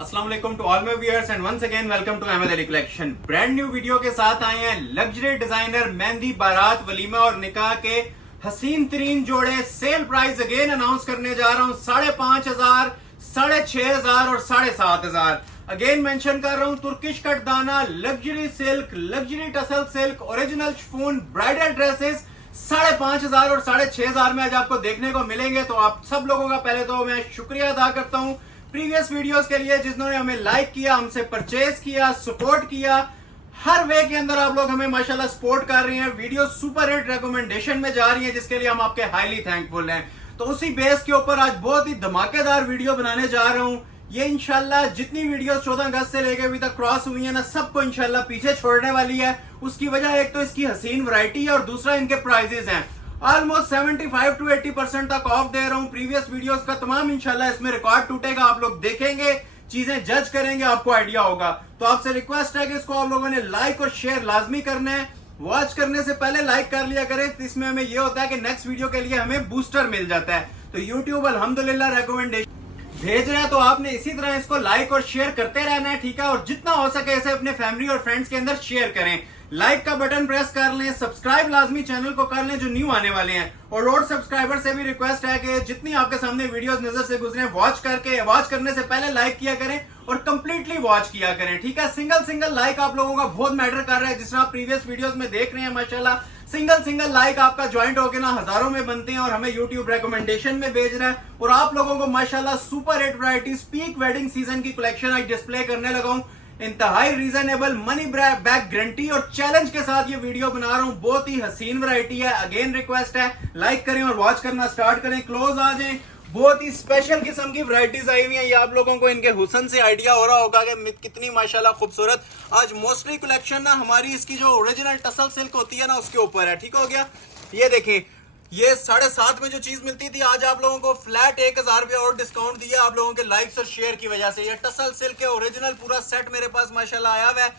अस्सलाम वालेकुम to all my viewers and once again welcome to Ahmed Ali collection. Brand new video के साथ आए हैं लग्जरी डिजाइनर मेहंदी बारात वलीमा और निकाह के हसीन तरीन जोड़े। सेल प्राइस अगेन अनाउंस करने जा रहा हूँ 5,500, 6,500 और 7,500। अगेन मेंशन कर रहा हूँ तुर्किश कटदाना, luxury silk, luxury tussar silk, original chiffon bridal dresses 5,500 और 6,500 में आज आपको देखने को मिलेंगे। तो आप सब लोगों का पहले तो मैं शुक्रिया अदा करता हूँ प्रीवियस वीडियोस के लिए, जिन्होंने हमें लाइक किया, हमसे परचेज किया, सपोर्ट किया। हर वे के अंदर आप लोग हमें माशाल्लाह सपोर्ट कर रहे हैं। वीडियो सुपर हिट रिकमेंडेशन में जा रही है, जिसके लिए हम आपके हाईली थैंकफुल हैं। तो उसी बेस के ऊपर आज बहुत ही धमाकेदार वीडियो बनाने जा रहा हूं। ये इंशाल्लाह जितनी वीडियोस 14 अगस्त से लेकर अभी तक क्रॉस हुई है ना, सबको इंशाल्लाह पीछे छोड़ने वाली है। उसकी वजह एक तो इसकी हसीन वैरायटी है और दूसरा इनके प्राइजेस हैं। ऑलमोस्ट 75 to 80% तक ऑफ दे रहा हूं। प्रीवियस वीडियोस का तमाम इंशाल्लाह इसमें रिकॉर्ड टूटेगा, आप लोग देखेंगे, चीजें जज करेंगे, आपको आइडिया होगा। तो आपसे रिक्वेस्ट है कि इसको आप लोगों ने लाइक और शेयर लाजमी करना है। वॉच करने से पहले लाइक कर लिया करें, तो इसमें हमें यह होता है कि नेक्स्ट वीडियो के लिए हमें बूस्टर मिल जाता है। तो यूट्यूब अल्हम्दुलिल्लाह रिकमेंडेशन भेज रहे हैं, तो आपने इसी तरह इसको लाइक और शेयर करते रहना है, ठीक है। और जितना हो सके इसे अपने फैमिली और फ्रेंड्स के अंदर शेयर करें। लाइक का बटन प्रेस कर लें, सब्सक्राइब लाजमी चैनल को कर लें जो न्यू आने वाले हैं। और रोड सब्सक्राइबर से भी रिक्वेस्ट है कि जितनी आपके सामने वीडियोस नजर से गुजरे, वॉच करने से पहले लाइक किया करें और कंप्लीटली वॉच किया करें, ठीक है। सिंगल लाइक आप लोगों का बहुत मैटर कर रहा है। जिस तरह आप प्रीवियस वीडियोस में देख रहे हैं, माशाल्लाह सिंगल लाइक आपका ज्वाइंट होके ना हजारों में बनते हैं और हमें यूट्यूब रिकमेंडेशन में भेज रहा है। और आप लोगों को माशाल्लाह super hit varieties peak wedding season की कलेक्शन आज डिस्प्ले करने लगा हूं। इंतहाई रीजनेबल मनी बैक गारंटी और चैलेंज के साथ ये वीडियो बना रहा हूं। बहुत ही हसीन वैरायटी है। अगेन रिक्वेस्ट है लाइक करें और वॉच करना स्टार्ट करें, क्लोज आ जाएं। बहुत ही स्पेशल किस्म की वैरायटीज आई हुई हैं। ये आप लोगों को इनके हुसन से आइडिया हो रहा होगा कि कितनी माशाल्लाह खूबसूरत। आज मोस्टली कलेक्शन ना हमारी इसकी जो ओरिजिनल टसल सिल्क होती है ना, उसके ऊपर है, ठीक हो गया। ये देखें, ये 7.5 में जो चीज मिलती थी, आज आप लोगों को फ्लैट 1,000 रुपया और डिस्काउंट दिया आप लोगों के लाइक्स और शेयर की वजह से। ये टसल सिल्क के ओरिजिनल पूरा सेट मेरे पास माशाल्लाह आया हुआ है।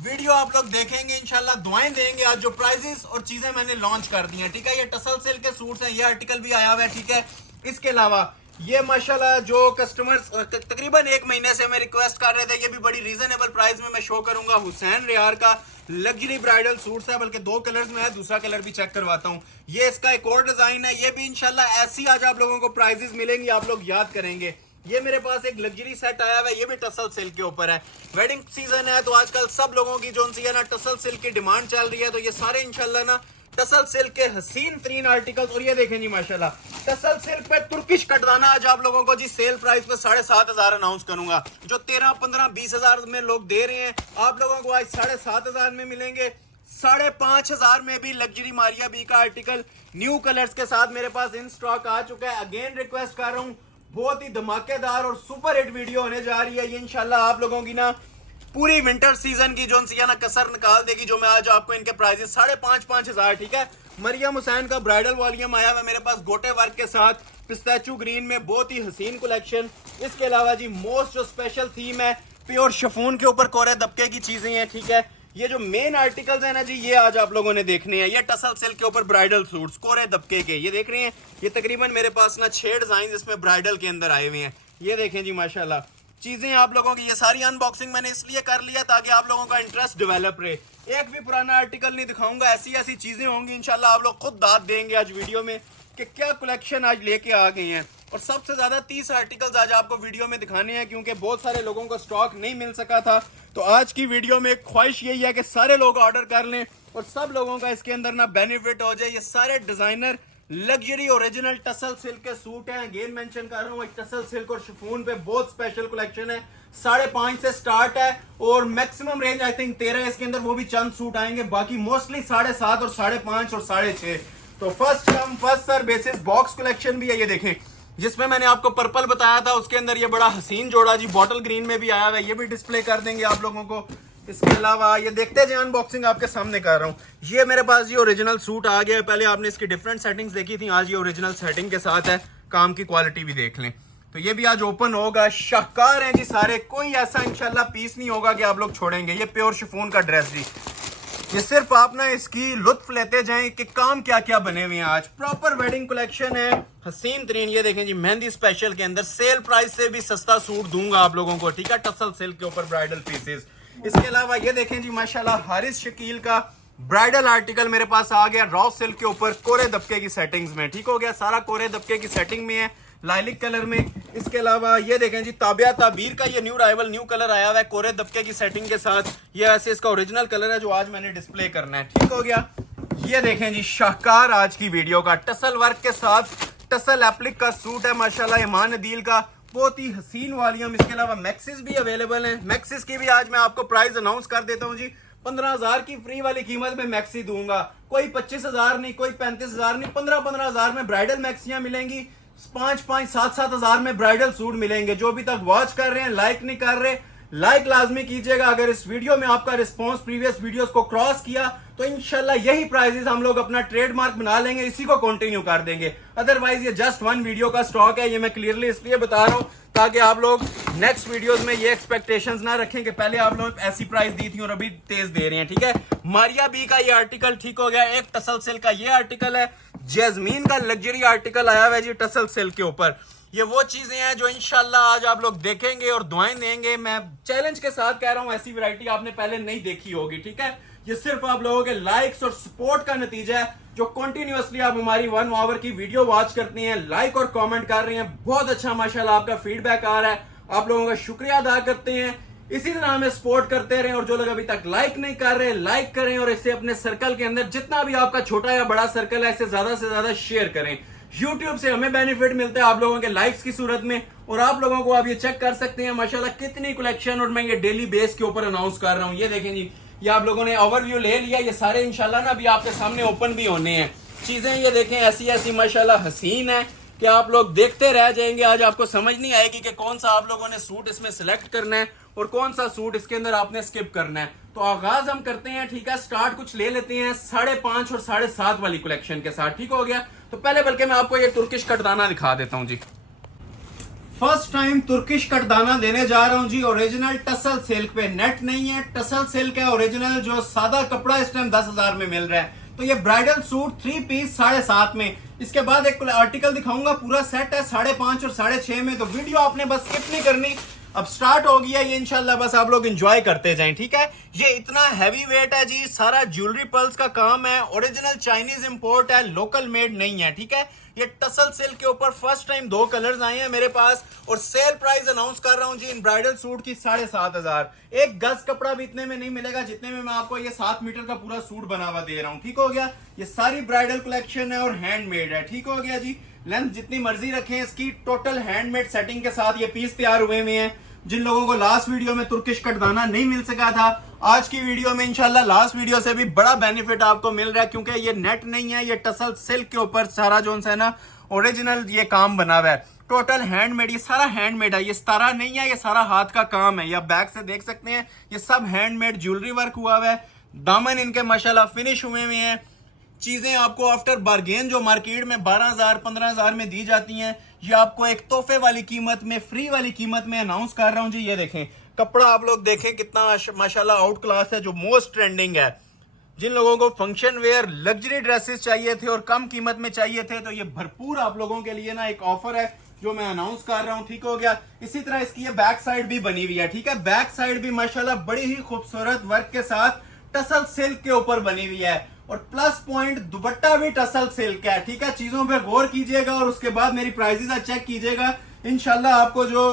वीडियो आप लोग देखेंगे, इंशाल्लाह दुआएं देंगे। आज जो प्राइजेस और चीजें मैंने लॉन्च कर दी हैं, ठीक है। ये टसल सिल्क के सूट्स हैं, ये आर्टिकल भी आया हुआ है, ठीक है। इसके अलावा ये माशाल्लाह जो कस्टमर्स तकरीबन 1 महीने से हमें रिक्वेस्ट कर रहे थे, ये भी बड़ी रीजनेबल प्राइस में मैं शो करूंगा। हुसैन रियार का लग्जरी ब्राइडल सूट्स है, बल्कि 2 कलर्स में है, दूसरा कलर भी चेक करवाता हूँ। ये इसका एक और डिजाइन है, ये भी इंशाल्लाह ऐसी आज आप लोगों को प्राइजेस मिलेंगी, आप लोग याद करेंगे। ये मेरे पास एक लग्जरी सेट आया हुआ है, ये भी टसल सिल्क के ऊपर है। वेडिंग सीजन है तो आजकल सब लोगों की जो सी है ना टसल सिल्क की डिमांड चल रही है। तो ये सारे इंशाल्लाह ना टसल सिल्क के हसीन तरीन आर्टिकल्स। और ये देखें जी माशाल्लाह टसल सिल्क पे तुर्किश कटदाना आज आप लोगों को जी सेल प्राइस पे 7,500 अनाउंस करूंगा। जो 13, 15, 20,000 में लोग दे रहे हैं, आप लोगों को आज 7,500 में मिलेंगे। 5,500 में भी लग्जरी मारिया बी का आर्टिकल न्यू कलर्स के साथ मेरे पास इन स्टॉक आ चुका है। अगेन रिक्वेस्ट कर रहा हूँ, बहुत ही धमाकेदार और सुपर हिट वीडियो होने जा रही है। ये इंशाल्लाह आप लोगों की ना पूरी विंटर सीजन की जो ना कसर निकाल देगी। जो मैं आज आपको इनके प्राइजेस 5,500, ठीक है। मरियम हुसैन का ब्राइडल वॉल्यूम आया हुआ मेरे पास गोटे वर्क के साथ, पिस्ताचू ग्रीन में, बहुत ही हसीन कलेक्शन। इसके अलावा जी मोस्ट जो स्पेशल थीम है, प्योर शिफॉन के ऊपर कोरे दबके की चीजें हैं, ठीक है। ये जो मेन आर्टिकल्स है ना जी, ये आज आप लोगों ने देखने हैं। ये टसल सिल्क के ऊपर ब्राइडल सूट्स कोरे दबके के, ये देख रहे हैं। ये तकरीबन मेरे पास ना 6 डिजाइन इसमें ब्राइडल के अंदर आए हुए हैं। ये देखें जी माशाल्लाह चीजें आप लोगों की। ये सारी अनबॉक्सिंग मैंने इसलिए कर लिया ताकि आप लोगों का इंटरेस्ट डेवलप रहे। एक भी पुराना आर्टिकल नहीं दिखाऊंगा, ऐसी चीजें होंगी इंशाल्लाह। आप लोग खुद दाद देंगे आज वीडियो में कि क्या कलेक्शन आज लेके आ गए हैं। और सबसे ज्यादा 30 आर्टिकल्स आज आपको वीडियो में दिखाने हैं, क्योंकि बहुत सारे लोगों को स्टॉक नहीं मिल सका था। तो आज की वीडियो में एक ख्वाहिश यही है कि सारे लोग ऑर्डर कर लें और सब लोगों का इसके अंदर ना बेनिफिट हो जाए। ये सारे designer luxury original tussle silk के सूट हैं। अगेन मेंशन कर रहा हूँ, टसल सिल्क और शिफॉन पे बहुत स्पेशल कलेक्शन है। 5.5 से स्टार्ट है और मैक्सिमम रेंज आई थिंक 13 इसके अंदर, वो भी चंद सूट आएंगे। बाकी मोस्टली 7.5 और 5.5 और 6.5। तो first come first serve basis box collection भी है। ये देखें, जिसमें मैंने आपको पर्पल बताया था, उसके अंदर ये बड़ा हसीन जोड़ा जी बॉटल ग्रीन में भी आया हुआ है। ये भी डिस्प्ले कर देंगे आप लोगों को। इसके अलावा ये देखते हैं, अनबॉक्सिंग आपके सामने कर रहा हूँ। ये मेरे पास ये ओरिजिनल सूट आ गया है। पहले आपने इसकी डिफरेंट सेटिंग्स देखी थी, आज ये ओरिजिनल सेटिंग के साथ है। काम की क्वालिटी भी देख लें। तो ये भी आज ओपन होगा। शाहकार हैं जी सारे, कोई ऐसा इंशाल्लाह पीस नहीं होगा कि आप लोग छोड़ेंगे। ये प्योर शिफॉन का ड्रेस जी, ये सिर्फ आप ना इसकी लुत्फ लेते जाएं कि काम क्या क्या बने हुए हैं। आज प्रॉपर वेडिंग कलेक्शन है, हसीन तरीन। ये देखें जी, मेहंदी स्पेशल के अंदर सेल प्राइस से भी सस्ता सूट दूंगा आप लोगों को, ठीक है, टसल सिल्क के ऊपर ब्राइडल पीसेस। इसके अलावा ये देखें जी, माशाल्लाह हारिस शकील का ब्राइडल आर्टिकल मेरे पास आ गया रॉ सिल्क के ऊपर कोरे दबके की सेटिंग्स में, ठीक हो गया, सारा कोरे दबके की सेटिंग में है, लाइलिक कलर में। इसके अलावा ये देखें जी, ताबिया ताबीर का ये न्यू कलर आया हुआ है कोरे दबके की सेटिंग के साथ। ये ऐसे इसका ओरिजिनल कलर है जो आज मैंने डिस्प्ले करना है, ठीक हो गया। ये देखें जी, शाहकार आज की वीडियो का टसल वर्क के साथ टसल एप्लिक का सूट है माशाल्लाह, ईमान अदील का, बहुत ही हसीन वॉल्यूम। इसके अलावा मैक्सिस भी अवेलेबल है। मैक्सिस की भी आज मैं आपको प्राइस अनाउंस कर देता हूँ जी। 15,000 की फ्री वाली कीमत में मैक्सी दूंगा। कोई 25,000 नहीं, कोई 35,000 नहीं, 15,000 में ब्राइडल मैक्सियां मिलेंगी। 5,000 7,000 में ब्राइडल सूट मिलेंगे। जो अभी तक वॉच कर रहे हैं, लाइक नहीं कर रहे, लाइक लाजमी कीजिएगा। अगर इस वीडियो में आपका रिस्पांस प्रीवियस वीडियोस को क्रॉस किया तो इंशाल्लाह यही प्राइजेस हम लोग अपना ट्रेडमार्क बना लेंगे, इसी को कंटिन्यू कर देंगे। अदरवाइज ये जस्ट वन वीडियो का स्टॉक है, ये मैं क्लियरली इसलिए बता रहा हूं ताकि आप लोग नेक्स्ट वीडियोस में ये एक्सपेक्टेशंस ना रखें कि पहले आप लोग ऐसी प्राइस दी थी और अभी तेज दे रहे हैं, ठीक है। मारिया बी का ये आर्टिकल, ठीक हो गया। एक टसल सिल्क का ये आर्टिकल है। जैस्मीन का लग्जरी आर्टिकल आया हुआ है जी टसल सिल्क के ऊपर। ये वो चीजें हैं जो इंशाल्लाह आज आप लोग देखेंगे और दुआएं देंगे। मैं चैलेंज के साथ कह रहा हूं, ऐसी वैरायटी आपने पहले नहीं देखी होगी, ठीक है। ये सिर्फ आप लोगों के लाइक्स और सपोर्ट का नतीजा है, जो कंटिन्यूअसली आप हमारी 1 आवर की वीडियो वॉच करती हैं, लाइक और कमेंट कर रही हैं। बहुत अच्छा माशाल्लाह आपका फीडबैक आ रहा है, आप लोगों का शुक्रिया अदा करते हैं। इसी तरह हमें सपोर्ट करते रहें और जो लोग अभी तक लाइक नहीं कर रहे, लाइक करें और इसे अपने सर्कल के अंदर, जितना भी आपका छोटा या बड़ा सर्कल है, इसे ज्यादा से ज्यादा शेयर करें। YouTube से हमें बेनिफिट मिलता है आप लोगों के लाइक्स की सूरत में, और आप लोगों को आप ये चेक कर सकते हैं माशाल्लाह कितनी कलेक्शन, और मैं ये डेली बेस के ऊपर अनाउंस कर रहा हूं। ये देखें जी, ये आप लोगों ने ओवरव्यू ले लिया, ये सारे इंशाल्लाह ना अभी आपके सामने ओपन भी होने हैं चीजें। ये देखें ऐसी ऐसी माशाल्लाह हसीन है कि आप लोग देखते रह जाएंगे। आज आपको समझ नहीं आएगी कि कौन सा आप लोगों ने सूट इसमें सिलेक्ट करना है और कौन सा सूट इसके अंदर आपने स्किप करना है। तो आगाज हम करते हैं, ठीक है। स्टार्ट कुछ ले लेते हैं 5.5 और 7.5 वाली कलेक्शन के साथ, ठीक हो गया। तो पहले बल्कि मैं आपको ये तुर्किश कटदाना दिखा देता हूं जी। फर्स्ट टाइम तुर्किश कटदाना देने जा रहा हूं जी, ओरिजिनल टसल सिल्क पे, नेट नहीं है, टसल सिल्क है ओरिजिनल, जो सादा कपड़ा इस टाइम 10,000 में मिल रहा है। तो ये ब्राइडल सूट 3 पीस 7.5 में। इसके बाद एक आर्टिकल दिखाऊंगा, पूरा सेट है 5.5 और 6.5 में। तो वीडियो आपने बस स्किप नहीं करनी, अब स्टार्ट हो गया ये इंशाल्लाह, बस आप लोग एंजॉय करते जाएं, ठीक है। ये इतना हैवी वेट है जी, सारा ज्वेलरी पर्ल्स का काम है, ओरिजिनल चाइनीज इंपोर्ट है, लोकल मेड नहीं है, ठीक है। ये टसल सिल्क के ऊपर फर्स्ट टाइम 2 कलर्स आए हैं मेरे पास, और सेल प्राइस अनाउंस कर रहा हूं जी इन ब्राइडल सूट की 7,500। एक गज कपड़ा भी इतने में नहीं मिलेगा जितने में मैं आपको ये 7 मीटर का पूरा सूट बना हुआ दे रहा हूं, ठीक हो गया। ये सारी ब्राइडल कलेक्शन है और हैंडमेड है, ठीक हो गया जी। लेंथ जितनी मर्जी रखें इसकी, टोटल हैंडमेड सेटिंग के साथ ये पीस तैयार हुए हुए हैं। जिन लोगों को लास्ट वीडियो में तुर्किश कटदाना नहीं मिल सका था, आज की वीडियो में इंशाल्लाह लास्ट वीडियो से भी बड़ा बेनिफिट आपको मिल रहा है, क्योंकि ये नेट नहीं है, ये टसल सिल्क के ऊपर सारा जो है ना ओरिजिनल ये काम बना हुआ है, टोटल हैंडमेड। ये सारा हैंडमेड है, ये सितारा नहीं है, ये सारा हाथ का काम है। ये आप बैक से देख सकते हैं, ये सब हैंडमेड ज्वेलरी वर्क हुआ हुआ है। दामन इनके माशाल्लाह फिनिश हुए हुए हैं। चीजें आपको आफ्टर बार्गेन जो मार्केट में 12,000 15,000 में दी जाती हैं, ये आपको एक तोहफे वाली कीमत में, फ्री वाली कीमत में अनाउंस कर रहा हूं जी। ये देखें कपड़ा, आप लोग देखें कितना माशाल्लाह आउट क्लास है, जो मोस्ट ट्रेंडिंग है। जिन लोगों को फंक्शन वेयर लग्जरी ड्रेसेस चाहिए थे और कम कीमत में चाहिए थे, तो ये भरपूर आप लोगों के लिए ना एक ऑफर है जो मैं अनाउंस कर रहा हूं, ठीक हो गया। इसी तरह इसकी ये बैक साइड भी बनी हुई है, ठीक है। बैक साइड भी माशाल्लाह बड़ी ही खूबसूरत वर्क के साथ टसल सिल्क के ऊपर बनी हुई है, और प्लस पॉइंट दुपट्टा भी टसल सिल्क है, ठीक है। चीजों पे गौर कीजिएगा और उसके बाद मेरी प्राइसेस चेक कीजिएगा। इंशाल्लाह आपको जो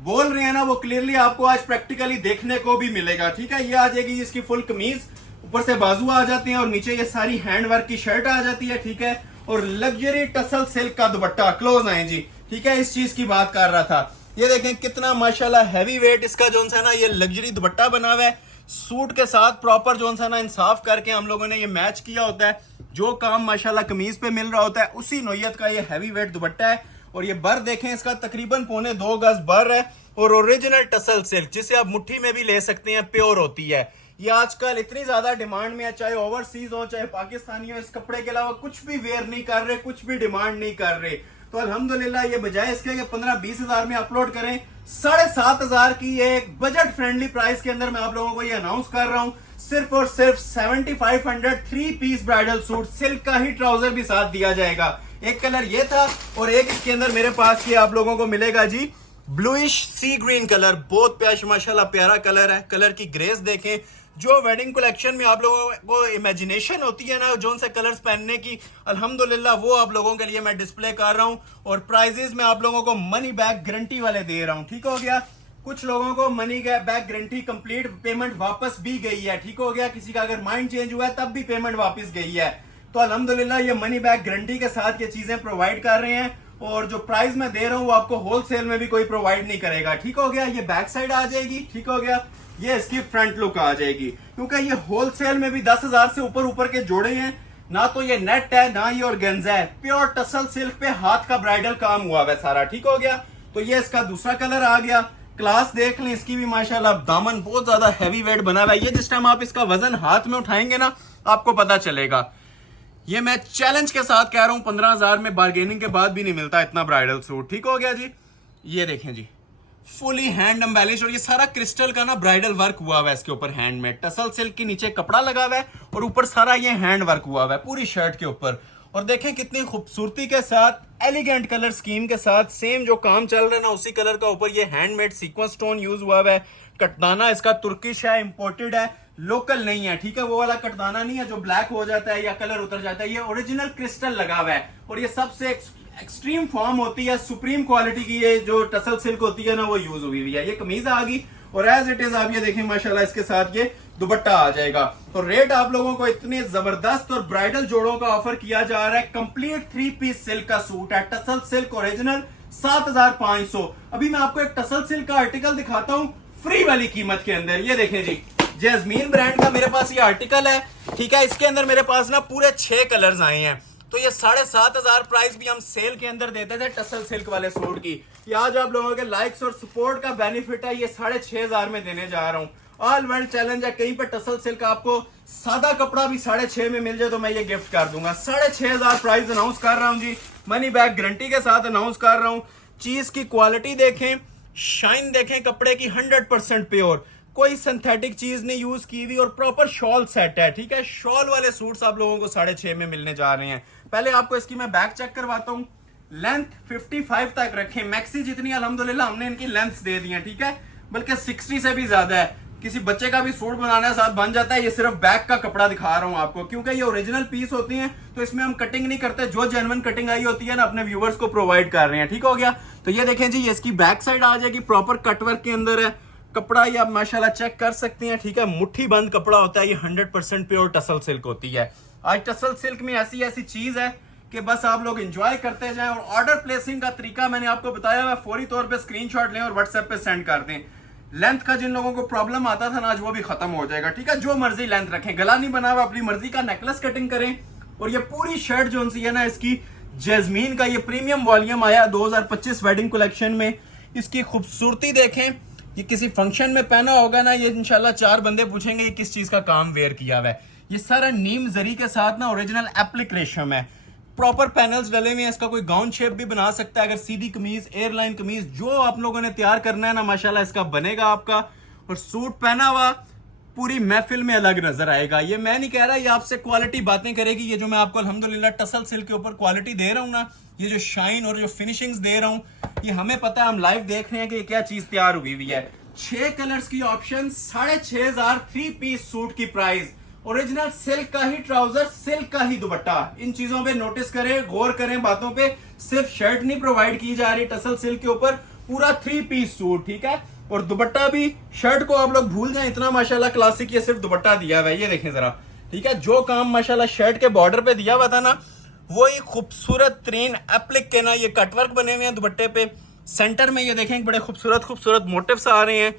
बोल रहे हैं ना वो क्लियरली आपको आज प्रैक्टिकली देखने को भी मिलेगा, ठीक है। ये आ जाएगी इसकी फुल कमीज, ऊपर से बाजू आ जाते हैं और नीचे ये सारी हैंड वर्क की शर्ट आ जाती है, ठीक है। और लग्जरी टसल सिल्क का दुपट्टा, क्लोज आए जी, ठीक है। इस चीज की बात कर रहा था। ये देखें कितना माशाल्लाह हैवी वेट इसका जो है ना ये लग्जरी दुपट्टा बना हुआ है। सूट के साथ प्रॉपर जो है ना इंसाफ करके हम लोगों ने ये मैच किया होता है। जो काम माशाल्लाह कमीज पे मिल रहा होता है उसी नोयत का ये हैवी वेट दुपट्टा है। और ये बर देखें, इसका तकरीबन 2.25 गज बर है, और ओरिजिनल टसल सिल्क, जिसे आप मुट्ठी में भी ले सकते हैं, प्योर होती है। ये आजकल इतनी ज्यादा डिमांड में है, चाहे ओवरसीज हो चाहे पाकिस्तानी हो, इस कपड़े के अलावा कुछ भी वेयर नहीं कर रहे, कुछ भी डिमांड नहीं कर रहे। तो अल्हम्दुलिल्लाह ये बजाय इसके 15-20 हजार में अपलोड करें, 7,500 की एक बजट फ्रेंडली प्राइस के अंदर मैं आप लोगों को ये अनाउंस कर रहा हूं। सिर्फ और सिर्फ 7500 3 पीस ब्राइडल सूट, सिल्क का ही ट्राउजर भी साथ दिया जाएगा। एक कलर ये था और एक इसके अंदर मेरे पास ये आप लोगों को मिलेगा जी ब्लूइश सी ग्रीन कलर, बहुत प्यारा माशाल्लाह प्यारा कलर है। कलर की ग्रेस देखें, जो वेडिंग कलेक्शन में आप लोगों को इमेजिनेशन होती है ना जोन से कलर्स पहनने की, अल्हम्दुलिल्लाह वो आप लोगों के लिए मैं डिस्प्ले कर रहा हूं। और प्राइजेस में आप लोगों को मनी बैक गारंटी वाले दे रहा हूं, ठीक हो गया। कुछ लोगों को money back guarantee complete payment वापस भी गई है, ठीक हो गया। किसी का अगर माइंड चेंज हुआ है तब भी पेमेंट वापस गई है, तो अल्हम्दुलिल्लाह ये मनी बैक गारंटी के साथ ये चीजें प्रोवाइड कर रहे हैं। और जो प्राइस मैं दे रहा हूं वो आपको होलसेल में भी कोई प्रोवाइड नहीं करेगा, ठीक हो गया। ये बैक साइड आ जाएगी, ठीक हो गया। ये इसकी फ्रंट लुक आ जाएगी, क्योंकि ये होलसेल में भी 10,000 से ऊपर के जोड़े हैं ना, तो ये नेट है ना ये ऑर्गेन्जा है, प्योर टसल सिल्क पे हाथ का ब्राइडल काम हुआ है सारा, ठीक हो गया। तो ये इसका दूसरा कलर आ गया। क्लास देख लें इसकी भी माशाल्लाह, दामन बहुत ज्यादा हैवी वेट बना हुआ है। ये जिस टाइम आप इसका वजन हाथ में उठाएंगे ना आपको पता चलेगा। ये मैं चैलेंज के साथ कह रहा हूं, 15,000 में बार्गेनिंग के बाद भी नहीं मिलता इतना ब्राइडल सूट, ठीक हो गया जी। ये देखें जी फुली हैंड एम्बेलिश, और ये सारा क्रिस्टल का ना ब्राइडल वर्क हुआ हुआ है इसके ऊपर हैंड में। टसल सिल्क के नीचे कपड़ा लगा हुआ है और ऊपर सारा ये हैंड वर्क हुआ हुआ है पूरी शर्ट के ऊपर। और देखें कितनी खूबसूरती के साथ एलिगेंट कलर स्कीम के साथ सेम जो काम चल रहा है ना उसी कलर का ऊपर ये हैंडमेड सीक्वेंस स्टोन यूज हुआ हुआ है। कटदाना इसका तुर्किश है, इंपोर्टेड है, लोकल नहीं है, ठीक है। वो वाला कटदाना नहीं है जो ब्लैक हो जाता है या कलर उतर जाता है, ये ओरिजिनल क्रिस्टल लगा हुआ है। और ये सबसे एक्सट्रीम फॉर्म होती है, सुप्रीम क्वालिटी की ये जो टसल सिल्क होती है ना वो यूज हुई हुई है। ये कमीज आ गई और एज इट इज आप ये देखें माशाल्लाह इसके साथ ये दुपट्टा आ जाएगा। तो रेट आप लोगों को इतने जबरदस्त और ब्राइडल जोड़ों का ऑफर किया जा रहा है। कंप्लीट 3 पीस सिल्क का सूट है, टसल सिल्क ओरिजिनल 7,500। अभी मैं आपको एक टसल सिल्क का आर्टिकल दिखाता हूं फ्री वाली कीमत के अंदर। ये देखें जी जैस्मीन ब्रांड का मेरे पास ये आर्टिकल है, ठीक है। इसके अंदर मेरे पास ना पूरे 6 कलर्स आए हैं। तो ये 7,500 प्राइस भी हम सेल के अंदर देते थे टसल सिल्क वाले सूट की। ये आज आप लोगों के लाइक्स और सपोर्ट का बेनिफिट है, ये 6,500 में देने जा रहा हूँ। ऑल वर्ल्ड चैलेंज है, कहीं पे टसल सिल्क आपको सादा कपड़ा भी 6,500 में मिल जाए तो मैं ये गिफ्ट कर दूंगा। 6,500 प्राइस अनाउंस कर रहा हूँ जी, मनी बैक गारंटी के साथ अनाउंस कर रहा हूँ। चीज की क्वालिटी देखें, शाइन देखें कपड़े की, 100% प्योर, कोई सिंथेटिक चीज नहीं यूज की हुई और प्रॉपर शॉल सेट है, ठीक है। शॉल वाले सूट्स आप लोगों को 6,500 में मिलने जा रहे हैं। पहले आपको इसकी मैं बैक चेक करवाता हूँ। लेंथ 55 तक रखें, मैक्सी जितनी अल्हम्दुलिल्लाह हमने इनकी लेंथ दे दी है, ठीक है, बल्कि 60 से भी ज्यादा है। किसी बच्चे का भी सूट बनाने के साथ बन जाता है। ये सिर्फ बैक का कपड़ा दिखा रहा हूं आपको, क्योंकि ये ओरिजिनल पीस होती हैं तो इसमें हम कटिंग नहीं करते, जो जेन्युइन कटिंग आई होती है ना अपने व्यूवर्स को प्रोवाइड कर रहे हैं, ठीक हो गया। तो ये देखें जी, ये इसकी बैक साइड आ जाएगी, प्रॉपर कटवर्क के अंदर है। कपड़ा ये आप माशाल्लाह चेक कर सकते हैं, ठीक है, मुट्ठी बंद कपड़ा होता है। ये 100% प्योर टसल सिल्क होती है। आज टसल सिल्क में ऐसी ऐसी चीज है कि बस आप लोग एंजॉय करते जाएं। और ऑर्डर प्लेसिंग का तरीका मैंने आपको बताया हुआ, फौरी तौर पे स्क्रीनशॉट लें और व्हाट्सएप पे सेंड कर दें। लेंथ का जिन लोगों को प्रॉब्लम आता था ना आज वो भी खत्म हो जाएगा, ठीक है। जो मर्जी लेंथ रखें, गला नहीं बना हुआ, अपनी मर्जी का नेकलेस कटिंग करें। और ये पूरी शर्ट जो सी है ना इसकी जैस्मीन का ये प्रीमियम वॉल्यूम आया 2025 वेडिंग कलेक्शन में। इसकी खूबसूरती देखें, ये किसी फंक्शन में पहना होगा ना, ये इंशाल्लाह 4 बंदे पूछेंगे ये किस चीज का काम वेयर किया हुआ है। ये सारा नीम जरी के साथ ना ओरिजिनल एप्लिक रेशम है, प्रॉपर पैनल्स डले हुए हैं। इसका कोई गाउन शेप भी बना सकता है, अगर सीधी कमीज, एयरलाइन कमीज जो आप लोगों ने तैयार करना है ना माशाल्लाह इसका बनेगा आपका। और सूट पहना हुआ पूरी महफिल में अलग नजर आएगा। ये मैं नहीं कह रहा, ये आपसे क्वालिटी बातें करेगी। ये जो मैं आपको अल्हम्दुलिल्लाह टसल सिल्क के ऊपर क्वालिटी दे रहा हूँ ना, ये जो शाइन और जो फिनिशिंग्स दे रहा हूँ, ये हमें पता है, हम लाइव देख रहे हैं कि क्या चीज तैयार हुई हुई है। 6 कलर्स की ऑप्शन, 6,500 3 पीस सूट की प्राइस, ओरिजिनल सिल्क का ही ट्राउजर, सिल्क का ही दुपट्टा। इन चीजों पे नोटिस करें, गौर करें बातों पे। सिर्फ शर्ट नहीं प्रोवाइड की जा रही टसल सिल्क के ऊपर, पूरा 3 पीस सूट, ठीक है। और दुपट्टा भी, शर्ट को आप लोग भूल जाएं, इतना माशाल्लाह क्लासिक ये सिर्फ दुपट्टा दिया हुआ है। ये देखें जरा, ठीक है, जो काम माशाल्लाह शर्ट के बॉर्डर पे दिया हुआ था ना, वो ही खूबसूरत तरीन एप्लिक के ना ये कटवर्क बने हुए हैं दुपट्टे पे। सेंटर में ये देखें बड़े खूबसूरत खूबसूरत मोटिव्स आ रहे हैं,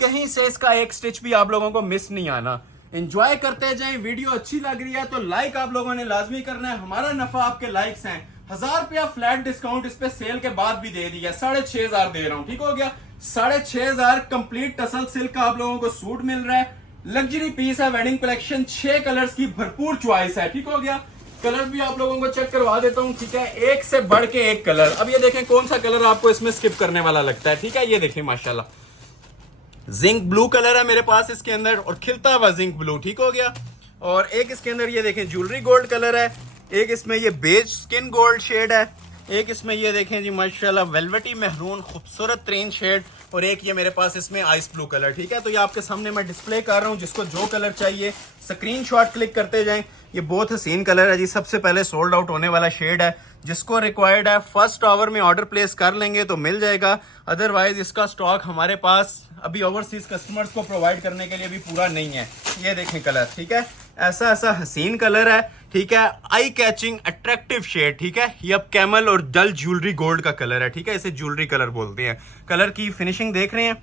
कहीं से इसका एक स्टिच भी आप लोगों को मिस नहीं आना। एंजॉय करते जाएं। वीडियो अच्छी लग रही है तो लाइक आप लोगों ने लाजमी करना है, हमारा नफा आपके लाइक्स हैं। 1000 रुपया फ्लैट डिस्काउंट इस पे सेल के बाद भी दे दिया, 6,500 दे रहा हूं, ठीक हो गया। 6,500 कंप्लीट टसल सिल्क का आप लोगों को सूट मिल रहा है। लग्जरी पीस है, वेडिंग कलेक्शन, 6 कलर्स की भरपूर चॉइस है, ठीक हो गया। कलर भी आप लोगों को चेक करवा देता हूं, ठीक है, एक से बढ़ के एक कलर। अब ये देखें कौन सा कलर आपको इसमें स्किप करने वाला लगता है, ठीक है। ये देखें माशाल्लाह जिंक ब्लू कलर है मेरे पास इसके अंदर, और खिलता हुआ जिंक ब्लू, ठीक हो गया। और एक इसके अंदर ये देखें ज्वेलरी गोल्ड कलर है, एक इसमें ये बेज स्किन गोल्ड शेड है, एक इसमें ये देखें जी माशाल्लाह वेलवेटी महरून खूबसूरत तरीन शेड, और एक ये मेरे पास इसमें आइस ब्लू कलर, ठीक है। तो ये आपके सामने मैं डिस्प्ले कर रहा हूँ, जिसको जो कलर चाहिए स्क्रीनशॉट क्लिक करते जाएं। ये बहुत हसीन कलर है जी, सबसे पहले सोल्ड आउट होने वाला शेड है, जिसको रिक्वायर्ड है फर्स्ट आवर में ऑर्डर प्लेस कर लेंगे तो मिल जाएगा, अदरवाइज इसका स्टॉक हमारे पास अभी ओवरसीज कस्टमर्स को प्रोवाइड करने के लिए भी पूरा नहीं है। ये देखें कलर, ठीक है, ऐसा ऐसा हसीन कलर है, ठीक है, आई कैचिंग अट्रैक्टिव शेड, ठीक है। ये अब कैमल और डल ज्वेलरी गोल्ड का कलर है, ठीक है, इसे ज्वेलरी कलर बोलते हैं। कलर की फिनिशिंग देख रहे हैं,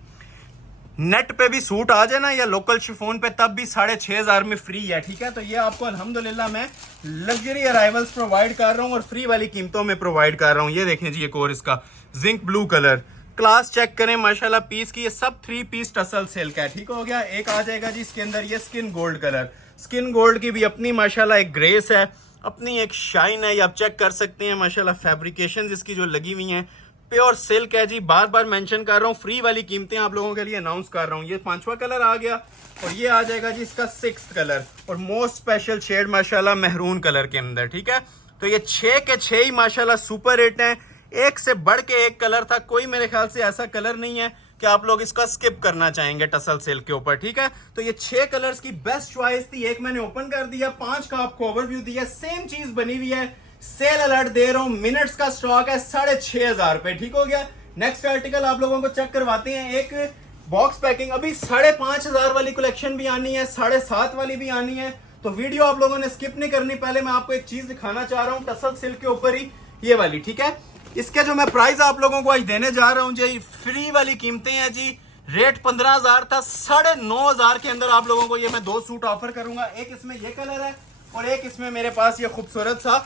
नेट पे भी सूट आ जाए ना या लोकल शिफोन पे तब भी 6,500 में फ्री है, ठीक है। तो ये आपको अल्हम्दुलिल्लाह मैं लग्जरी अराइवल्स प्रोवाइड कर रहा हूँ और फ्री वाली कीमतों में प्रोवाइड कर रहा हूँ। ये देखें जी एक और इसका zinc blue colour, class check करें माशाल्लाह पीस की, ये सब 3 पीस टसल सिल्क है, ठीक हो गया। एक आ जाएगा जी इसके अंदर ये skin gold colour, skin gold की भी अपनी माशाल्लाह एक ग्रेस है, अपनी एक शाइन है, ये आप चेक कर सकते हैं माशाल्लाह। फैब्रिकेशन इसकी जो लगी हुई हैं प्योर सिल्क है जी, बार बार मेंशन कर रहा हूँ, फ्री वाली कीमतें आप लोगों के लिए अनाउंस कर रहा हूँ। ये 5वां कलर आ गया, और ये आ जाएगा जी इसका 6th कलर, और मोस्ट स्पेशल शेड माशाल्लाह महरून कलर के अंदर, ठीक है। तो ये 6 के 6 ही माशाल्लाह सुपर हिट हैं, एक से बढ़ के एक कलर था, कोई मेरे ख्याल से ऐसा कलर नहीं है कि आप लोग इसका स्किप करना चाहेंगे टसल सिल्क के ऊपर, ठीक है। तो ये 6 कलर्स की बेस्ट चॉइस थी, एक मैंने ओपन कर दिया, 5 का आपको ओवरव्यू दिया, सेम चीज बनी हुई है, सेल अलर्ट दे रहा हूं, मिनट्स का स्टॉक है 6,500 पे, ठीक हो गया। नेक्स्ट आर्टिकल आप लोगों को चेक करवाते हैं, एक बॉक्स पैकिंग, अभी 5,500 वाली कलेक्शन भी आनी है, 7,500 वाली भी आनी है, तो वीडियो आप लोगों ने स्किप नहीं करनी। पहले मैं आपको एक चीज दिखाना चाह रहा हूँ टसल सिल्क के ऊपर ही, ये वाली, ठीक है। इसके जो मैं प्राइस आप लोगों को आज देने जा रहा हूँ जी, फ्री वाली कीमतें हैं जी, रेट 15,000 था, 9,500 के अंदर आप लोगों को ये मैं 2 सूट ऑफर करूंगा। एक इसमें ये कलर है और एक इसमें मेरे पास ये खूबसूरत सा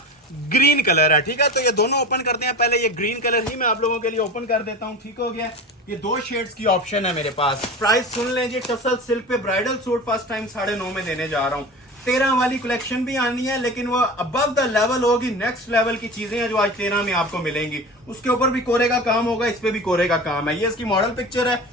ग्रीन कलर है, ठीक है। तो ये दोनों ओपन करते हैं, पहले ये ग्रीन कलर ही मैं आप लोगों के लिए ओपन कर देता हूँ, ठीक हो गया। ये 2 शेड्स की ऑप्शन है मेरे पास। प्राइस सुन लें जी, टसल सिल्क पे ब्राइडल सूट फर्स्ट टाइम 9.5 में देने जा रहा हूँ। 13 वाली कलेक्शन भी आनी है, लेकिन वो अबव द लेवल होगी, नेक्स्ट लेवल की चीजें हैं जो आज 13 में आपको मिलेंगी। उसके ऊपर भी कोरे का काम होगा, इस पे भी कोरे का काम है। ये इसकी मॉडल पिक्चर है,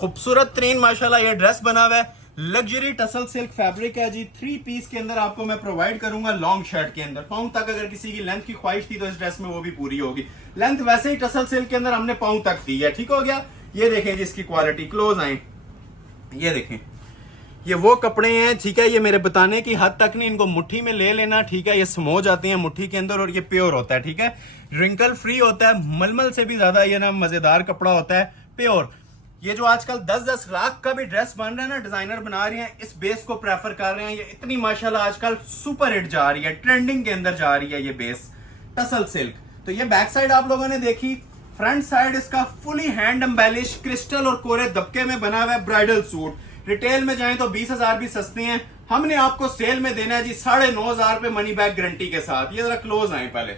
खूबसूरत तरीन माशाल्लाह ये ड्रेस बना हुआ है, लग्जरी टसल सिल्क फैब्रिक है जी, 3 पीस के अंदर आपको मैं प्रोवाइड करूंगा, लॉन्ग शर्ट के अंदर। पाँव तक अगर किसी की लेंथ की ख्वाहिश थी तो इस ड्रेस में वो भी पूरी होगी। लेंथ वैसे ही टसल सिल्क के अंदर हमने पाँव तक दी है, ठीक हो गया। ये देखें जी इसकी क्वालिटी, क्लोज आए, ये देखें, ये वो कपड़े हैं, ठीक है। ये मेरे बताने की हद तक नहीं, इनको मुट्ठी में ले लेना, ठीक है। ये समो जाते हैं मुट्ठी के अंदर, और ये प्योर होता है, ठीक है, रिंकल फ्री होता है, मलमल से भी ज्यादा ये ना मजेदार कपड़ा होता है, प्योर। ये जो आजकल 10-10 लाख का भी ड्रेस बन रहा है ना, डिजाइनर बना रहे हैं, इस बेस को प्रेफर कर रहे हैं। ये इतनी माशाल्लाह आजकल सुपर हिट जा रही है, ट्रेंडिंग के अंदर जा रही है ये बेस टसल सिल्क। तो ये बैक साइड आप लोगों ने देखी, फ्रंट साइड इसका फुली हैंड एम्बेलिश क्रिस्टल और कोरे दबके में बना हुआ है ब्राइडल सूट। रिटेल में जाएं तो 20,000 भी सस्ते हैं, हमने आपको सेल में देना है जी 9,500 पे मनी बैक गारंटी के साथ। ये जरा क्लोज आए पहले,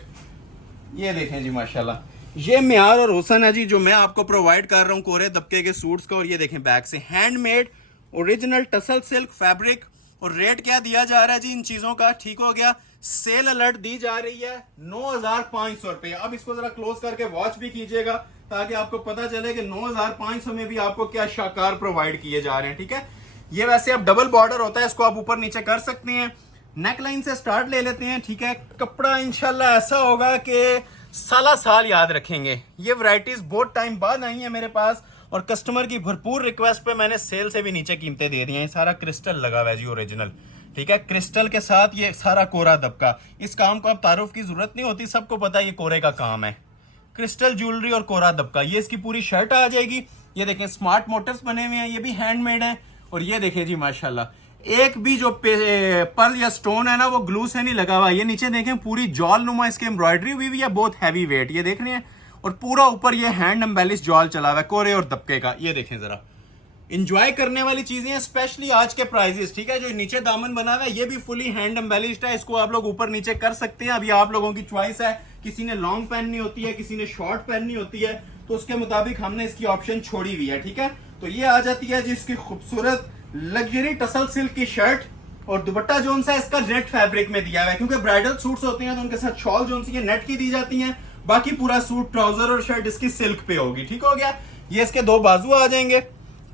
ये देखें जी माशाल्लाह, ये म्यार और हुसन है जी जो मैं आपको प्रोवाइड कर रहा हूँ कोरे दबके के सूट्स का। और ये देखें बैक से handmade original tussle silk fabric, और रेट क्या दिया जा रहा है जी इन चीजों का, ठीक हो गया। सेल अलर्ट दी जा रही है 9,500 रुपए। अब इसको जरा क्लोज करके वॉच भी कीजिएगा ताकि आपको पता चले कि 9,500 में भी आपको क्या शाकार प्रोवाइड किए जा रहे हैं, ठीक है। ये वैसे अब डबल बॉर्डर होता है, इसको आप ऊपर नीचे कर सकते हैं। नेकलाइन से स्टार्ट ले लेते हैं, ठीक है। कपड़ा इंशाल्लाह ऐसा होगा कि साल याद रखेंगे। ये वैरायटीज बहुत टाइम बाद आई है मेरे पास, और कस्टमर की भरपूर रिक्वेस्ट पे मैंने सेल से भी नीचे कीमतें दे दी हैं। सारा क्रिस्टल लगा हुआ है जी ओरिजिनल, ठीक है, क्रिस्टल के साथ ये सारा कोरा दबका। इस काम को अब तारुफ की जरूरत नहीं होती, सबको पता है ये कोरे का काम है, क्रिस्टल ज्वेलरी और कोरा दबका। ये इसकी पूरी शर्ट आ जाएगी। ये देखें स्मार्ट मोटिव्स बने हुए हैं, ये भी हैंडमेड है। और ये देखें जी माशाल्लाह, एक भी जो पर्ल या स्टोन है ना वो ग्लू से नहीं लगा हुआ। ये नीचे देखें पूरी जॉल नुमा इसकी एम्ब्रॉयडरी हुई है, बहुत हैवी वेट, ये देख रहे हैं। और पूरा ऊपर ये हैंड एम्बेलिश जॉल चला हुआ है कोरे और दबके का। ये देखें जरा, इंजॉय करने वाली चीजें हैं, स्पेशली आज के प्राइजेस, ठीक है। जो नीचे दामन बना हुआ है ये भी फुली हैंड एम्बेलिश्ड है, इसको आप लोग ऊपर नीचे कर सकते हैं। अभी आप लोगों की चॉइस है, किसी ने लॉन्ग पहननी होती है, किसी ने शॉर्ट पहननी होती है, तो उसके मुताबिक हमने इसकी ऑप्शन छोड़ी हुई है, ठीक है। तो ये आ जाती है जिसकी खूबसूरत लग्जरी टसल सिल्क की शर्ट, और दुपट्टा जोन सा इसका नेट फैब्रिक में दिया हुआ है, क्योंकि ब्राइडल सूट्स होते हैं तो उनके साथ शॉल जोन सी नेट की दी जाती हैं। बाकी पूरा सूट ट्राउजर और शर्ट इसकी सिल्क पे होगी, ठीक हो गया। ये इसके 2 बाजू आ जाएंगे,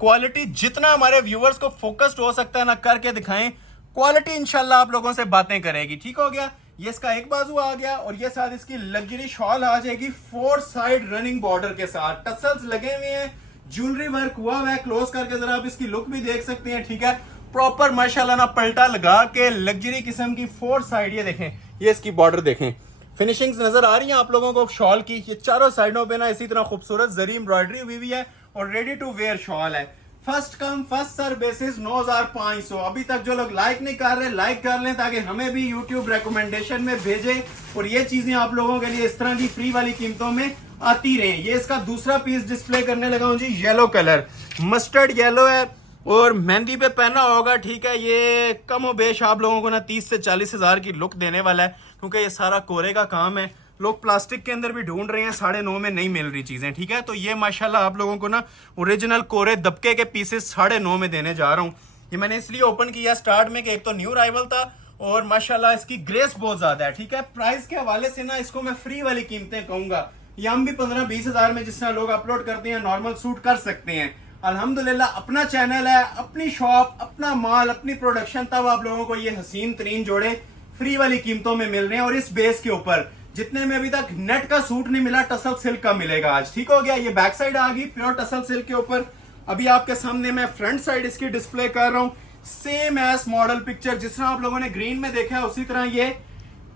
क्वालिटी जितना हमारे व्यूअर्स को फोकस्ड हो सकता है ना करके दिखाएं, क्वालिटी इंशाल्लाह आप लोगों से बातें करेगी। ठीक हो गया, ये इसका एक बाजू आ गया और ये साथ इसकी लग्जरी शॉल आ जाएगी 4 साइड रनिंग बॉर्डर के साथ, टसल्स लगे हुए हैं, ज्वेलरी वर्क हुआ हुआ है। क्लोज करके जरा आप इसकी लुक भी देख सकते हैं। ठीक है, प्रॉपर माशाल्लाह ना पलटा लगा के लग्जरी किस्म की 4 साइड, ये देखें, ये इसकी बॉर्डर देखें, फिनिशिंग्स नजर आ रही है आप लोगों को शॉल की। ये चारों साइडों पे ना इसी तरह खूबसूरत जरी एम्ब्रॉयडरी हुई हुई है और रेडी टू वेयर शॉल है। First come first serve basis 9500। अभी तक जो लोग लाइक नहीं कर रहे, लाइक कर लें ताकि हमें भी यूट्यूब रिकमेंडेशन में भेजे और ये चीजें आप लोगों के लिए इस तरह की फ्री वाली कीमतों में आती रहे। ये इसका दूसरा पीस डिस्प्ले करने लगा हूं जी, येलो कलर, मस्टर्ड येलो है और मेहंदी पे पहना होगा। ठीक है, ये कम और बेश आप लोगों को ना 30 से 40 हजार की लुक देने वाला है, क्योंकि ये सारा कोरे का काम है। लोग प्लास्टिक के अंदर भी ढूंढ रहे हैं, 9.5 में नहीं मिल रही चीजें। ठीक है, तो ये माशाल्लाह आप लोगों को ना ओरिजिनल कोरे दबके के पीसेस 9.5 में देने जा रहा हूँ। ये मैंने इसलिए ओपन किया स्टार्ट में कि एक तो न्यू राइवल था और माशाल्लाह इसकी ग्रेस बहुत ज्यादा है। ठीक है, प्राइस के हवाले से ना इसको मैं फ्री वाली कीमतें कहूंगा। ये हम भी 15-20 हजार में जिस तरह लोग अपलोड करते हैं नॉर्मल सूट कर सकते हैं। अल्हम्दुलिल्लाह अपना चैनल है, अपनी शॉप, अपना माल, अपनी प्रोडक्शन, तब आप लोगों को ये हसीन तरीन जोड़े फ्री वाली कीमतों में मिल रहे हैं। और इस बेस के ऊपर जितने में अभी तक नेट का सूट नहीं मिला, टसल सिल्क का मिलेगा आज। ठीक हो गया, ये बैक साइड आ गई प्योर टसल सिल्क के ऊपर। अभी आपके सामने मैं फ्रंट साइड इसकी डिस्प्ले कर रहा हूं, सेम एस मॉडल पिक्चर जिस तरह आप लोगों ने ग्रीन में देखा है उसी तरह ये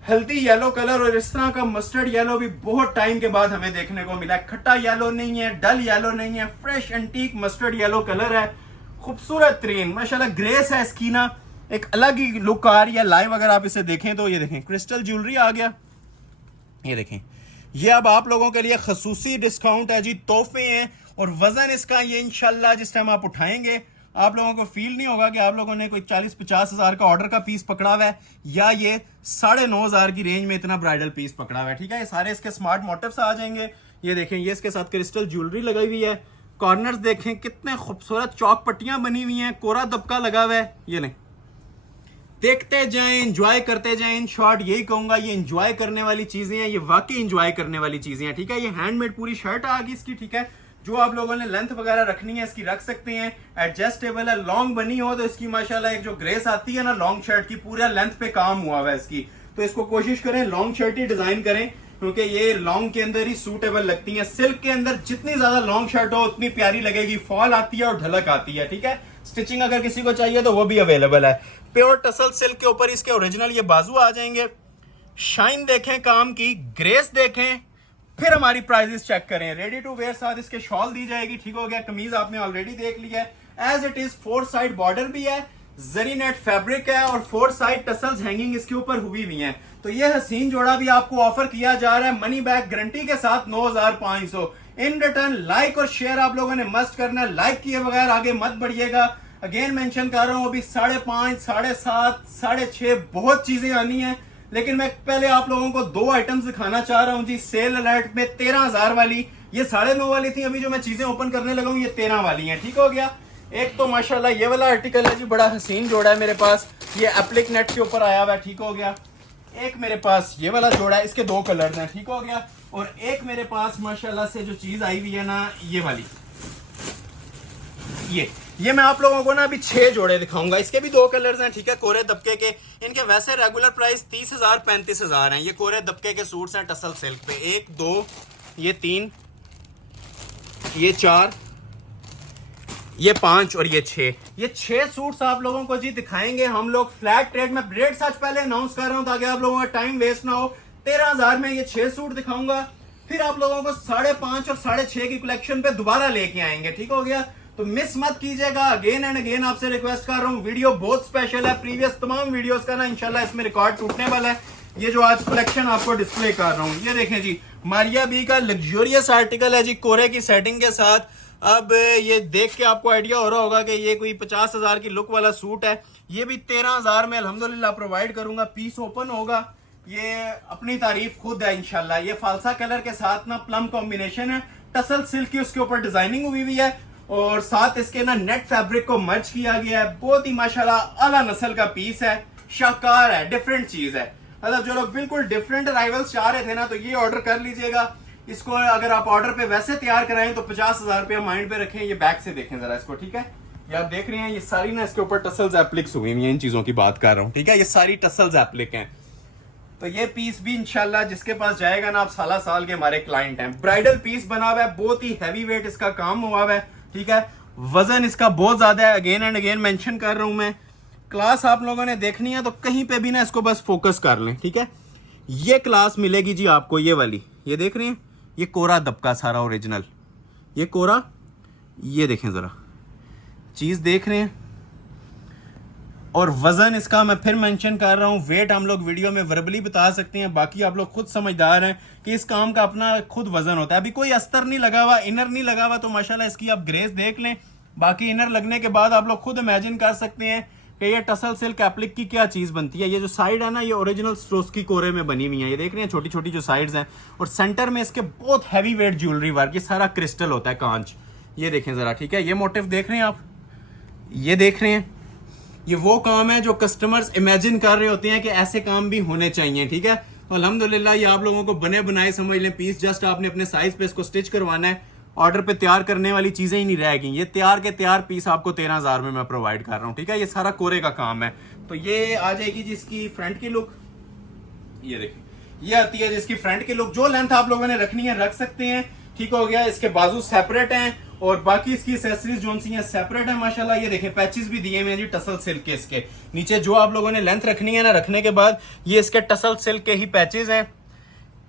हेल्दी येलो कलर और इस तरह का मस्टर्ड येलो भी बहुत टाइम के बाद हमें देखने को मिला है। खट्टा येलो नहीं है, डल येलो नहीं है, fresh antique mustard yellow colour है, खूबसूरत तरीन माशाल्लाह ग्रेस है इसकी ना, एक अलग ही लुक आ रही है लाइव। अगर आप इसे देखें तो ये देखें क्रिस्टल ज्वेलरी आ गया, ये देखें, ये अब आप लोगों के लिए खसूसी डिस्काउंट है जी, तोहफे हैं। और वजन इसका ये इंशाल्लाह जिस टाइम आप उठाएंगे आप लोगों को फील नहीं होगा कि आप लोगों ने कोई 40-50 हजार का ऑर्डर का पीस पकड़ा हुआ है या ये 9,500 की रेंज में इतना ब्राइडल पीस पकड़ा हुआ है। ठीक है, ये सारे इसके स्मार्ट मोटिव्स आ जाएंगे। ये देखें, ये इसके साथ क्रिस्टल ज्वेलरी लगाई हुई है, कॉर्नर्स देखें कितने खूबसूरत चौक पट्टियां बनी हुई हैं, कोरा दबका लगा हुआ है। ये नहीं, देखते जाएं, एंजॉय करते जाएं। इन शॉर्ट यही कहूंगा, ये एंजॉय करने वाली चीजें हैं, ये वाकई एंजॉय करने वाली चीजें हैं। ठीक है, ये हैंडमेड पूरी शर्ट आ गई इसकी। ठीक है, जो आप लोगों ने लेंथ वगैरह रखनी है इसकी रख सकते हैं, एडजस्टेबल है। लॉन्ग बनी हो तो इसकी माशाल्लाह एक जो ग्रेस आती है ना लॉन्ग शर्ट की, पूरा लेंथ पे काम हुआ हुआ है इसकी, तो इसको कोशिश करें लॉन्ग शर्ट ही डिजाइन करें, क्योंकि ये लॉन्ग के अंदर ही सूटेबल लगती है। सिल्क के अंदर जितनी ज्यादा लॉन्ग शर्ट हो उतनी प्यारी लगेगी, फॉल आती है और ढलक आती है। ठीक है, स्टिचिंग अगर किसी को चाहिए तो वो भी अवेलेबल है। प्योर टसल सिल्क के ऊपर इसके ओरिजिनल ये बाजू आ जाएंगे। शाइन देखें काम की, ग्रेस देखें, फिर हमारी प्राइजेस चेक करें। रेडी टू वेयर साथ इसके शॉल दी जाएगी। ठीक हो गया, कमीज आपने ऑलरेडी देख लिया है, as it is 4 side border भी है, जरी नेट फैब्रिक है और 4 साइड टसल्स हैंगिंग इसके ऊपर हुई हुई हैं। तो ये हसीन जोड़ा भी आपको ऑफर किया जा रहा है मनी बैक गारंटी के साथ 9,500। इन रिटर्न लाइक और शेयर आप लोगों ने मस्ट करना है, लाइक किए बगैर आगे मत बढ़िएगा। अगेन मेंशन कर रहा हूं, अभी 5.5, 7.5, 6.5 बहुत चीजें आनी है, लेकिन मैं पहले आप लोगों को 2 आइटम्स दिखाना चाह रहा हूं जी। सेल अलर्ट में 13,000 वाली, ये 9.5 वाली थी, अभी जो मैं चीजें ओपन करने लगा हूं ये 13 वाली हैं। ठीक हो गया, एक तो माशाल्लाह ये वाला आर्टिकल है जी, बड़ा हसीन जोड़ा है मेरे पास, ये एप्लिक नेट के ऊपर आया हुआ है। ठीक हो गया, एक मेरे पास ये वाला जोड़ा है, इसके 2 कलर हैं। ठीक हो गया, और एक मेरे पास माशाल्लाह से जो चीज आई हुई है ना ये वाली, ये मैं आप लोगों को ना अभी 6 जोड़े दिखाऊंगा, इसके भी 2 कलर्स हैं। ठीक है, कोरे दबके के, इनके वैसे रेगुलर प्राइस 30,000 35,000 हैं। ये कोरे दबके के सूट्स हैं टसल सिल्क पे, 1 2 ये 3 ये 4 ये 5 और ये 6, ये 6 सूट्स आप लोगों को जी दिखाएंगे हम लोग फ्लैट रेट में। रेट सच पहले अनाउंस कर रहा हूं ताकि आप लोगों का टाइम वेस्ट ना हो। 13,000 में ये 6 सूट दिखाऊंगा, फिर आप लोगों को 5.5 और 6.5 की कलेक्शन पे दोबारा लेके आएंगे। ठीक हो गया, तो मिस मत कीजिएगा। अगेन एंड अगेन आपसे रिक्वेस्ट कर रहा हूं, वीडियो बहुत स्पेशल है, प्रीवियस तमाम वीडियोस का ना इंशाल्लाह इसमें रिकॉर्ड टूटने वाला है। ये जो आज कलेक्शन आपको डिस्प्ले कर रहा हूं, ये देखें जी, मारिया बी का लग्जरियस आर्टिकल है जी, कोरे की सेटिंग के साथ। अब ये देख के आपको आइडिया हो रहा होगा कि ये कोई 50,000 की लुक वाला सूट है, ये भी 13,000 में अल्हम्दुलिल्लाह प्रोवाइड करूंगा। पीस ओपन होगा, ये अपनी तारीफ खुद है इंशाल्लाह। ये फालसा कलर के साथ ना प्लम कॉम्बिनेशन है, टसल सिल्क की उसके ऊपर डिजाइनिंग हुई हुई है और साथ इसके ना नेट फैब्रिक को मर्ज किया गया है। बहुत ही माशाल्लाह आला नस्ल का पीस है, शाकार है, डिफरेंट चीज है। मतलब जो लोग बिल्कुल डिफरेंट अराइवल्स चाह रहे थे ना, तो ये ऑर्डर कर लीजिएगा। इसको अगर आप ऑर्डर पे वैसे तैयार कराएं तो 50,000 रुपया माइंड पे रखें। ये बैक से देखें जरा इसको, ठीक है। ये आप देख रहे हैं, ये सारी ना इसके ऊपर टसल्स एप्लिक्स हुई हैं, इन चीजों की बात कर रहा हूँ, ठीक है। ये सारी टसल्स एप्लिक हैं। तो ये पीस भी इंशाल्लाह जिसके पास जाएगा ना, आप साल के हमारे क्लाइंट हैं। ब्राइडल पीस बना हुआ है, बहुत ही हैवी वेट इसका काम हुआ हुआ है, ठीक है। वजन इसका बहुत ज्यादा है, अगेन एंड अगेन मेंशन कर रहा हूं मैं। क्लास आप लोगों ने देखनी है तो कहीं पे भी ना इसको बस फोकस कर लें, ठीक है। ये क्लास मिलेगी जी आपको, ये वाली, ये देख रहे हैं, ये कोरा दबका सारा ओरिजिनल, ये कोरा, ये देखें जरा चीज देख रहे हैं। और वजन इसका मैं फिर मेंशन कर रहा हूं, वेट हम लोग वीडियो में वर्बली बता सकते हैं, बाकी आप लोग खुद समझदार हैं कि इस काम का अपना खुद वजन होता है। अभी कोई अस्तर नहीं लगा हुआ, इनर नहीं लगा हुआ, तो माशाल्लाह इसकी आप ग्रेस देख लें। बाकी इनर लगने के बाद आप लोग खुद इमेजिन कर सकते हैं कि ये टसल सिल्क एप्लिक की क्या चीज बनती है। ये जो साइड है ना, ये ओरिजिनल स्ट्रोस्की कोरे में बनी हुई है, ये देख रहे हैं छोटी छोटी जो साइड्स हैं। और सेंटर में इसके बहुत हैवी वेट ज्वेलरी वर्क, ये सारा क्रिस्टल होता है, कांच। ये देखें जरा, ठीक है। ये मोटिव देख रहे हैं आप, ये देख रहे हैं, ये वो काम है जो कस्टमर्स इमेजिन कर रहे होते हैं कि ऐसे काम भी होने चाहिए, ठीक है। तो अल्हम्दुलिल्लाह ये आप लोगों को बने बनाए समझ लें पीस, जस्ट आपने अपने साइज पे इसको स्टिच करवाना है। ऑर्डर पे तैयार करने वाली चीजें ही नहीं रहेगी। ये तैयार के तैयार पीस आपको 13,000 में मैं प्रोवाइड कर रहा हूँ, ठीक है। ये सारा कोरे का काम है। तो ये आ जाएगी जिसकी फ्रंट की लुक, ये देखिए, ये आती है जिसकी फ्रंट की लुक। जो लेंथ आप लोगों ने रखनी है रख सकते हैं, ठीक हो गया। इसके बाजू सेपरेट हैं और बाकी इसकी एक्सेसरीज जो सी हैं सेपरेट है माशाल्लाह। ये देखें पैचेस भी दिए हुए हैं जी टसल सिल्क के। इसके नीचे जो आप लोगों ने लेंथ रखनी है ना, रखने के बाद ये इसके टसल सिल्क के ही पैचेस हैं।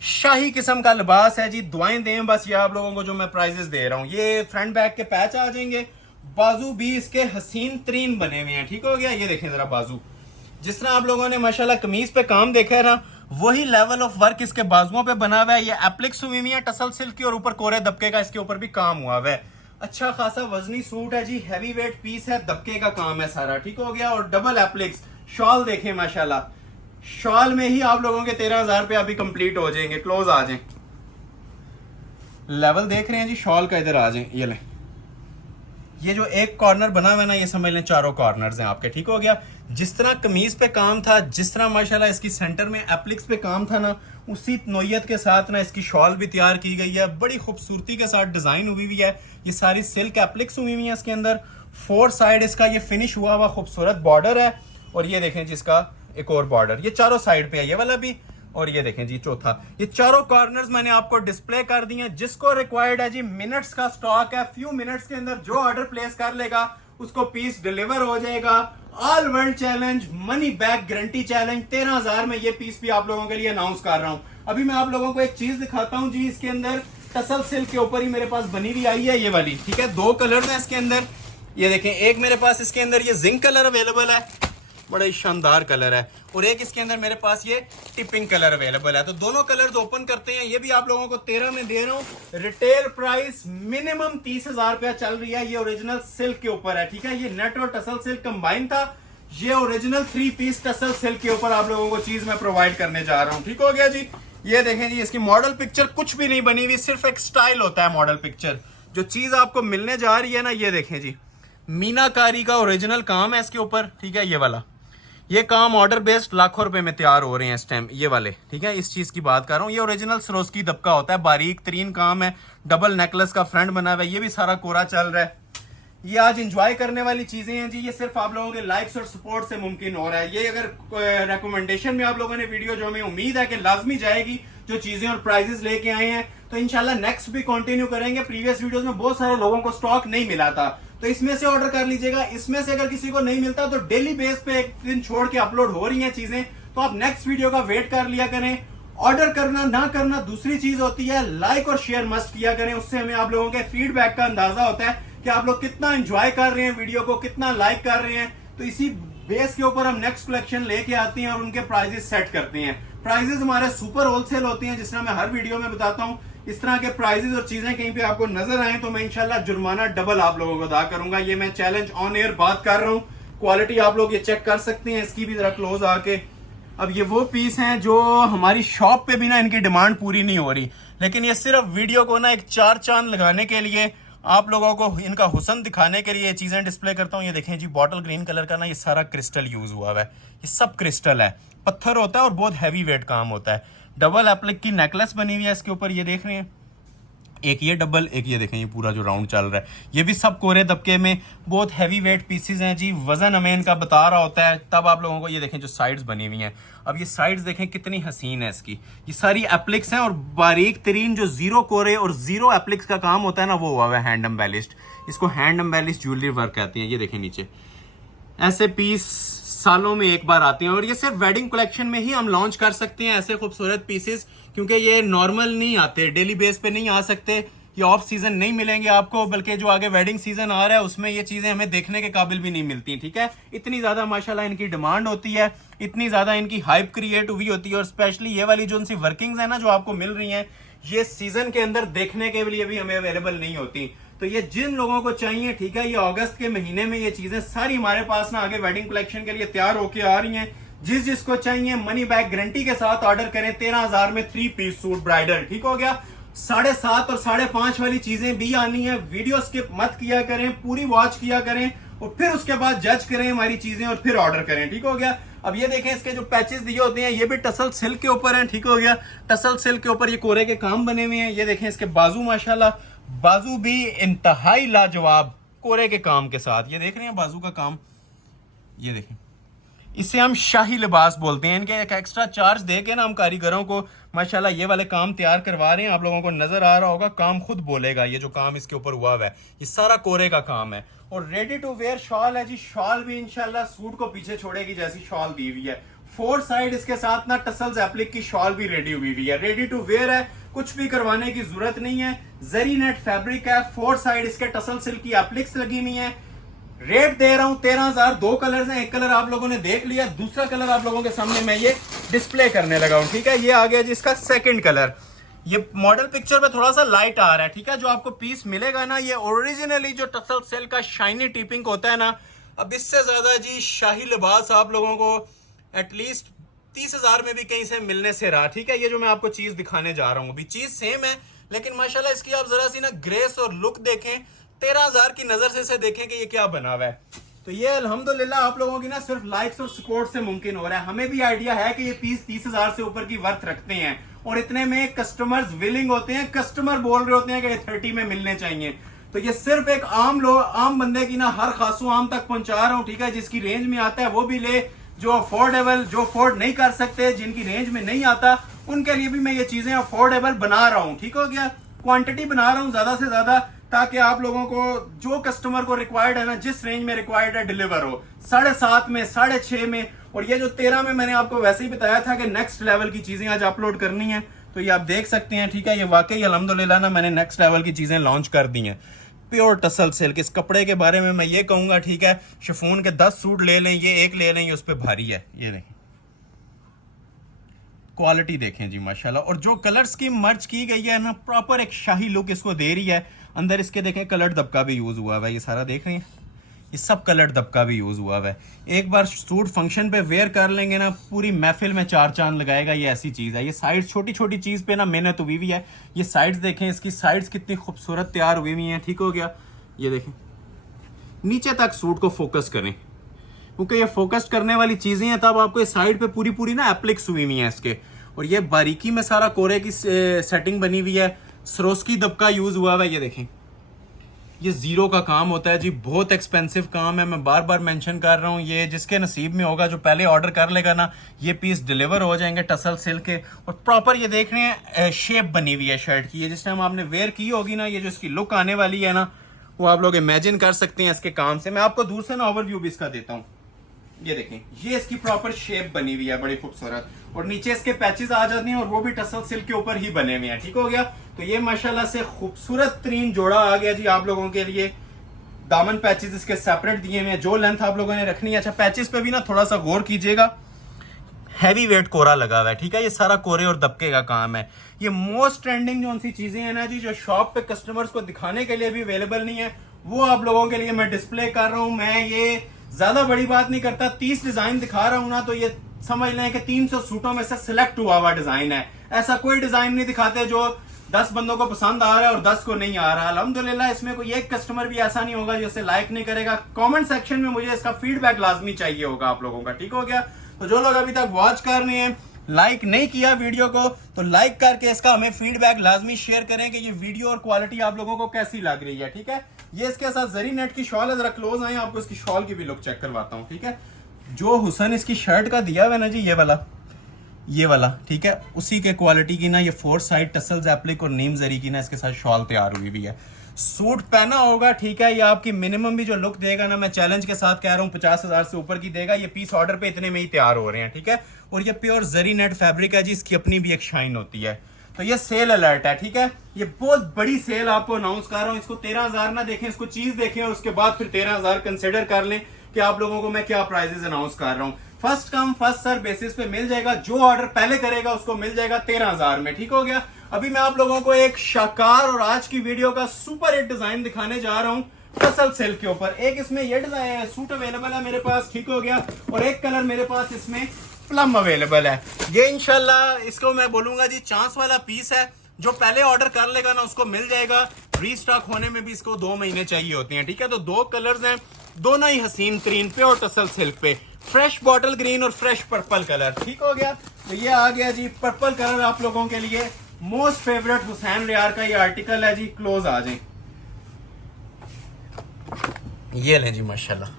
शाही किस्म का लिबास है जी, दुआएं दें बस। ये आप लोगों को जो मैं प्राइजेस दे रहा हूँ, ये फ्रंट बैक के पैच आ जाएंगे। बाजू भी इसके हसीन तरीन बने हुए हैं, ठीक हो गया। ये देखें जरा बाजू, जिस तरह आप लोगों ने माशाल्लाह कमीज पे काम देखा है ना, वही लेवल ऑफ वर्क इसके बाजुओं पे बना हुआ है। ये एप्लिक्स हुई हुई है टसल सिल्क की, और ऊपर कोरे दबके का इसके ऊपर भी काम हुआ हुआ है। अच्छा खासा वजनी सूट है जी, हैवी वेट पीस है, दबके का काम है सारा, ठीक हो गया। और डबल एप्लिक्स शॉल देखें माशाल्लाह, शॉल में ही आप लोगों के 13,000 रुपये अभी कंप्लीट हो जाएंगे। क्लोज आ जाएं, लेवल देख रहे हैं जी शॉल का, इधर आ जाएं। ये लें, ये जो एक कॉर्नर बना हुआ है ना, ये समझ लें चारों कॉर्नर्स हैं आपके, ठीक हो गया। जिस तरह कमीज पे काम था, जिस तरह माशाल्लाह इसकी सेंटर में एप्लिक्स पे काम था ना, उसी नोयत के साथ ना इसकी शॉल भी तैयार की गई है। बड़ी खूबसूरती के साथ डिजाइन हुई हुई है। ये सारी सिल्क एप्लिक्स हुई हुई है इसके अंदर। 4 साइड इसका ये फिनिश हुआ हुआ खूबसूरत बॉर्डर है। और ये देखें जिसका एक और बॉर्डर, ये चारों साइड पे है, ये वाला भी। और ये देखें जी चौथा, ये चारों कॉर्नर्स मैंने आपको डिस्प्ले कर दिए हैं। जिसको रिक्वायर्ड है जी, मिनट्स का स्टॉक है, फ्यू मिनट्स के अंदर जो ऑर्डर प्लेस कर लेगा उसको पीस डिलीवर हो जाएगा। All world challenge, money back guarantee challenge. 13,000 में ये पीस भी आप लोगों के लिए अनाउंस कर रहा हूं। अभी मैं आप लोगों को एक चीज दिखाता हूं जी, इसके अंदर टसल सिल्क के ऊपर ही मेरे पास बनी हुई आई है ये वाली, ठीक है। 2 कलर है इसके अंदर, ये देखें। एक मेरे पास इसके अंदर ये जिंक कलर अवेलेबल है, बड़ा ही शानदार कलर है। और एक इसके अंदर मेरे पास ये टिपिंग कलर अवेलेबल है। तो दोनों कलर्स ओपन करते हैं। ये भी आप लोगों को 13 में दे रहा हूँ। रिटेल प्राइस मिनिमम 30,000 रुपया चल रही है। ये ओरिजिनल सिल्क के ऊपर है, ठीक है। ये नेट और टसल सिल्क कंबाइन था। ये ओरिजिनल 3 पीस टसल सिल्क के ऊपर आप लोगों को चीज मैं प्रोवाइड करने जा रहा हूँ, ठीक हो गया जी। ये देखें जी, इसकी मॉडल पिक्चर कुछ भी नहीं बनी हुई, सिर्फ एक स्टाइल होता है मॉडल पिक्चर। जो चीज आपको मिलने जा रही है ना, ये देखें जी, मीनाकारी का ओरिजिनल काम है इसके ऊपर, ठीक है। ये वाला, ये काम ऑर्डर बेस्ड लाखों रुपए में तैयार हो रहे हैं इस टाइम, ये वाले, ठीक है। इस चीज की बात कर रहा हूँ। ये ओरिजिनल सरोस्की दबका होता है, बारीक तरीन काम है। डबल नेकलेस का फ्रंट बना हुआ है, ये भी सारा कोरा चल रहा है। ये आज एंजॉय करने वाली चीजें हैं जी। ये सिर्फ आप लोगों के लाइक्स और सपोर्ट से मुमकिन हो रहा है। ये अगर रिकमेंडेशन में आप लोगों ने वीडियो, जो हमें उम्मीद है कि लाजमी जाएगी, जो चीजें और प्राइजेस लेके आए हैं, तो इंशाल्लाह नेक्स्ट भी कंटिन्यू करेंगे। प्रीवियस वीडियोस में बहुत सारे लोगों को स्टॉक नहीं मिला था, तो इसमें से ऑर्डर कर लीजिएगा। इसमें से अगर किसी को नहीं मिलता तो डेली बेस पे एक दिन छोड़ के अपलोड हो रही हैं चीजें, तो आप नेक्स्ट वीडियो का वेट कर लिया करें। ऑर्डर करना ना करना दूसरी चीज होती है, लाइक और शेयर मस्ट किया करें। उससे हमें आप लोगों के फीडबैक का अंदाजा होता है कि आप लोग कितना एंजॉय कर रहे हैं वीडियो को, कितना लाइक कर रहे हैं। तो इसी बेस के ऊपर हम नेक्स्ट कलेक्शन लेके आते हैं और उनके प्राइजेस सेट करते हैं। प्राइजेस हमारे सुपर होलसेल होते हैं, जिस तरह मैं हर वीडियो में बताता हूं। इस तरह के प्राइजेस और चीजें कहीं पे आपको नजर आए तो मैं इंशाल्लाह जुर्माना डबल आप लोगों को अदा करूंगा। ये मैं चैलेंज ऑन एयर बात कर रहा हूं। क्वालिटी आप लोग ये चेक कर सकते हैं, इसकी भी जरा क्लोज आके। अब ये वो पीस हैं जो हमारी शॉप पे भी ना इनकी डिमांड पूरी नहीं हो रही, लेकिन ये सिर्फ वीडियो को ना एक 4 चांद लगाने के लिए, आप लोगों को इनका हुस्न दिखाने के लिए ये चीजें डिस्प्ले करता हूँ। ये देखें जी, बॉटल ग्रीन कलर का ना ये सारा क्रिस्टल यूज हुआ है। ये सब क्रिस्टल है, पत्थर होता है और बहुत हैवी वेट काम होता है। डबल एप्लिक की नेकलेस बनी हुई है इसके ऊपर, ये देख रहे हैं। एक ये डबल, एक ये देखें, ये पूरा जो राउंड चल रहा है, ये भी सब कोरे दबके में बहुत हैवी वेट पीसेज हैं जी। वजन हमें इनका बता रहा होता है तब आप लोगों को। ये देखें जो साइड्स बनी हुई हैं, अब ये साइड्स देखें कितनी हसीन है इसकी। ये सारी एप्लिक्स हैं और बारीक तरीन जो जीरो कोरे और जीरो एप्लिक्स का काम होता है ना, वो हुआ हुआ है हैंड एम्बेलिश्ड। इसको हैंड एम्बेलिश्ड ज्वेलरी वर्क कहते हैं। ये देखें नीचे ऐसे पीस सालों में एक बार आते हैं और ये सिर्फ वेडिंग कलेक्शन में ही हम लॉन्च कर सकते हैं ऐसे खूबसूरत पीसेस, क्योंकि ये नॉर्मल नहीं आते, डेली बेस पे नहीं आ सकते, ये ऑफ सीजन नहीं मिलेंगे आपको, बल्कि जो आगे वेडिंग सीजन आ रहा है उसमें ये चीजें हमें देखने के काबिल भी नहीं मिलती। ठीक है, इतनी ज्यादा माशाल्लाह इनकी डिमांड होती है, इतनी ज्यादा इनकी हाइप क्रिएट हुई होती है। और स्पेशली ये वाली जो उनसी वर्किंग्स है ना जो आपको मिल रही हैं, ये सीजन के अंदर देखने के लिए भी हमें अवेलेबल नहीं होती। तो ये जिन लोगों को चाहिए, ठीक है, ये अगस्त के महीने में ये चीजें सारी हमारे पास ना आगे वेडिंग कलेक्शन के लिए तैयार होके आ रही हैं। जिसको चाहिए मनी बैक गारंटी के साथ ऑर्डर करें। 13,000 में 3 पीस सूट ब्राइडल। ठीक हो गया। 7.5 और 5.5 वाली चीजें भी आनी है। वीडियो स्किप मत किया करें, पूरी वॉच किया करें और फिर उसके बाद जज करें हमारी चीजें और फिर ऑर्डर करें। ठीक हो गया। अब ये देखें इसके जो पैचेस दिए होते हैं ये भी टसल सिल्क के ऊपर हैं। ठीक हो गया। टसल सिल्क के ऊपर ये कोरे के काम बने हुए हैं। ये देखें इसके बाजू, माशाल्लाह बाजू भी इंतहाई लाजवाब कोरे के काम के साथ। ये देख रहे हैं बाजू का काम, ये देखें, इसे हम शाही लिबास बोलते हैं। इनके एक एक्स्ट्रा चार्ज दे के ना हम कारीगरों को माशाल्लाह ये वाले काम तैयार करवा रहे हैं। आप लोगों को नजर आ रहा होगा, काम खुद बोलेगा। ये जो काम इसके ऊपर हुआ है ये सारा कोरे का काम है। और रेडी टू वेयर शॉल है जी। शॉल भी इंशाल्लाह सूट को पीछे छोड़ेगी जैसी शॉल दी हुई है। 4 साइड इसके साथ ना टसल्स एप्लिक की शॉल भी रेडी हुई हुई है। रेडी टू वेयर है, कुछ भी करवाने की जरूरत नहीं है। जरी नेट फैब्रिक है। 4 साइड इसके टसल सिल्क की एप्लिक्स लगी हुई है। रेट दे रहा हूं 13,000। 2 कलर्स हैं, एक कलर आप लोगों ने देख लिया, दूसरा कलर आप लोगों के सामने मैं ये डिस्प्ले करने लगा हूं। ठीक है, ये आ गया जी इसका सेकंड कलर। ये मॉडल पिक्चर में थोड़ा सा लाइट आ रहा है। ठीक है, जो आपको पीस मिलेगा ना, ये ओरिजिनली जो टसल सिल्क का शाइनी टिपिंग होता है ना, अब इससे ज्यादा जी शाही लिबास आप लोगों को एटलीस्ट 30,000 में भी कहीं से मिलने से रहा। ठीक है, ये जो मैं आपको चीज दिखाने जा रहा हूँ अभी, चीज सेम है लेकिन माशाल्लाह इसकी आप जरा सी ना ग्रेस और लुक देखें। 13,000 की नजर से इसे देखें कि ये क्या बना हुआ है। तो ये अल्हम्दुलिल्लाह आप लोगों की ना सिर्फ लाइक्स और सपोर्ट से मुमकिन हो रहा है। हमें भी आइडिया है कि ये पीस 30,000 से ऊपर की वर्थ रखते हैं और इतने में कस्टमर्स विलिंग होते हैं, कस्टमर बोल रहे होते हैं कि 30 में मिलने चाहिए। तो ये सिर्फ एक आम बंदे की ना हर खासू आम तक पहुंचा रहा हूँ। ठीक है, जिसकी रेंज में आता है वो भी ले, जो अफोर्डेबल, जो अफोर्ड नहीं कर सकते, जिनकी रेंज में नहीं आता, उनके लिए भी मैं ये चीजें अफोर्डेबल बना रहा हूँ। ठीक हो गया। क्वांटिटी बना रहा हूँ ज्यादा से ज्यादा, ताकि आप लोगों को जो कस्टमर को रिक्वायर्ड है ना, जिस रेंज में रिक्वायर्ड है डिलीवर हो। 7.5 में, 6.5 में, और ये जो 13 में मैंने आपको वैसे ही बताया था कि नेक्स्ट लेवल की चीजें आज अपलोड करनी है, तो ये आप देख सकते हैं। ठीक है, ये वाकई अल्हम्दुलिल्लाह ना मैंने नेक्स्ट लेवल की चीजें लॉन्च कर दी हैं। Pure tussle silk. इस कपड़े के बारे में मैं ये कहूंगा, ठीक है, शिफॉन के 10 सूट ले लें, ये एक ले लें, ये उस पर भारी है। ये देखें क्वालिटी देखें जी माशाल्लाह। और जो कलर स्कीम मर्ज की गई है ना, प्रॉपर एक शाही लुक इसको दे रही है। अंदर इसके देखें कलर दबका भी यूज हुआ है, ये सारा देख रहे हैं, ये सब कलर दबका भी यूज हुआ है। एक बार सूट फंक्शन पे वेयर कर लेंगे ना, पूरी महफिल में 4 चांद लगाएगा। ये ऐसी चीज है। ये साइड्स छोटी छोटी चीज पे ना मेहनत हुई हुई है। ये साइड्स देखें, इसकी साइड्स कितनी खूबसूरत तैयार हुई हुई हैं। ठीक हो गया। ये देखें नीचे तक सूट को फोकस करें, क्योंकि ये फोकस करने वाली चीजें हैं, तब आपको इस साइड पे पूरी पूरी ना एप्लिक्स हुई हुई हैं इसके। और ये बारीकी में सारा कोरे की सेटिंग बनी हुई है। सरोस्की दबका यूज हुआ है। ये देखें, ये जीरो का काम होता है जी, बहुत एक्सपेंसिव काम है। मैं बार बार मेंशन कर रहा हूँ, ये जिसके नसीब में होगा, जो पहले ऑर्डर कर लेगा ना, ये पीस डिलीवर हो जाएंगे टसल सिल्क के। और प्रॉपर ये देख रहे हैं शेप बनी हुई है शर्ट की। ये जिस टाइम आपने वेयर की होगी ना, ये जो इसकी लुक आने वाली है ना, वो आप लोग इमेजिन कर सकते हैं इसके काम से। मैं आपको दूर से ना ओवरव्यू भी इसका देता हूँ। ये देखें, ये इसकी प्रॉपर शेप बनी हुई है, बड़ी खूबसूरत। और नीचे इसके पैचेस आ जाते हैं और वो भी टसल सिल्क के ऊपर ही बने हुए हैं। ठीक हो गया। तो ये माशाल्लाह से खूबसूरत तरीन जोड़ा आ गया जी आप लोगों के लिए। दामन पैचेस इसके सेपरेट दिए हुए हैं, जो लेंथ आप लोगों ने रखनी है। अच्छा, पैचेस पे भी ना थोड़ा सा गौर कीजिएगा, हैवी वेट कोरा लगा हुआ है। ठीक है, ये सारा कोरे और दबके का काम है। ये मोस्ट ट्रेंडिंग जो सी चीजें हैं ना जी, जो शॉप पे कस्टमर्स को दिखाने के लिए भी अवेलेबल नहीं है, वो आप लोगों के लिए मैं डिस्प्ले कर रहा हूं। मैं ये ज्यादा बड़ी बात नहीं करता, 30 डिजाइन दिखा रहा हूं ना, तो ये समझ लें कि 300 सूटों में से सिलेक्ट हुआ हुआ डिजाइन है। ऐसा कोई डिजाइन नहीं दिखाते जो 10 बंदों को पसंद आ रहा है और 10 को नहीं आ रहा। अल्हम्दुलिल्लाह इसमें कोई एक कस्टमर भी ऐसा नहीं होगा जो इसे लाइक नहीं करेगा। कमेंट सेक्शन में मुझे इसका फीडबैक लाजमी चाहिए होगा आप लोगों का। ठीक हो गया। तो जो लोग अभी तक वॉच कर रहे हैं, लाइक नहीं किया वीडियो को तो लाइक करके इसका हमें फीडबैक लाजमी शेयर करें कि ये वीडियो और क्वालिटी आप लोगों को कैसी लग रही है, ठीक है। ये इसके साथ जरी नेट की शॉल है, जरा क्लोज आए आपको इसकी शॉल की भी लुक चेक करवाता हूँ, ठीक है। जो हुसन इसकी शर्ट का दिया हुआ है ना जी, ये वाला ठीक है, उसी के क्वालिटी की ना ये 4 साइड टसल्स एप्लिक और नीम जरी की ना इसके साथ शॉल तैयार हुई भी है। सूट पहना होगा, ठीक है, ये आपकी मिनिमम भी जो लुक देगा ना, मैं चैलेंज के साथ कह रहा हूँ 50,000 से ऊपर की देगा। ये पीस ऑर्डर पे इतने में ही तैयार हो रहे हैं, ठीक है। और ये प्योर जरी नेट फैब्रिक है जी, इसकी अपनी भी एक शाइन होती है। तो ये सेल अलर्ट है, ठीक है। ये बहुत बड़ी सेल आपको अनाउंस कर रहा हूँ। इसको 13,000 ना देखें, इसको चीज देखें और उसके बाद फिर 13,000 कंसिडर कर लें कि आप लोगों को मैं क्या प्राइजेस अनाउंस कर रहा हूँ। First come first serve basis पे मिल जाएगा, जो ऑर्डर पहले करेगा उसको मिल जाएगा 13,000 में, ठीक हो गया। अभी मैं आप लोगों को एक शाकार और आज की वीडियो का सुपर हिट डिजाइन दिखाने जा रहा हूं टसल सिल्क के ऊपर। एक इसमें ये डिजाइन है, सूट अवेलेबल है मेरे पास, ठीक हो गया। और एक कलर मेरे पास इसमें प्लम अवेलेबल है। ये इंशाल्लाह इसको मैं बोलूंगा जी चांस वाला पीस है, जो पहले ऑर्डर कर लेगा ना उसको मिल जाएगा। रीस्टॉक होने में भी इसको 2 महीने चाहिए होते हैं, ठीक है। तो 2 कलर्स हैं, दोनों ही हसीन तरीन पे और टसल सिल्क पे, फ्रेश बॉटल ग्रीन और फ्रेश पर्पल कलर, ठीक हो गया। तो ये आ गया जी पर्पल कलर आप लोगों के लिए, मोस्ट फेवरेट हुसैन रियार का ये आर्टिकल है जी। क्लोज आ जाए, ये लें जी माशाल्लाह।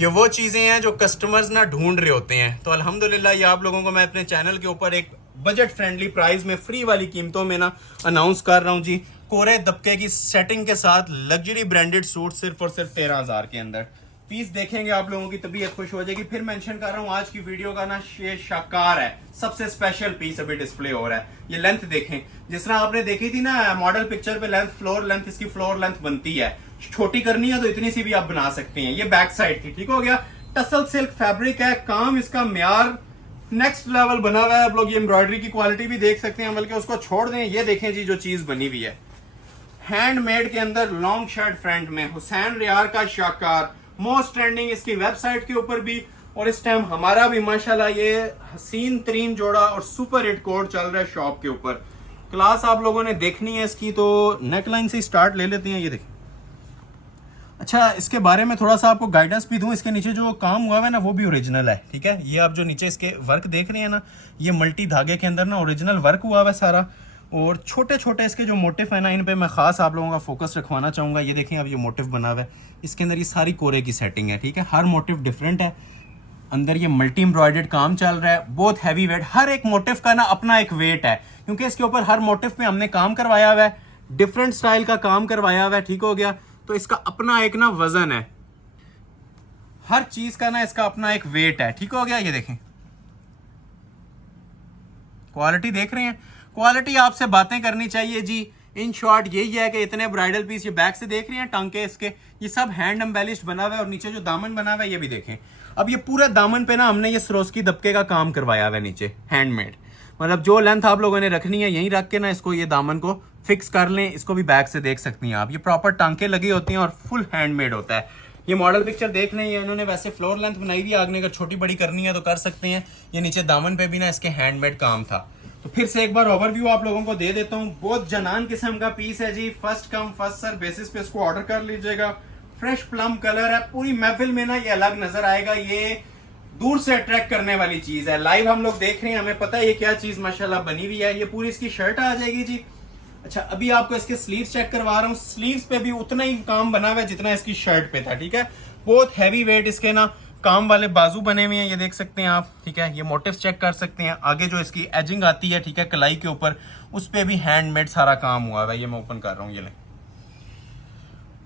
ये वो चीजें हैं जो कस्टमर्स ना ढूंढ रहे होते हैं। तो अल्हम्दुलिल्लाह ये आप लोगों को मैं अपने चैनल के ऊपर एक बजट फ्रेंडली प्राइस में फ्री वाली कीमतों में ना अनाउंस कर रहा हूँ जी। कोरे दबके की सेटिंग के साथ लग्जरी ब्रांडेड सूट सिर्फ और सिर्फ 13,000 के अंदर। पीस देखेंगे आप लोगों की तबीयत खुश हो जाएगी। फिर मेंशन कर रहा हूँ आज की वीडियो का ना ये शाकार है, सबसे स्पेशल पीस अभी डिस्प्ले हो रहा है। ये लेंथ देखें, जिस तरह आपने देखी थी ना मॉडल पिक्चर पे लेंथ, फ्लोर लेंथ, इसकी फ्लोर लेंथ बनती है। छोटी करनी है तो इतनी सी भी आप बना सकते हैं। ये बैक साइड थी, ठीक हो गया। टसल सिल्क फैब्रिक है, काम इसका म्यार नेक्स्ट लेवल बना हुआ है। आप लोग ये एम्ब्रॉयडरी की क्वालिटी भी देख सकते हैं, बल्कि उसको छोड़ दें। ये देखें जी जो चीज बनी हुई है हैंडमेड के अंदर, लॉन्ग शर्ट फ्रंट में, हुसैन रियार का शाकार, मोस्ट ट्रेंडिंग इसकी वेबसाइट के ऊपर भी और इस टाइम हमारा भी माशाल्लाह ये हसीन तरीन जोड़ा और सुपर हिट कोड चल रहा है शॉप के ऊपर। क्लास आप लोगों ने देखनी है इसकी, तो नेकलाइन से स्टार्ट ले लेते हैं। ये देखिए, अच्छा इसके बारे में थोड़ा सा आपको गाइडेंस भी दूं। इसके नीचे जो काम हुआ है ना वो भी ओरिजिनल है, ठीक है। ये आप जो नीचे इसके वर्क देख रहे हैं ना, ये मल्टी धागे के अंदर ना ओरिजिनल वर्क हुआ हुआ है सारा। और छोटे छोटे इसके जो मोटिव है ना, इन पे मैं खास आप लोगों का फोकस रखवाना चाहूँगा। ये देखें अब ये मोटिव बना हुआ है, इसके अंदर ये सारी कोरे की सेटिंग है, ठीक है। हर मोटिव डिफरेंट है, अंदर ये मल्टी एम्ब्रॉयडर्ड काम चल रहा है, बहुत हैवी वेट। हर एक मोटिव का ना अपना एक वेट है, क्योंकि इसके ऊपर हर मोटिव पे हमने काम करवाया हुआ है, डिफरेंट स्टाइल का काम करवाया हुआ है, ठीक हो गया। तो इसका अपना एक ना वजन है, हर चीज का ना इसका अपना एक वेट है, ठीक हो गया। ये देखें क्वालिटी देख रहे हैं, क्वालिटी आपसे बातें करनी चाहिए जी। इन शॉर्ट यही है कि इतने ब्राइडल पीस, ये बैक से देख रहे हैं टांके इसके, ये सब हैंड एम्बेलिश्ड बना हुआ है। और नीचे जो दामन बना हुआ है ये भी देखें। अब ये पूरे दामन पे ना हमने ये सरोस्की दबके का काम करवाया हुआ है नीचे, हैंडमेड। मतलब जो लेंथ आप लोगों ने रखनी है यहीं रख के ना इसको ये दामन को फिक्स कर लें। इसको भी बैक से देख सकती हैं आप, ये प्रॉपर टांके लगी होती हैं और फुल हैंडमेड होता है। ये मॉडल पिक्चर देख लें, ये इन्होंने वैसे फ्लोर लेंथ बनाई थी, आगे अगर छोटी बड़ी करनी है तो कर सकते हैं। ये नीचे दामन पे भी ना इसके हैंडमेड काम था। तो फिर से एक बार ओवरव्यू आप लोगों को दे देता हूँ। बहुत जनान किस्म का पीस है जी, first come first serve basis पे इसको ऑर्डर कर लीजिएगा। फ्रेश प्लम कलर है, पूरी महफिल में ना ये अलग नजर आएगा। ये दूर से अट्रैक्ट करने वाली चीज है। लाइव हम लोग देख रहे हैं, हमें पता है ये क्या चीज माशाल्लाह बनी हुई है। ये पूरी इसकी शर्ट आ जाएगी जी। अच्छा अभी आपको इसके स्लीव्स चेक करवा रहा हूँ। स्लीव्स पे भी उतना ही काम बना हुआ है जितना इसकी शर्ट पे था, ठीक है। बहुत हैवी वेट इसके ना काम वाले बाजू बने हुए हैं, ये देख सकते हैं आप, ठीक है। ये मोटिव्स चेक कर सकते हैं। आगे जो इसकी एजिंग आती है, ठीक है, कलाई के ऊपर, उस पे भी हैंडमेड सारा काम हुआ है। ये मैं ओपन कर रहा हूँ, ये लें।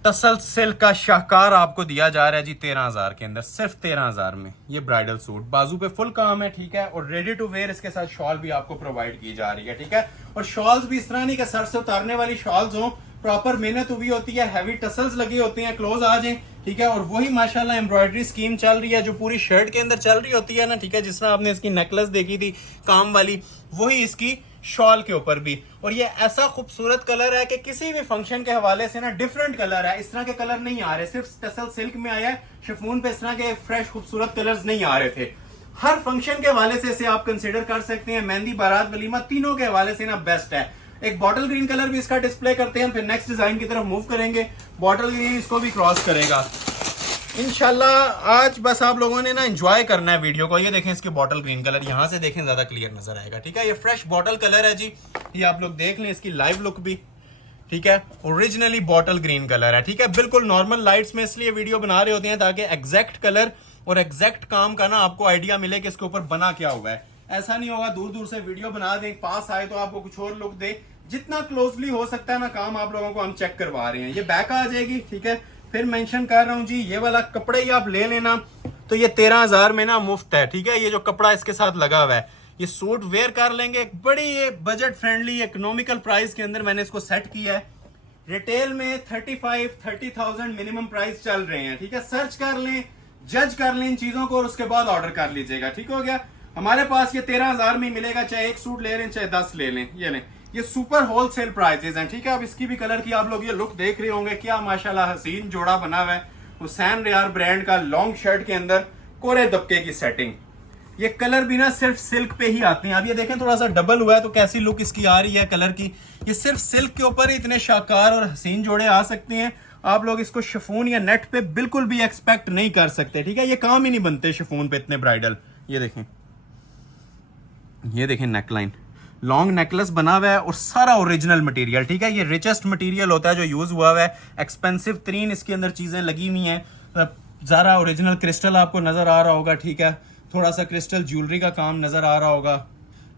टसल सिल्क का शाहकार आपको दिया जा रहा है जी 13,000 के अंदर, सिर्फ 13,000 में। ये ब्राइडल सूट बाजू पे फुल काम है, ठीक है। और रेडी टू वेयर इसके साथ शॉल भी आपको प्रोवाइड की जा रही है, ठीक है। और शॉल्स भी इस तरह नहीं कि सर से उतारने वाली शॉल्स हो, प्रॉपर मेहनत हुई होती है, हैवी टसल्स लगे होते हैं। क्लोज आ जाए, ठीक है। और वही माशाल्लाह एम्ब्रॉयडरी स्कीम चल रही है जो पूरी शर्ट के अंदर चल रही होती है ना, ठीक है। जिस तरह आपने इसकी नेकलेस देखी थी काम वाली, वही इसकी शॉल के ऊपर भी। और ये ऐसा खूबसूरत कलर है कि किसी भी फंक्शन के हवाले से ना डिफरेंट कलर है। इस तरह के कलर नहीं आ रहे, सिर्फ टसल सिल्क में आया है। शिफॉन पे इस तरह के फ्रेश खूबसूरत कलर्स नहीं आ रहे थे। हर फंक्शन के हवाले से इसे आप कंसिडर कर सकते हैं। मेहंदी, बारात, वलीमा, तीनों के हवाले से ना बेस्ट है। एक बॉटल ग्रीन कलर भी इसका डिस्प्ले करते हैं, फिर नेक्स्ट डिजाइन की तरफ मूव करेंगे। बॉटल ग्रीन इसको भी क्रॉस करेगा। इंशाल्लाह आज बस आप लोगों ने ना एंजॉय करना है वीडियो को। ये देखें इसके बॉटल ग्रीन कलर, यहाँ से देखें ज्यादा क्लियर नजर आएगा। ठीक है, ये फ्रेश बॉटल कलर है जी, ये आप लोग देख लें इसकी लाइव लुक भी। ठीक है, ओरिजिनली बॉटल ग्रीन कलर है। ठीक है, बिल्कुल नॉर्मल लाइट्स में इसलिए वीडियो बना रहे होते हैं ताकि एग्जैक्ट कलर और एग्जैक्ट काम का ना आपको आइडिया मिले कि इसके ऊपर बना क्या हुआ है। ऐसा नहीं होगा दूर दूर से वीडियो बना दें, पास आए तो आपको कुछ और लुक दे। जितना क्लोजली हो सकता है ना काम आप लोगों को हम चेक करवा रहे हैं। ये बैक आ जाएगी। ठीक है, फिर मेंशन कर रहा हूं जी, ये वाला कपड़े ही आप ले लेना तो ये 13,000 में ना मुफ्त है। ठीक है, ये जो कपड़ा इसके साथ लगा हुआ है, ये सूट वेयर कर लेंगे। एक बड़ी ये बजट फ्रेंडली इकोनॉमिकल प्राइस के अंदर मैंने इसको सेट किया है। रिटेल में 30,000 मिनिमम प्राइस चल रहे हैं। ठीक है, सर्च कर लें, जज कर लें इन चीजों को और उसके बाद ऑर्डर कर लीजिएगा। ठीक हो गया, हमारे पास ये 13,000 में मिलेगा, चाहे एक सूट ले लें चाहे 10 ले लें। ये लें, ये सुपर होलसेल प्राइसेस हैं। ठीक है, अब इसकी भी कलर की आप लोग ये लुक देख रहे होंगे, क्या माशाल्लाह हसीन जोड़ा बना हुआ है। हुसैन रियार ब्रांड का लॉन्ग शर्ट के अंदर कोरे दबके की सेटिंग। ये कलर भी ना सिर्फ सिल्क पे ही आते हैं। अब ये देखें थोड़ा सा डबल हुआ है तो कैसी लुक इसकी आ रही है कलर की। ये सिर्फ सिल्क के ऊपर ही इतने शाकार और हसीन जोड़े आ सकते हैं। आप लोग इसको शिफॉन या नेट पे बिल्कुल भी एक्सपेक्ट नहीं कर सकते। ठीक है, ये काम ही नहीं बनते शिफॉन पे इतने ब्राइडल। ये देखें, ये देखें नेकलाइन, लॉन्ग नेकलेस बना हुआ है और सारा ओरिजिनल मटेरियल। ठीक है, ये रिचेस्ट मटेरियल होता है जो यूज हुआ हुआ है। एक्सपेंसिव तरीन इसके अंदर चीजें लगी हुई हैं। ज़रा ओरिजिनल क्रिस्टल आपको नजर आ रहा होगा। ठीक है, थोड़ा सा क्रिस्टल ज्वेलरी का काम नजर आ रहा होगा।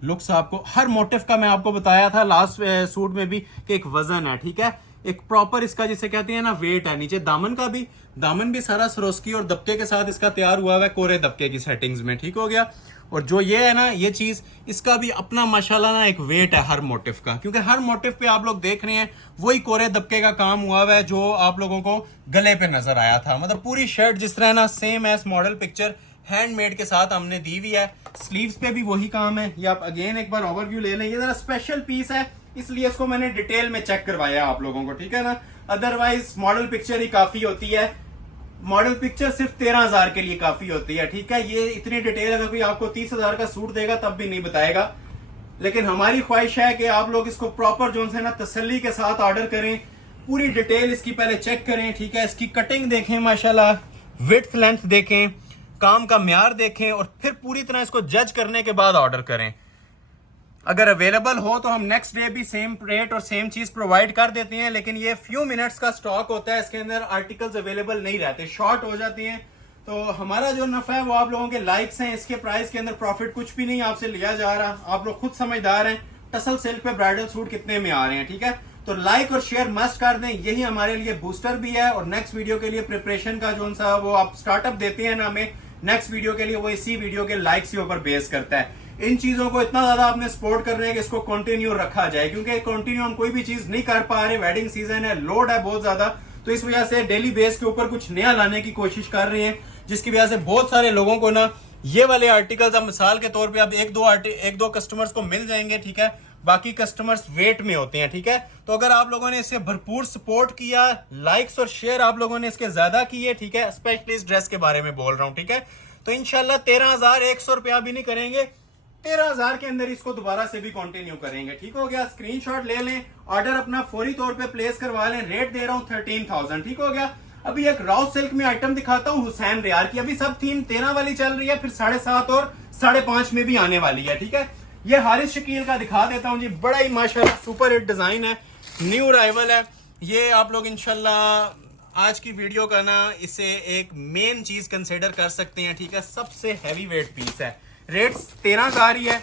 लुक्स आपको हर मोटिव का मैं आपको बताया था लास्ट सूट में भी कि एक वजन है। ठीक है, एक प्रॉपर इसका जिसे कहते हैं ना वेट है। नीचे दामन का भी, दामन भी सारा सरोस्की और दबके के साथ इसका तैयार हुआ है, कोरे दबके की सेटिंग्स में। ठीक हो गया, और जो ये है ना ये चीज, इसका भी अपना माशाल्लाह ना एक वेट है हर मोटिव का, क्योंकि हर मोटिव पे आप लोग देख रहे हैं वही कोरे दबके का काम हुआ है जो आप लोगों को गले पे नजर आया था। मतलब पूरी शर्ट जिस तरह ना same S model picture handmade के साथ हमने दी हुई है। स्लीव्स पे भी वही काम है। ये आप अगेन एक बार ओवरव्यू ले लें। ये जरा स्पेशल पीस है इसलिए इसको मैंने डिटेल में चेक करवाया आप लोगों को। ठीक है ना, अदरवाइज मॉडल पिक्चर ही काफी होती है। मॉडल पिक्चर सिर्फ 13,000 के लिए काफी होती है। ठीक है, ये इतनी डिटेल अगर कोई आपको 30,000 का सूट देगा तब भी नहीं बताएगा। लेकिन हमारी ख्वाहिश है कि आप लोग इसको प्रॉपर जो है ना तसल्ली के साथ ऑर्डर करें, पूरी डिटेल इसकी पहले चेक करें। ठीक है, इसकी कटिंग देखें माशाल्लाह, विड्थ लेंथ देखें, काम का म्यार देखें और फिर पूरी तरह इसको जज करने के बाद ऑर्डर करें। अगर अवेलेबल हो तो हम नेक्स्ट डे भी सेम रेट और सेम चीज प्रोवाइड कर देते हैं, लेकिन ये फ्यू मिनट्स का स्टॉक होता है, इसके अंदर आर्टिकल्स अवेलेबल नहीं रहते, शॉर्ट हो जाते हैं। तो हमारा जो नफा है वो आप लोगों के लाइक्स हैं। इसके प्राइस के अंदर प्रॉफिट कुछ भी नहीं आपसे लिया जा रहा। आप लोग खुद समझदार हैं टसल सिल्क पे ब्राइडल सूट कितने में आ रहे हैं। ठीक है, तो लाइक और शेयर मस्ट कर दें, यही हमारे लिए बूस्टर भी है। और नेक्स्ट वीडियो के लिए प्रिपरेशन का जो सा वो आप स्टार्टअप देते हैं ना हमें नेक्स्ट वीडियो के लिए, वो इसी वीडियो के लाइक्स के ऊपर बेस करता है। इन चीजों को इतना ज्यादा आपने सपोर्ट कर रहे हैं कि इसको कंटिन्यू रखा जाए, क्योंकि कंटिन्यू हम कोई भी चीज नहीं कर पा रहे। वेडिंग सीजन है, लोड है बहुत ज्यादा, तो इस वजह से डेली बेस के ऊपर कुछ नया लाने की कोशिश कर रहे हैं, जिसकी वजह से बहुत सारे लोगों को ना ये वाले आर्टिकल्स अब मिसाल के तौर पे अब एक दो कस्टमर्स को मिल जाएंगे। ठीक है, बाकी कस्टमर्स वेट में होते हैं। ठीक है, तो अगर आप लोगों ने इससे भरपूर सपोर्ट किया, लाइक्स और शेयर आप लोगों ने इसके ज्यादा किए। ठीक है, स्पेशली इस ड्रेस के बारे में बोल रहा हूं। ठीक है, तो इंशाल्लाह 13,100 रुपया भी नहीं करेंगे, 13,000 के अंदर इसको दोबारा से भी कंटिन्यू करेंगे। ठीक हो गया, स्क्रीनशॉट ले लें, ऑर्डर अपना फौरी तौर पे प्लेस करवा लें। रेट दे रहा हूं 13,000। ठीक हो गया, अभी एक राउ सिल्क में आइटम दिखाता हूं हुसैन रियार की। अभी सब थीम 13 वाली चल रही है, फिर 7.5 और 5.5 में भी आने वाली है। ठीक है, ये हारिस शकील का दिखा देता हूं जी, बड़ा ही माशाल्लाह सुपर हिट डिजाइन है, न्यू अराइवल है। ये आप लोग इंशाल्लाह आज की वीडियो का ना इसे एक मेन चीज कंसिडर कर सकते हैं। ठीक है, सबसे हैवी वेट पीस है। रेट 13,000 ही है,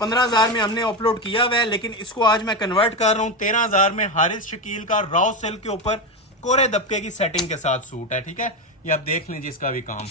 15,000 में हमने अपलोड किया हुआ है, लेकिन इसको आज मैं कन्वर्ट कर रहा हूं 13,000 में। हारिस शकील का राउ सिल्क के ऊपर कोरे दबके की सेटिंग के साथ सूट है। ठीक है, ये आप देख लीजिए इसका भी काम,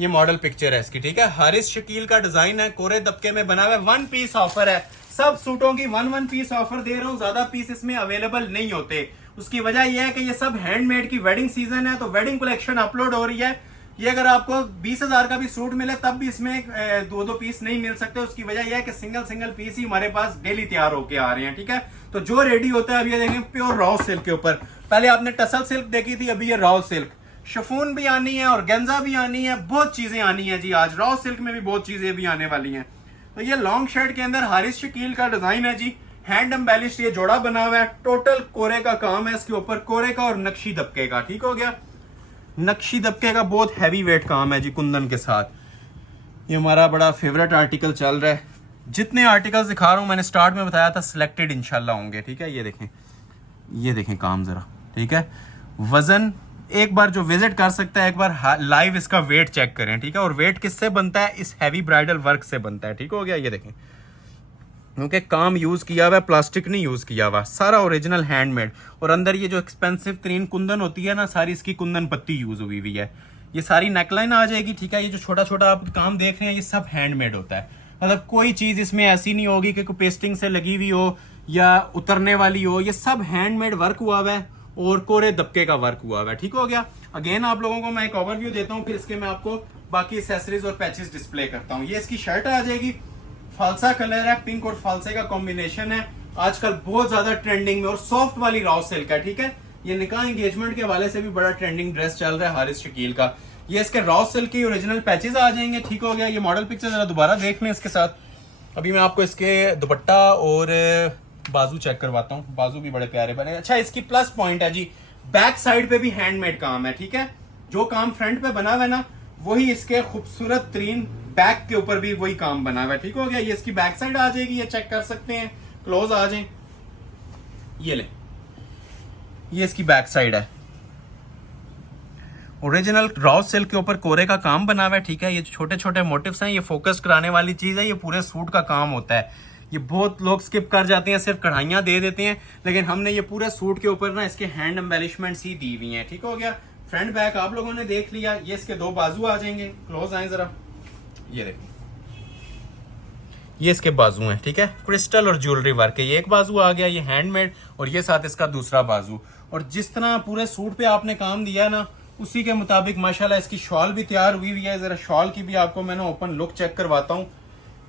ये मॉडल पिक्चर है इसकी। ठीक है, हारिस शकील का डिजाइन है, कोरे दबके में बना हुआ है। 1 पीस ऑफर है, सब सूटों की 1 पीस ऑफर दे रहा हूं, ज्यादा पीस इसमें अवेलेबल नहीं होते। उसकी वजह यह है कि ये सब हैंडमेड की वेडिंग सीजन है, तो वेडिंग कलेक्शन अपलोड हो रही है। ये अगर आपको 20,000 का भी सूट मिले तब भी इसमें 2 पीस नहीं मिल सकते। उसकी वजह यह है कि सिंगल पीस ही हमारे पास डेली तैयार होके आ रहे हैं। ठीक है, तो जो रेडी होता है, अब ये देखें प्योर रॉ सिल्क के ऊपर, पहले आपने टसल सिल्क देखी थी, अभी ये रॉ सिल्क, शिफॉन भी आनी है और गेंजा भी आनी है, बहुत चीजें आनी है जी। आज रॉ सिल्क में भी बहुत चीजें भी आने वाली हैं। तो ये लॉन्ग शर्ट के अंदर हारिस शकील का डिजाइन है जी, हैंड एम्बेलिश्ड ये जोड़ा बना हुआ है, टोटल कोरे का काम है इसके ऊपर, कोरे का और नक्शी दबके का। ठीक हो गया, नक्शी दबके का बहुत हैवी वेट काम है जी कुंदन के साथ। ये हमारा बड़ा फेवरेट आर्टिकल चल रहा है। जितने आर्टिकल्स दिखा रहा हूँ मैंने स्टार्ट में बताया था सिलेक्टेड इंशाल्लाह होंगे, ठीक है। ये देखें काम ज़रा, ठीक है। वज़न एक बार जो विजिट कर सकता है एक बार लाइव इसका वेट चेक करें, ठीक है। और वेट किससे बनता है? इस हैवी ब्राइडल वर्क से बनता है, ठीक हो गया। ये देखें क्योंकि काम यूज़ किया हुआ है, प्लास्टिक नहीं यूज़ किया हुआ, सारा ओरिजिनल हैंडमेड। और अंदर ये जो एक्सपेंसिव तरीन कुंदन होती है ना, सारी इसकी कुंदन पत्ती यूज़ हुई हुई है। ये सारी नेकलाइन आ जाएगी, ठीक है। ये जो छोटा छोटा आप काम देख रहे हैं ये सब हैंडमेड होता है। मतलब कोई चीज़ इसमें ऐसी नहीं होगी कि कोई पेस्टिंग से लगी हुई हो या उतरने वाली हो। ये सब हैंडमेड वर्क हुआ हुआ है और कोरे दबके का वर्क हुआ हुआ है, ठीक हो गया। अगेन आप लोगों को मैं एक ओवरव्यू देता हूँ, फिर इसके मैं आपको बाकी एक्सेसरीज और पैचेस डिस्प्ले करता हूँ। ये इसकी शर्ट आ जाएगी, फालसा कलर है, पिंक और फालसे का कॉम्बिनेशन है, आजकल बहुत ज्यादा ट्रेंडिंग में, और सॉफ्ट वाली रॉ सिल्क है, ठीक है। ये निकाह एंगेजमेंट के हवाले से भी बड़ा ट्रेंडिंग ड्रेस चल रहा है हारिस शकील का। ये इसके रॉ सिल्क की ओरिजिनल पैचेस आ जाएंगे, ठीक हो गया। ये मॉडल पिक्चर जरा दोबारा देख लें इसके साथ। अभी मैं आपको इसके दुपट्टा और बाजू चेक करवाता हूँ। बाजू भी बड़े प्यारे बने। अच्छा, इसकी प्लस पॉइंट है जी, बैक साइड पे भी हैंडमेड काम है, ठीक है। जो काम फ्रंट पे बना हुआ है ना, वही इसके खूबसूरत तरीन बैक के ऊपर भी वही काम बना हुआ है, ठीक हो गया। ये इसकी बैक साइड आ जाएगी, ये चेक कर सकते हैं, क्लोज आ जाए। ये ले, ये इसकी बैक साइड है। ओरिजिनल रॉ सिल्क के ऊपर कोरे का काम बना हुआ है, ठीक है। ये छोटे छोटे मोटिव्स हैं, ये फोकस कराने वाली चीज है। ये पूरे सूट का काम होता है। ये बहुत लोग स्किप कर जाते हैं, सिर्फ कढ़ाइयाँ दे देते हैं, लेकिन हमने ये पूरे सूट के ऊपर ना इसके हैंड एम्बेलिशमेंट्स ही दी हुई हैं, ठीक हो गया। फ्रंट बैक आप लोगों ने देख लिया। ये इसके दो बाजू आ जाएंगे, क्लोज आए जरा। ये देखिए, ये इसके बाजू हैं, ठीक है। क्रिस्टल और ज्वेलरी वर्क है। ये एक बाजू आ गया, ये हैंडमेड, और ये साथ इसका दूसरा बाजू। और जिस तरह पूरे सूट पे आपने काम दिया है ना, उसी के मुताबिक माशाल्लाह इसकी शॉल भी तैयार हुई हुई है। जरा शॉल की भी आपको मैंने ओपन लुक चेक करवाता हूँ।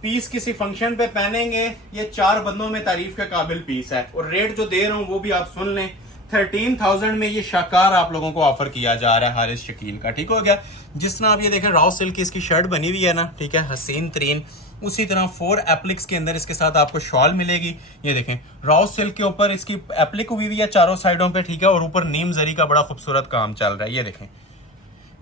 पीस किसी फंक्शन पे पहनेंगे, ये 4 बंदों में तारीफ के काबिल पीस है। और रेट जो दे रहा हूँ वो भी आप सुन लें, 13,000 में ये शाकार आप लोगों को ऑफर किया जा रहा है हारिस शकील का, ठीक हो गया। जिस तरह आप ये देखें रॉ सिल्क की इसकी शर्ट बनी हुई है ना, ठीक है, हसीन तरीन, उसी तरह 4 एप्लिक्स के अंदर इसके साथ आपको शॉल मिलेगी। ये देखें रॉ सिल्क के ऊपर इसकी एप्लिक हुई हुई है चारों साइडों पे, ठीक है। और ऊपर नीम जरी का बड़ा खूबसूरत काम चल रहा है। ये देखें,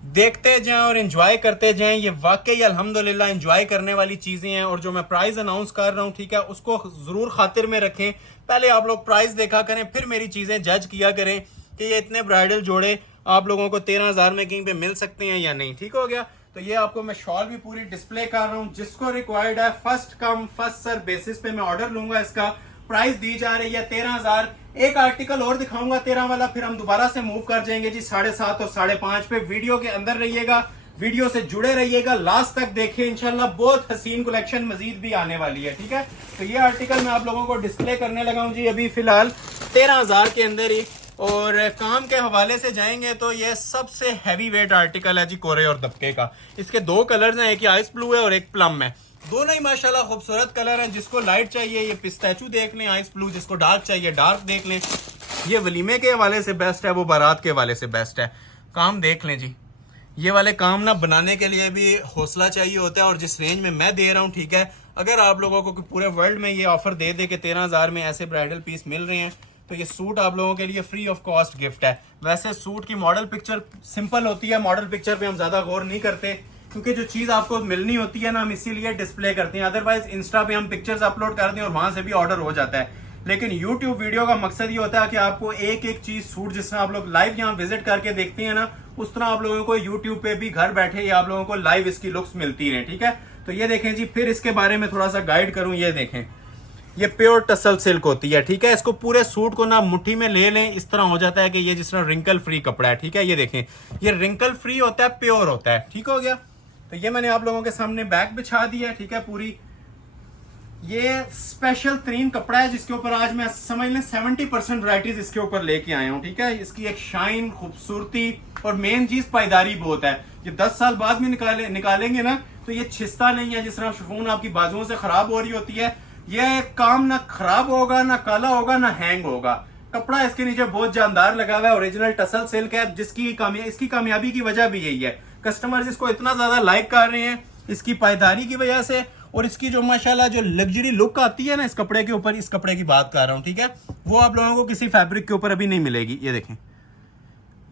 देखते जाएं और एंजॉय करते जाएं। ये वाकई अल्हम्दुलिल्लाह एंजॉय करने वाली चीजें हैं। और जो मैं प्राइस अनाउंस कर रहा हूँ, ठीक है, उसको जरूर खातिर में रखें। पहले आप लोग प्राइस देखा करें, फिर मेरी चीजें जज किया करें कि ये इतने ब्राइडल जोड़े आप लोगों को 13,000 में कहीं पे मिल सकते हैं या नहीं, ठीक हो गया। तो ये आपको मैं शॉल भी पूरी डिस्प्ले कर रहा हूँ। जिसको रिक्वायर्ड है first come first serve basis पे मैं ऑर्डर लूंगा। इसका प्राइस दी जा रही है 13,000। एक आर्टिकल और दिखाऊंगा 13 वाला, फिर हम दोबारा से मूव कर जाएंगे जी 7.5 और 5.5 पे। वीडियो के अंदर रहिएगा, वीडियो से जुड़े रहिएगा, लास्ट तक देखिए, इंशाल्लाह बहुत हसीन कलेक्शन मजीद भी आने वाली है, ठीक है। तो ये आर्टिकल मैं आप लोगों को डिस्प्ले करने लगा हूँ जी अभी फिलहाल 13,000 के अंदर ही। और काम के हवाले से जाएंगे तो ये सबसे हैवी वेट आर्टिकल है जी कोरे और दबके का। इसके 2 कलर्स हैं, एक आइस ब्लू है और एक प्लम है। दोनों ही माशाल्लाह खूबसूरत कलर हैं। जिसको लाइट चाहिए ये पिस्ताचू देख लें, आइस ब्लू। जिसको डार्क चाहिए डार्क देख लें। ये वलीमे के हवाले से बेस्ट है, वो बारात के हवाले से बेस्ट है। काम देख लें जी, ये वाले काम ना बनाने के लिए भी हौसला चाहिए होता है। और जिस रेंज में मैं दे रहा हूँ, ठीक है, अगर आप लोगों को पूरे वर्ल्ड में ये ऑफर दे दे के 13,000 में ऐसे ब्राइडल पीस मिल रहे हैं, तो ये सूट आप लोगों के लिए फ्री ऑफ कॉस्ट गिफ्ट है। वैसे सूट की मॉडल पिक्चर सिंपल होती है, मॉडल पिक्चर पे हम ज्यादा गौर नहीं करते, क्योंकि जो चीज आपको मिलनी होती है ना, हम इसीलिए डिस्प्ले करते हैं। अदरवाइज इंस्टा पे हम पिक्चर्स अपलोड कर दें और वहां से भी ऑर्डर हो जाता है। लेकिन यूट्यूब वीडियो का मकसद ये होता है कि आपको एक एक चीज सूट, जिस तरह आप लोग लाइव यहाँ विजिट करके देखते हैं ना, उस तरह आप लोगों को यूट्यूब पे भी घर बैठे ही आप लोगों को लाइव इसकी लुक्स मिलती रहे, ठीक है। तो ये देखें जी, फिर इसके बारे में थोड़ा सा गाइड करूं। ये देखें, ये प्योर टसल सिल्क होती है, ठीक है। इसको पूरे सूट को ना मुट्ठी में ले लें, इस तरह हो जाता है कि ये जिस तरह रिंकल फ्री कपड़ा है, ठीक है। ये देखें, ये रिंकल फ्री होता है, प्योर होता है, ठीक हो गया। तो ये मैंने आप लोगों के सामने बैग बिछा दिया, ठीक है। पूरी ये स्पेशल तरीन कपड़ा है, जिसके ऊपर आज मैं समझ लें 70% वैरायटीज इसके ऊपर लेके आया हूँ, ठीक है। इसकी एक शाइन, खूबसूरती और मेन चीज पायदारी बहुत है। ये 10 साल बाद में निकालेंगे ना, तो ये छिसता नहीं है। जिस तरह शिफॉन आपकी बाजुओं से खराब हो रही होती है, ये काम ना खराब होगा, ना काला होगा, ना हैंग होगा। कपड़ा इसके नीचे बहुत जानदार लगा हुआ है, ओरिजिनल टसल सिल्क है। इसकी कामयाबी की वजह भी यही है, कस्टमर्स इसको इतना ज्यादा लाइक कर रहे हैं इसकी पायदारी की वजह से। और इसकी जो माशाल्लाह जो लग्जरी लुक आती है ना इस कपड़े के ऊपर, इस कपड़े की बात कर रहा हूँ, ठीक है, वो आप लोगों को किसी फैब्रिक के ऊपर अभी नहीं मिलेगी। ये देखें,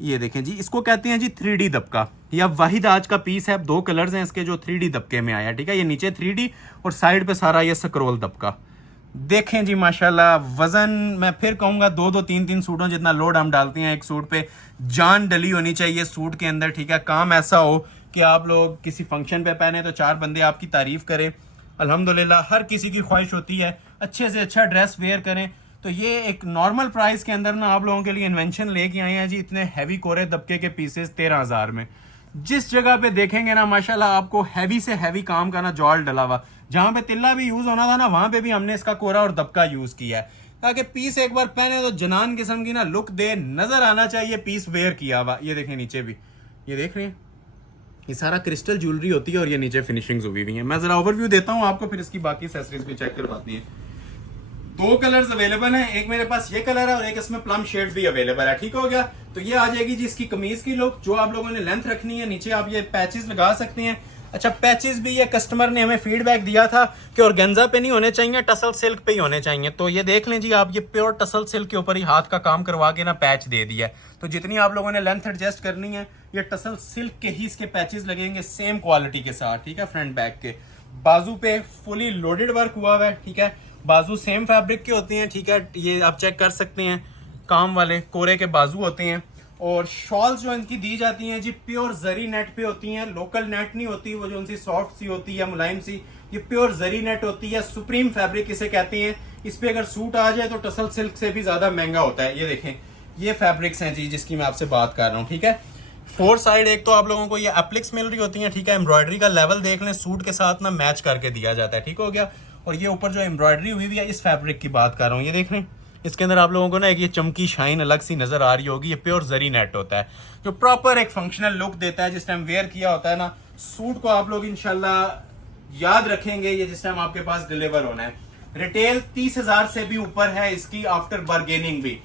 ये देखें जी, इसको कहते हैं जी 3D दबका, या वाहिद आज का पीस है। 2 कलर्स हैं इसके जो 3D दबके में आया, ठीक है। ये नीचे 3D और साइड पे सारा ये स्क्रोल दबका। देखें जी माशाल्लाह, वजन मैं फिर कहूँगा 2-2, 3-3 सूटों जितना लोड हम डालते हैं एक सूट पे, जान डली होनी चाहिए सूट के अंदर, ठीक है। काम ऐसा हो कि आप लोग किसी फंक्शन पे पहने तो 4 बंदे आपकी तारीफ करें। अल्हम्दुलिल्लाह हर किसी की ख्वाहिश होती है अच्छे से अच्छा ड्रेस वेयर करें। तो ये एक नॉर्मल प्राइस के अंदर ना आप लोगों के लिए इन्वेंशन लेके आए हैं जी, इतने हैवी कोरे दबके के पीसेस 13,000 में। जिस जगह पे देखेंगे ना माशाल्लाह आपको हैवी से हैवी काम का ना जॉल डला हुआ, जहां पे तिल्ला भी यूज होना था ना वहां पे भी हमने इसका कोरा और दबका यूज किया है, ताकि पीस एक बार पहने तो जनान किस्म की ना लुक दे, नजर आना चाहिए पीस वेयर किया हुआ। ये देखें नीचे भी, ये देख रहे हैं, ये सारा क्रिस्टल ज्वेलरी होती है और ये नीचे फिनिशिंग्स हुई हुई है। मैं जरा ओवरव्यू देता हूँ आपको, फिर इसकी बाकी एक्सेसरीज भी चेक करवाती है। 2 कलर्स अवेलेबल हैं, एक मेरे पास ये कलर है और एक इसमें प्लम शेड भी अवेलेबल है, ठीक हो गया। तो ये आ जाएगी जी इसकी कमीज की लुक। जो आप लोगों ने लेंथ रखनी है, नीचे आप ये पैचेस लगा सकते हैं। अच्छा, पैचेस भी ये कस्टमर ने हमें फीडबैक दिया था कि ऑर्गेन्जा पे नहीं होने चाहिए, टसल सिल्क पे ही होने चाहिए। तो ये देख लें जी आप, ये प्योर टसल सिल्क के ऊपर ही हाथ का काम करवा के ना पैच दे दिया है। तो जितनी आप लोगों ने लेंथ एडजस्ट करनी है, ये टसल सिल्क के ही इसके पैचेस लगेंगे सेम क्वालिटी के साथ, ठीक है। फ्रंट बैक के बाजू पे फुली लोडेड वर्क हुआ हुआ है, ठीक है। बाजू सेम फैब्रिक के होते हैं, ठीक है। ये आप चेक कर सकते हैं, काम वाले कोरे के बाजू होते हैं। और शॉल्स जो इनकी दी जाती हैं जी प्योर जरी नेट पे होती हैं, लोकल नेट नहीं होती, वो जो उनसी सॉफ्ट सी होती है, मुलायम सी, ये प्योर जरी नेट होती है। सुप्रीम फैब्रिक इसे कहते हैं। इस पे अगर सूट आ जाए तो टसल सिल्क से भी ज्यादा महंगा होता है। ये देखें, ये फैब्रिक्स हैं जी जिसकी मैं आपसे बात कर रहा हूँ, ठीक है। 4 साइड एक तो आप लोगों को ये एप्लिक्स मिल रही होती है, ठीक है। एम्ब्रॉयडरी का लेवल देख लें, सूट के साथ ना मैच करके दिया जाता है, ठीक हो गया। और ये ऊपर जो एम्ब्रॉयडरी हुई हुई है, इस फैब्रिक की बात कर रहा हूँ, ये देख रहे हैं। इसके अंदर आप लोगों को ना एक ये चमकी शाइन अलग सी नजर आ रही होगी। ये प्योर जरी नेट होता है जो प्रॉपर एक फंक्शनल लुक देता है। जिस टाइम वेयर किया होता है ना सूट को, आप लोग इंशाल्लाह याद रखेंगे ये जिस टाइम आपके पास डिलीवर होना है। रिटेल 30,000 से भी ऊपर है इसकी, आफ्टर बार्गेनिंग भी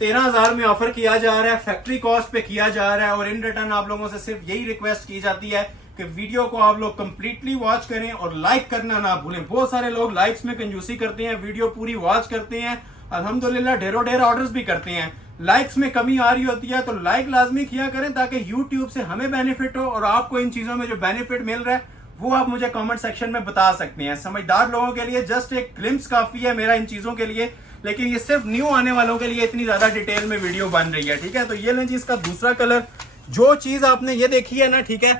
13,000 में ऑफर किया जा रहा है, फैक्ट्री कॉस्ट पे किया जा रहा है। और इन रिटर्न आप लोगों से सिर्फ यही रिक्वेस्ट की जाती है कि वीडियो को आप लोग कंप्लीटली वॉच करें और लाइक करना ना भूलें। बहुत सारे लोग लाइक्स में कंजूसी करते हैं, वीडियो पूरी वॉच करते हैं, अल्हम्दुलिल्लाह ढेरों ढेर ऑर्डर्स भी करते हैं। लाइक्स में कमी आ रही होती है तो लाइक लाजमी किया करें, ताकि यूट्यूब से हमें बेनिफिट हो और आपको इन चीजों में जो बेनिफिट मिल रहा है वो आप मुझे कमेंट सेक्शन में बता सकते हैं। समझदार लोगों के लिए जस्ट एक ग्लिम्स काफी है मेरा इन चीजों के लिए, लेकिन ये सिर्फ न्यू आने वालों के लिए इतनी ज्यादा डिटेल में वीडियो बन रही है, ठीक है। तो ये लें जी इसका दूसरा कलर। जो चीज आपने ये देखी है ना, ठीक है,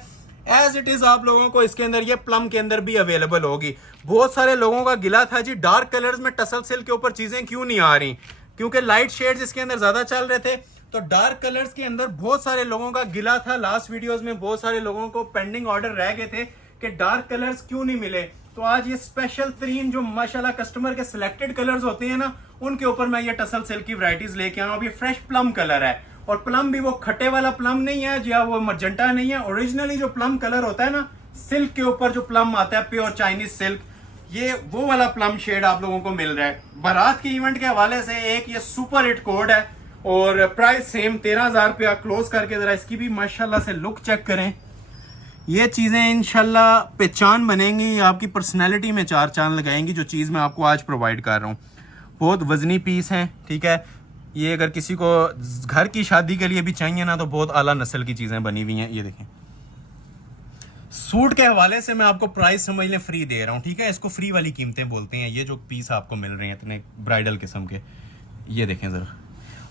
एज इट इज आप लोगों को इसके अंदर ये प्लम के अंदर भी अवेलेबल होगी। बहुत सारे लोगों का गिला था जी डार्क कलर्स में टसल सिल्क के ऊपर चीजें क्यों नहीं आ रही, क्योंकि लाइट शेड्स इसके अंदर ज्यादा चल रहे थे। तो डार्क कलर्स के अंदर बहुत सारे लोगों का गिला था। लास्ट वीडियोस में बहुत सारे लोगों को पेंडिंग ऑर्डर रह गए थे कि डार्क कलर्स क्यों नहीं मिले। तो आज ये स्पेशल 3 जो माशाल्लाह कस्टमर के सिलेक्टेड कलर्स होते हैं ना, उनके ऊपर मैं ये टसल सिल्क की वैरायटीज लेके आया हूं। अभी फ्रेश प्लम कलर है, और प्लम भी वो खट्टे वाला प्लम नहीं है जी, वो मर्जेंटा नहीं है। ओरिजिनली जो प्लम कलर होता है ना, सिल्क के ऊपर जो प्लम आता है प्योर चाइनीज सिल्क, ये वो वाला प्लम शेड आप लोगों को मिल रहा है। बारात के इवेंट के हवाले से एक ये सुपर हिट कोड है और प्राइस सेम 13,000 रुपया क्लोज करके जरा इसकी भी माशाल्लाह से लुक चेक करें। ये चीजें इंशाल्लाह पहचान बनेंगी, आपकी पर्सनैलिटी में 4 चांद लगाएंगी। जो चीज मैं आपको आज प्रोवाइड कर रहा हूँ, बहुत वजनी पीस है, ठीक है। ये अगर किसी को घर की शादी के लिए भी चाहिए ना, तो बहुत आला नस्ल की चीजें बनी हुई हैं। ये देखें, सूट के हवाले से मैं आपको प्राइस समझ लें फ्री दे रहा हूँ, ठीक है। इसको फ्री वाली कीमतें बोलते हैं। ये जो पीस आपको मिल रहे हैं इतने ब्राइडल किस्म के, ये देखें जरा।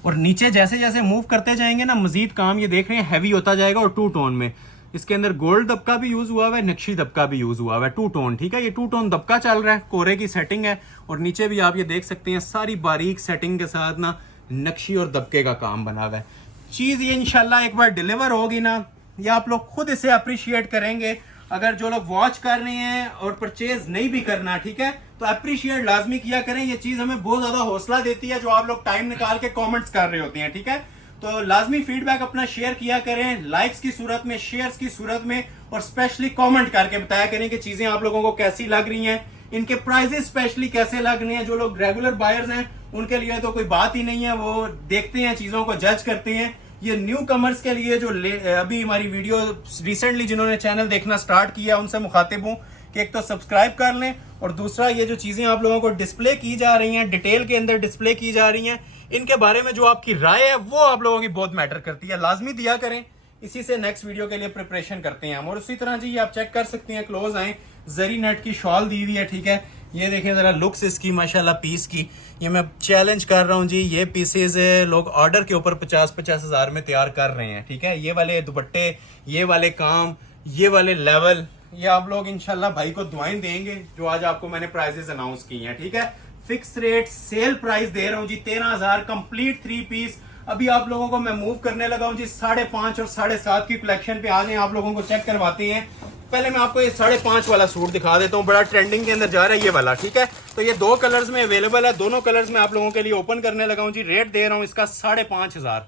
और नीचे जैसे जैसे मूव करते जाएंगे ना, मजीद काम ये देख रहे हैं हैवी होता जाएगा। और 2 टोन में इसके अंदर गोल्ड दबका भी यूज हुआ हुआ है, नक्शी दबका भी यूज हुआ हुआ है, 2 टोन, ठीक है। ये 2 टोन दबका चल रहा है, कोरे की सेटिंग है। और नीचे भी आप ये देख सकते हैं सारी बारीक सेटिंग के साथ ना नक्शी और दबके का काम बना हुआ है। चीज ये इंशाल्लाह एक बार डिलीवर होगी ना, ये आप लोग खुद इसे अप्रिशिएट करेंगे। अगर जो लोग वॉच कर रहे हैं और परचेज नहीं भी करना, ठीक है, तो अप्रिशिएट लाजमी किया करें। ये चीज हमें बहुत ज्यादा हौसला देती है जो आप लोग टाइम निकाल के कमेंट्स कर रहे होते हैं, ठीक है। तो लाजमी फीडबैक अपना शेयर किया करें, लाइक्स की सूरत में, शेयर्स की सूरत में, और स्पेशली कमेंट करके बताया करें कि चीजें आप लोगों को कैसी लग रही हैं, इनके प्राइजेस स्पेशली कैसे लग रहे हैं। जो लोग रेगुलर बायर्स हैं उनके लिए तो कोई बात ही नहीं है, वो देखते हैं चीजों को, जज करते हैं। ये न्यू कमर्स के लिए जो अभी हमारी वीडियो रिसेंटली जिन्होंने चैनल देखना स्टार्ट किया, उनसे मुखातिब हूँ कि एक तो सब्सक्राइब कर लें, और दूसरा ये जो चीजें आप लोगों को डिस्प्ले की जा रही हैं, डिटेल के अंदर डिस्प्ले की जा रही हैं, इनके बारे में जो आपकी राय है वो आप लोगों की बहुत मैटर करती है, लाजमी दिया करें। इसी से नेक्स्ट वीडियो के लिए प्रिपरेशन करते हैं हम। और उसी तरह जी ये आप चेक कर सकते हैं, क्लोज आए, जरी नेट की शॉल दी हुई है, ठीक है। ये देखें जरा लुक्स इसकी माशाल्लाह पीस की। ये मैं चैलेंज कर रहा हूँ जी, ये पीसेज लोग ऑर्डर के ऊपर 50-50 हज़ार में तैयार कर रहे हैं, ठीक है। ये वाले दुपट्टे, ये वाले काम, ये वाले लेवल, ये आप लोग इंशाल्लाह भाई को दुआएं देंगे जो आज आपको मैंने प्राइजेस अनाउंस की हैं, ठीक है। फिक्स रेट सेल प्राइस दे रहा हूँ जी 13,000 कंप्लीट 3 पीस। अभी आप लोगों को मैं मूव करने लगा हूँ जी 5.5 और 7.5 की कलेक्शन पे। आ जाए, आप लोगों को चेक करवाते हैं। पहले मैं आपको ये 5.5 वाला सूट दिखा देता हूँ, बड़ा ट्रेंडिंग के अंदर जा रहा है ये वाला, ठीक है। तो ये 2 कलर्स में अवेलेबल है, दोनों कलर्स में आप लोगों के लिए ओपन करने लगा हूँ जी। रेट दे रहा हूँ इसका 5,500।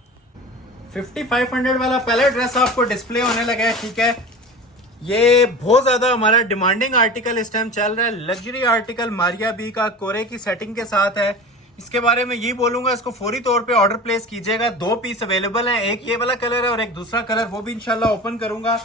5500 वाला पहले ड्रेस आपको डिस्प्ले होने लगा है, ठीक है। ये बहुत ज्यादा हमारा डिमांडिंग आर्टिकल इस टाइम चल रहा है, लग्जरी आर्टिकल मारिया बी का कोरे की सेटिंग के साथ है। इसके बारे में यही बोलूंगा, इसको फौरी तौर पे ऑर्डर प्लेस कीजिएगा। 2 पीस अवेलेबल हैं, एक ये वाला कलर है और एक दूसरा कलर, वो भी इंशाल्लाह ओपन करूंगा।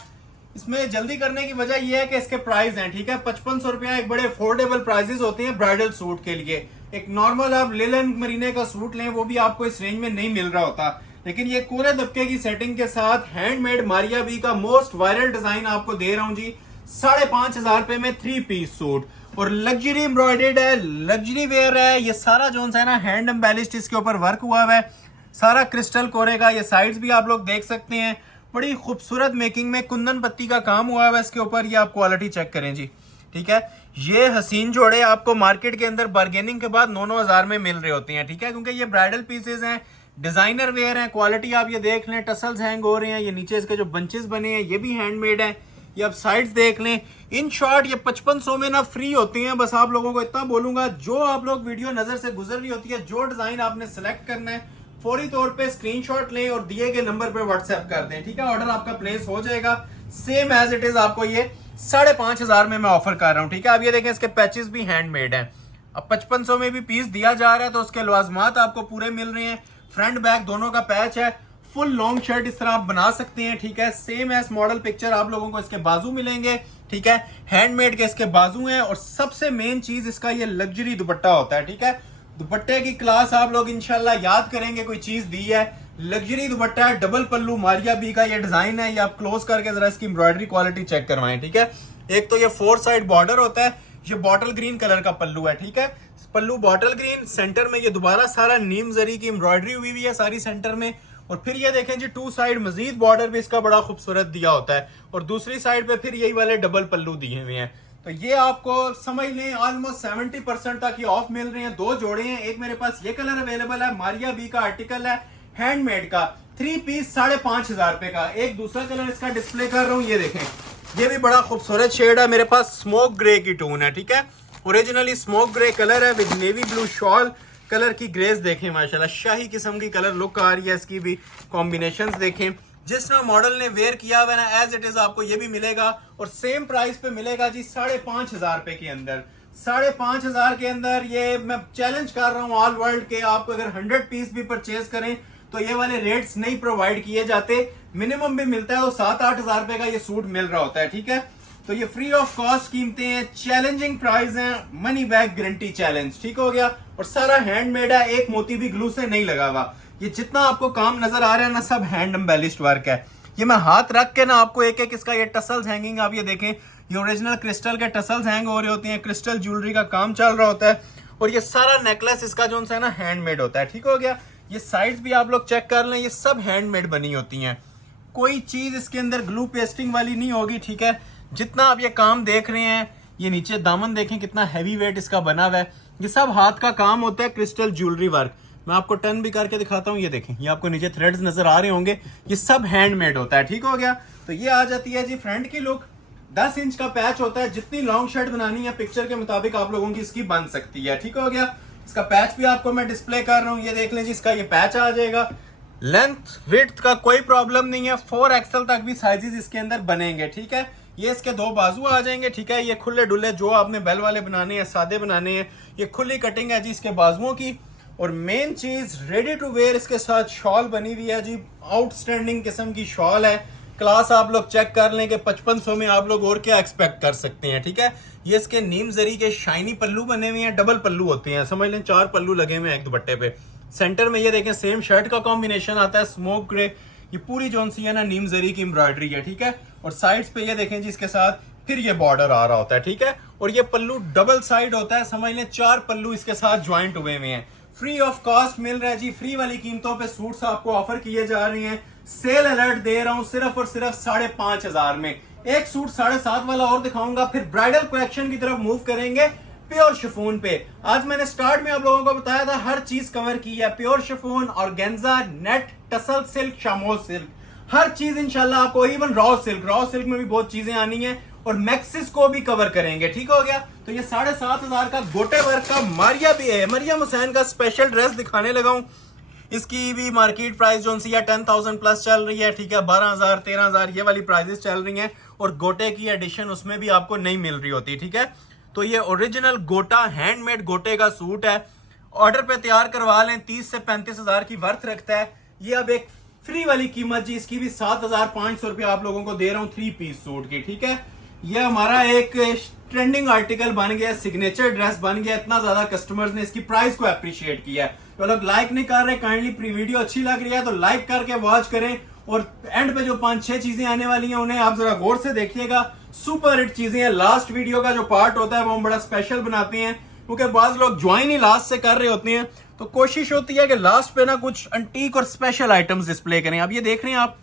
इसमें जल्दी करने की वजह यह है कि इसके प्राइस हैं, ठीक है। 5500 रुपया एक बड़े अफोर्डेबल प्राइसेस होते हैं ब्राइडल सूट के लिए। एक नॉर्मल आप लिलन मरीने का सूट लें, वो भी आपको इस रेंज में नहीं मिल रहा होता। लेकिन ये कोरे दबके की सेटिंग के साथ हैंडमेड मारिया बी का मोस्ट वायरल डिजाइन आपको दे रहा हूं जी 5,500 रुपए में 3 पीस सूट। और लग्जरी एम्ब्रॉयडर्ड है, लग्जरी वेयर है। ये सारा जो है ना हैंड एम्बेलिश्ड इसके ऊपर वर्क हुआ हुआ है, सारा क्रिस्टल कोरे का। ये साइड्स भी आप लोग देख सकते हैं, बड़ी खूबसूरत मेकिंग में कुंदन पत्ती का काम हुआ है इसके ऊपर। ये आप क्वालिटी चेक करें जी, ठीक है। ये हसीन जोड़े आपको मार्केट के अंदर बार्गेनिंग के बाद 9-9 हज़ार में मिल रहे होते हैं, ठीक है। क्योंकि ये ब्राइडल पीसेज हैं, डिजाइनर वेयर हैं। क्वालिटी आप ये देख लें, टसल्स हैंग हो रहे हैं, ये नीचे इसके जो बंचेस बने हैं ये भी हैंडमेड है। ये आप साइड्स देख लें। इन शॉर्ट ये 5500 में ना फ्री होती हैं। बस आप लोगों को इतना बोलूंगा, जो आप लोग वीडियो नजर से गुजर रही होती है, जो डिजाइन आपने सेलेक्ट करना है, फौरी तौर पे स्क्रीनशॉट लें और दिए गए नंबर पे व्हाट्सएप कर दें, ठीक है। ऑर्डर आपका प्लेस हो जाएगा सेम एज इट इज। आपको ये 5,500 में मैं ऑफर कर रहा हूँ, ठीक है। अब ये देखें इसके पैचेस भी हैंडमेड हैं। अब 5500 में भी पीस दिया जा रहा है तो उसके लवाजमात आपको पूरे मिल रहे हैं। फ्रंट बैक दोनों का पैच है। फुल लॉन्ग शर्ट इस तरह आप बना सकते हैं, ठीक है। सेम एज मॉडल पिक्चर आप लोगों को इसके बाजू मिलेंगे, ठीक है। हैंडमेड के इसके बाजू हैं। और सबसे मेन चीज इसका ये लग्जरी दुपट्टा होता है, ठीक है। दुपट्टे की क्लास आप लोग इंशाल्लाह याद करेंगे, कोई चीज दी है। लग्जरी दुपट्टा है, डबल पल्लू मारिया बी का ये डिजाइन है। ये आप क्लोज करके जरा इसकी एम्ब्रॉयडरी क्वालिटी चेक करवाएं, ठीक है। एक तो ये 4 साइड बॉर्डर होता है, ये बॉटल ग्रीन कलर का पल्लू है, ठीक है। पल्लू बॉटल ग्रीन, सेंटर में ये दोबारा सारा नीम जरी की एम्ब्रॉयडरी हुई हुई है सारी सेंटर में। और फिर ये देखें जी 2 साइड मजीद बॉर्डर भी इसका बड़ा खूबसूरत दिया होता है। और दूसरी साइड पे फिर यही वाले डबल पल्लू दिए हुए हैं। तो ये आपको समझ लें ऑलमोस्ट 70% तक ये ऑफ मिल रहे हैं। 2 जोड़े हैं, एक मेरे पास ये कलर अवेलेबल है, मारिया बी का आर्टिकल है, हैंडमेड का 3 पीस 5,500 रुपए का। एक दूसरा कलर इसका डिस्प्ले कर रहा हूँ, ये देखें, ये भी बड़ा खूबसूरत शेड है मेरे पास, स्मोक ग्रे की टोन है, ठीक है। ओरिजिनली स्मोक ग्रे कलर है with navy blue shawl colour की। ग्रेस देखें माशाल्लाह, शाही किस्म की कलर लुक आ रही है इसकी भी। कॉम्बिनेशंस देखें, जिस तरह मॉडल ने वेयर किया हुआ है ना एज इट इज आपको ये भी मिलेगा। और सेम प्राइस पे मिलेगा जी 5,500 रुपए के अंदर। 5,500 के अंदर ये मैं चैलेंज कर रहा हूँ ऑल वर्ल्ड के, आपको अगर 100 पीस भी परचेज करें तो ये वाले रेट्स नहीं प्रोवाइड किए जाते। मिनिमम भी मिलता है तो 7-8 हज़ार रुपए का ये सूट मिल रहा होता है, ठीक है। तो ये फ्री ऑफ कॉस्ट कीमतें हैं, चैलेंजिंग प्राइस हैं, मनी बैक गारंटी चैलेंज, ठीक हो गया। और सारा हैंडमेड है, एक मोती भी ग्लू से नहीं लगा हुआ। ये जितना आपको काम नजर आ रहा है ना सब हैंड एम्बेलिश्ड वर्क है। ये मैं हाथ रख के ना आपको एक एक इसका ये टसल्स हैंगिंग आप ये देखें, ये ओरिजिनल क्रिस्टल के टसल्स हैंग हो रहे होते हैं, क्रिस्टल ज्वेलरी का काम चल रहा होता है। और ये सारा नेकलेस इसका जो है ना हैंडमेड होता है, ठीक हो गया। ये साइड्स भी आप लोग चेक कर लें, ये सब हैंडमेड बनी होती हैं। कोई चीज इसके अंदर ग्लू पेस्टिंग वाली नहीं होगी, ठीक है। जितना आप ये काम देख रहे हैं, ये नीचे दामन देखें कितना हैवी वेट इसका बना हुआ है, ये सब हाथ का काम होता है, क्रिस्टल ज्वेलरी वर्क। मैं आपको टर्न भी करके दिखाता हूँ, ये देखें, ये आपको नीचे थ्रेड्स नजर आ रहे होंगे, ये सब हैंडमेड होता है, ठीक हो गया। तो ये आ जाती है जी फ्रंट की लुक। 10 इंच का पैच होता है, जितनी लॉन्ग शर्ट बनानी है पिक्चर के मुताबिक आप लोगों की इसकी बन सकती है, ठीक हो गया। इसका पैच भी आपको मैं डिस्प्ले कर रहा हूँ, ये देख लें जी, इसका ये पैच आ जाएगा। लेंथ विड्थ का कोई प्रॉब्लम नहीं है, 4XL तक भी साइजेस इसके अंदर बनेंगे, ठीक है। ये इसके 2 बाजू आ जाएंगे, ठीक है। ये खुले डुले जो आपने बेल वाले बनाने हैं, सादे बनाने हैं, ये खुली कटिंग है जी इसके बाजुओं की। और मेन चीज रेडी टू वेयर इसके साथ शॉल बनी हुई है जी, आउटस्टैंडिंग किस्म की शॉल है। क्लास आप लोग चेक कर लें कि 5500 में आप लोग और क्या एक्सपेक्ट कर सकते हैं, ठीक है। ये इसके नीम जरी के शाइनी पल्लू बने हुए हैं, डबल पल्लू होते हैं, समझ लें 4 पल्लू लगे हुए हैं एक दुपट्टे पे। सेंटर में ये देखें सेम शर्ट का कॉम्बिनेशन आता है स्मोक ग्रे। ये पूरी जोन सी है ना नीम जरी की एम्ब्रॉयडरी है, ठीक है। और साइड्स पे ये देखें जी इसके साथ फिर ये बॉर्डर आ रहा होता है, ठीक है। और ये पल्लू डबल साइड होता है, समझ लें 4 पल्लू इसके साथ ज्वाइंट हुए हुए हैं। फ्री ऑफ कॉस्ट मिल रहा है जी, फ्री वाली कीमतों पे सूट्स आपको ऑफर किए जा रहे हैं। सेल अलर्ट दे रहा हूं सिर्फ और सिर्फ 5,500 में। एक सूट 7.5 वाला और दिखाऊंगा, फिर ब्राइडल कलेक्शन की तरफ मूव करेंगे प्योर शिफॉन पे। आज मैंने स्टार्ट में आप लोगों को बताया था हर चीज कवर की है, pure chiffon, organza, net, tussar silk, शामोल सिल्क, हर चीज इंशाल्लाह आपको। इवन रॉ सिल्क में भी बहुत चीजें आनी है और मैक्सिस को भी कवर करेंगे, ठीक हो गया। तो ये 7,500 का गोटे वर्क का मारिया भी है, मरियम हुसैन का स्पेशल ड्रेस दिखाने लगा हूं। इसकी भी मार्केट प्राइस जो सी है 10,000 प्लस चल रही है, ठीक है। 12,000 13,000 ये वाली प्राइसेस चल रही हैं और गोटे की एडिशन उसमें भी आपको नहीं मिल रही होती, ठीक है। तो ये ओरिजिनल गोटा हैंडमेड गोटे का सूट है, ऑर्डर पे तैयार करवा लें। 30 से 35,000 की वर्थ रखता है। ये अब एक फ्री वाली कीमत जी इसकी भी 7,500 रुपये आप लोगों को दे रहा हूँ 3 पीस सूट की, ठीक है। ये हमारा एक ट्रेंडिंग आर्टिकल बन गया, सिग्नेचर ड्रेस बन गया। इतना ज्यादा कस्टमर्स ने इसकी प्राइस को अप्रिशिएट किया है। तो लोग लाइक नहीं कर रहे, काइंडली प्री वीडियो अच्छी लग रही है तो लाइक करके वॉच करें और एंड पे जो 5-6 चीजें आने वाली हैं उन्हें आप जरा गौर से देखिएगा। सुपर हिट चीजें हैं। लास्ट वीडियो का जो पार्ट होता है वो हम बड़ा स्पेशल बनाते हैं क्योंकि बाज लोग ज्वाइन ही लास्ट से कर रहे होते हैं, तो कोशिश होती है कि लास्ट पे ना कुछ अंटीक और स्पेशल आइटम्स डिस्प्ले करें। अब ये देख रहे हैं आप,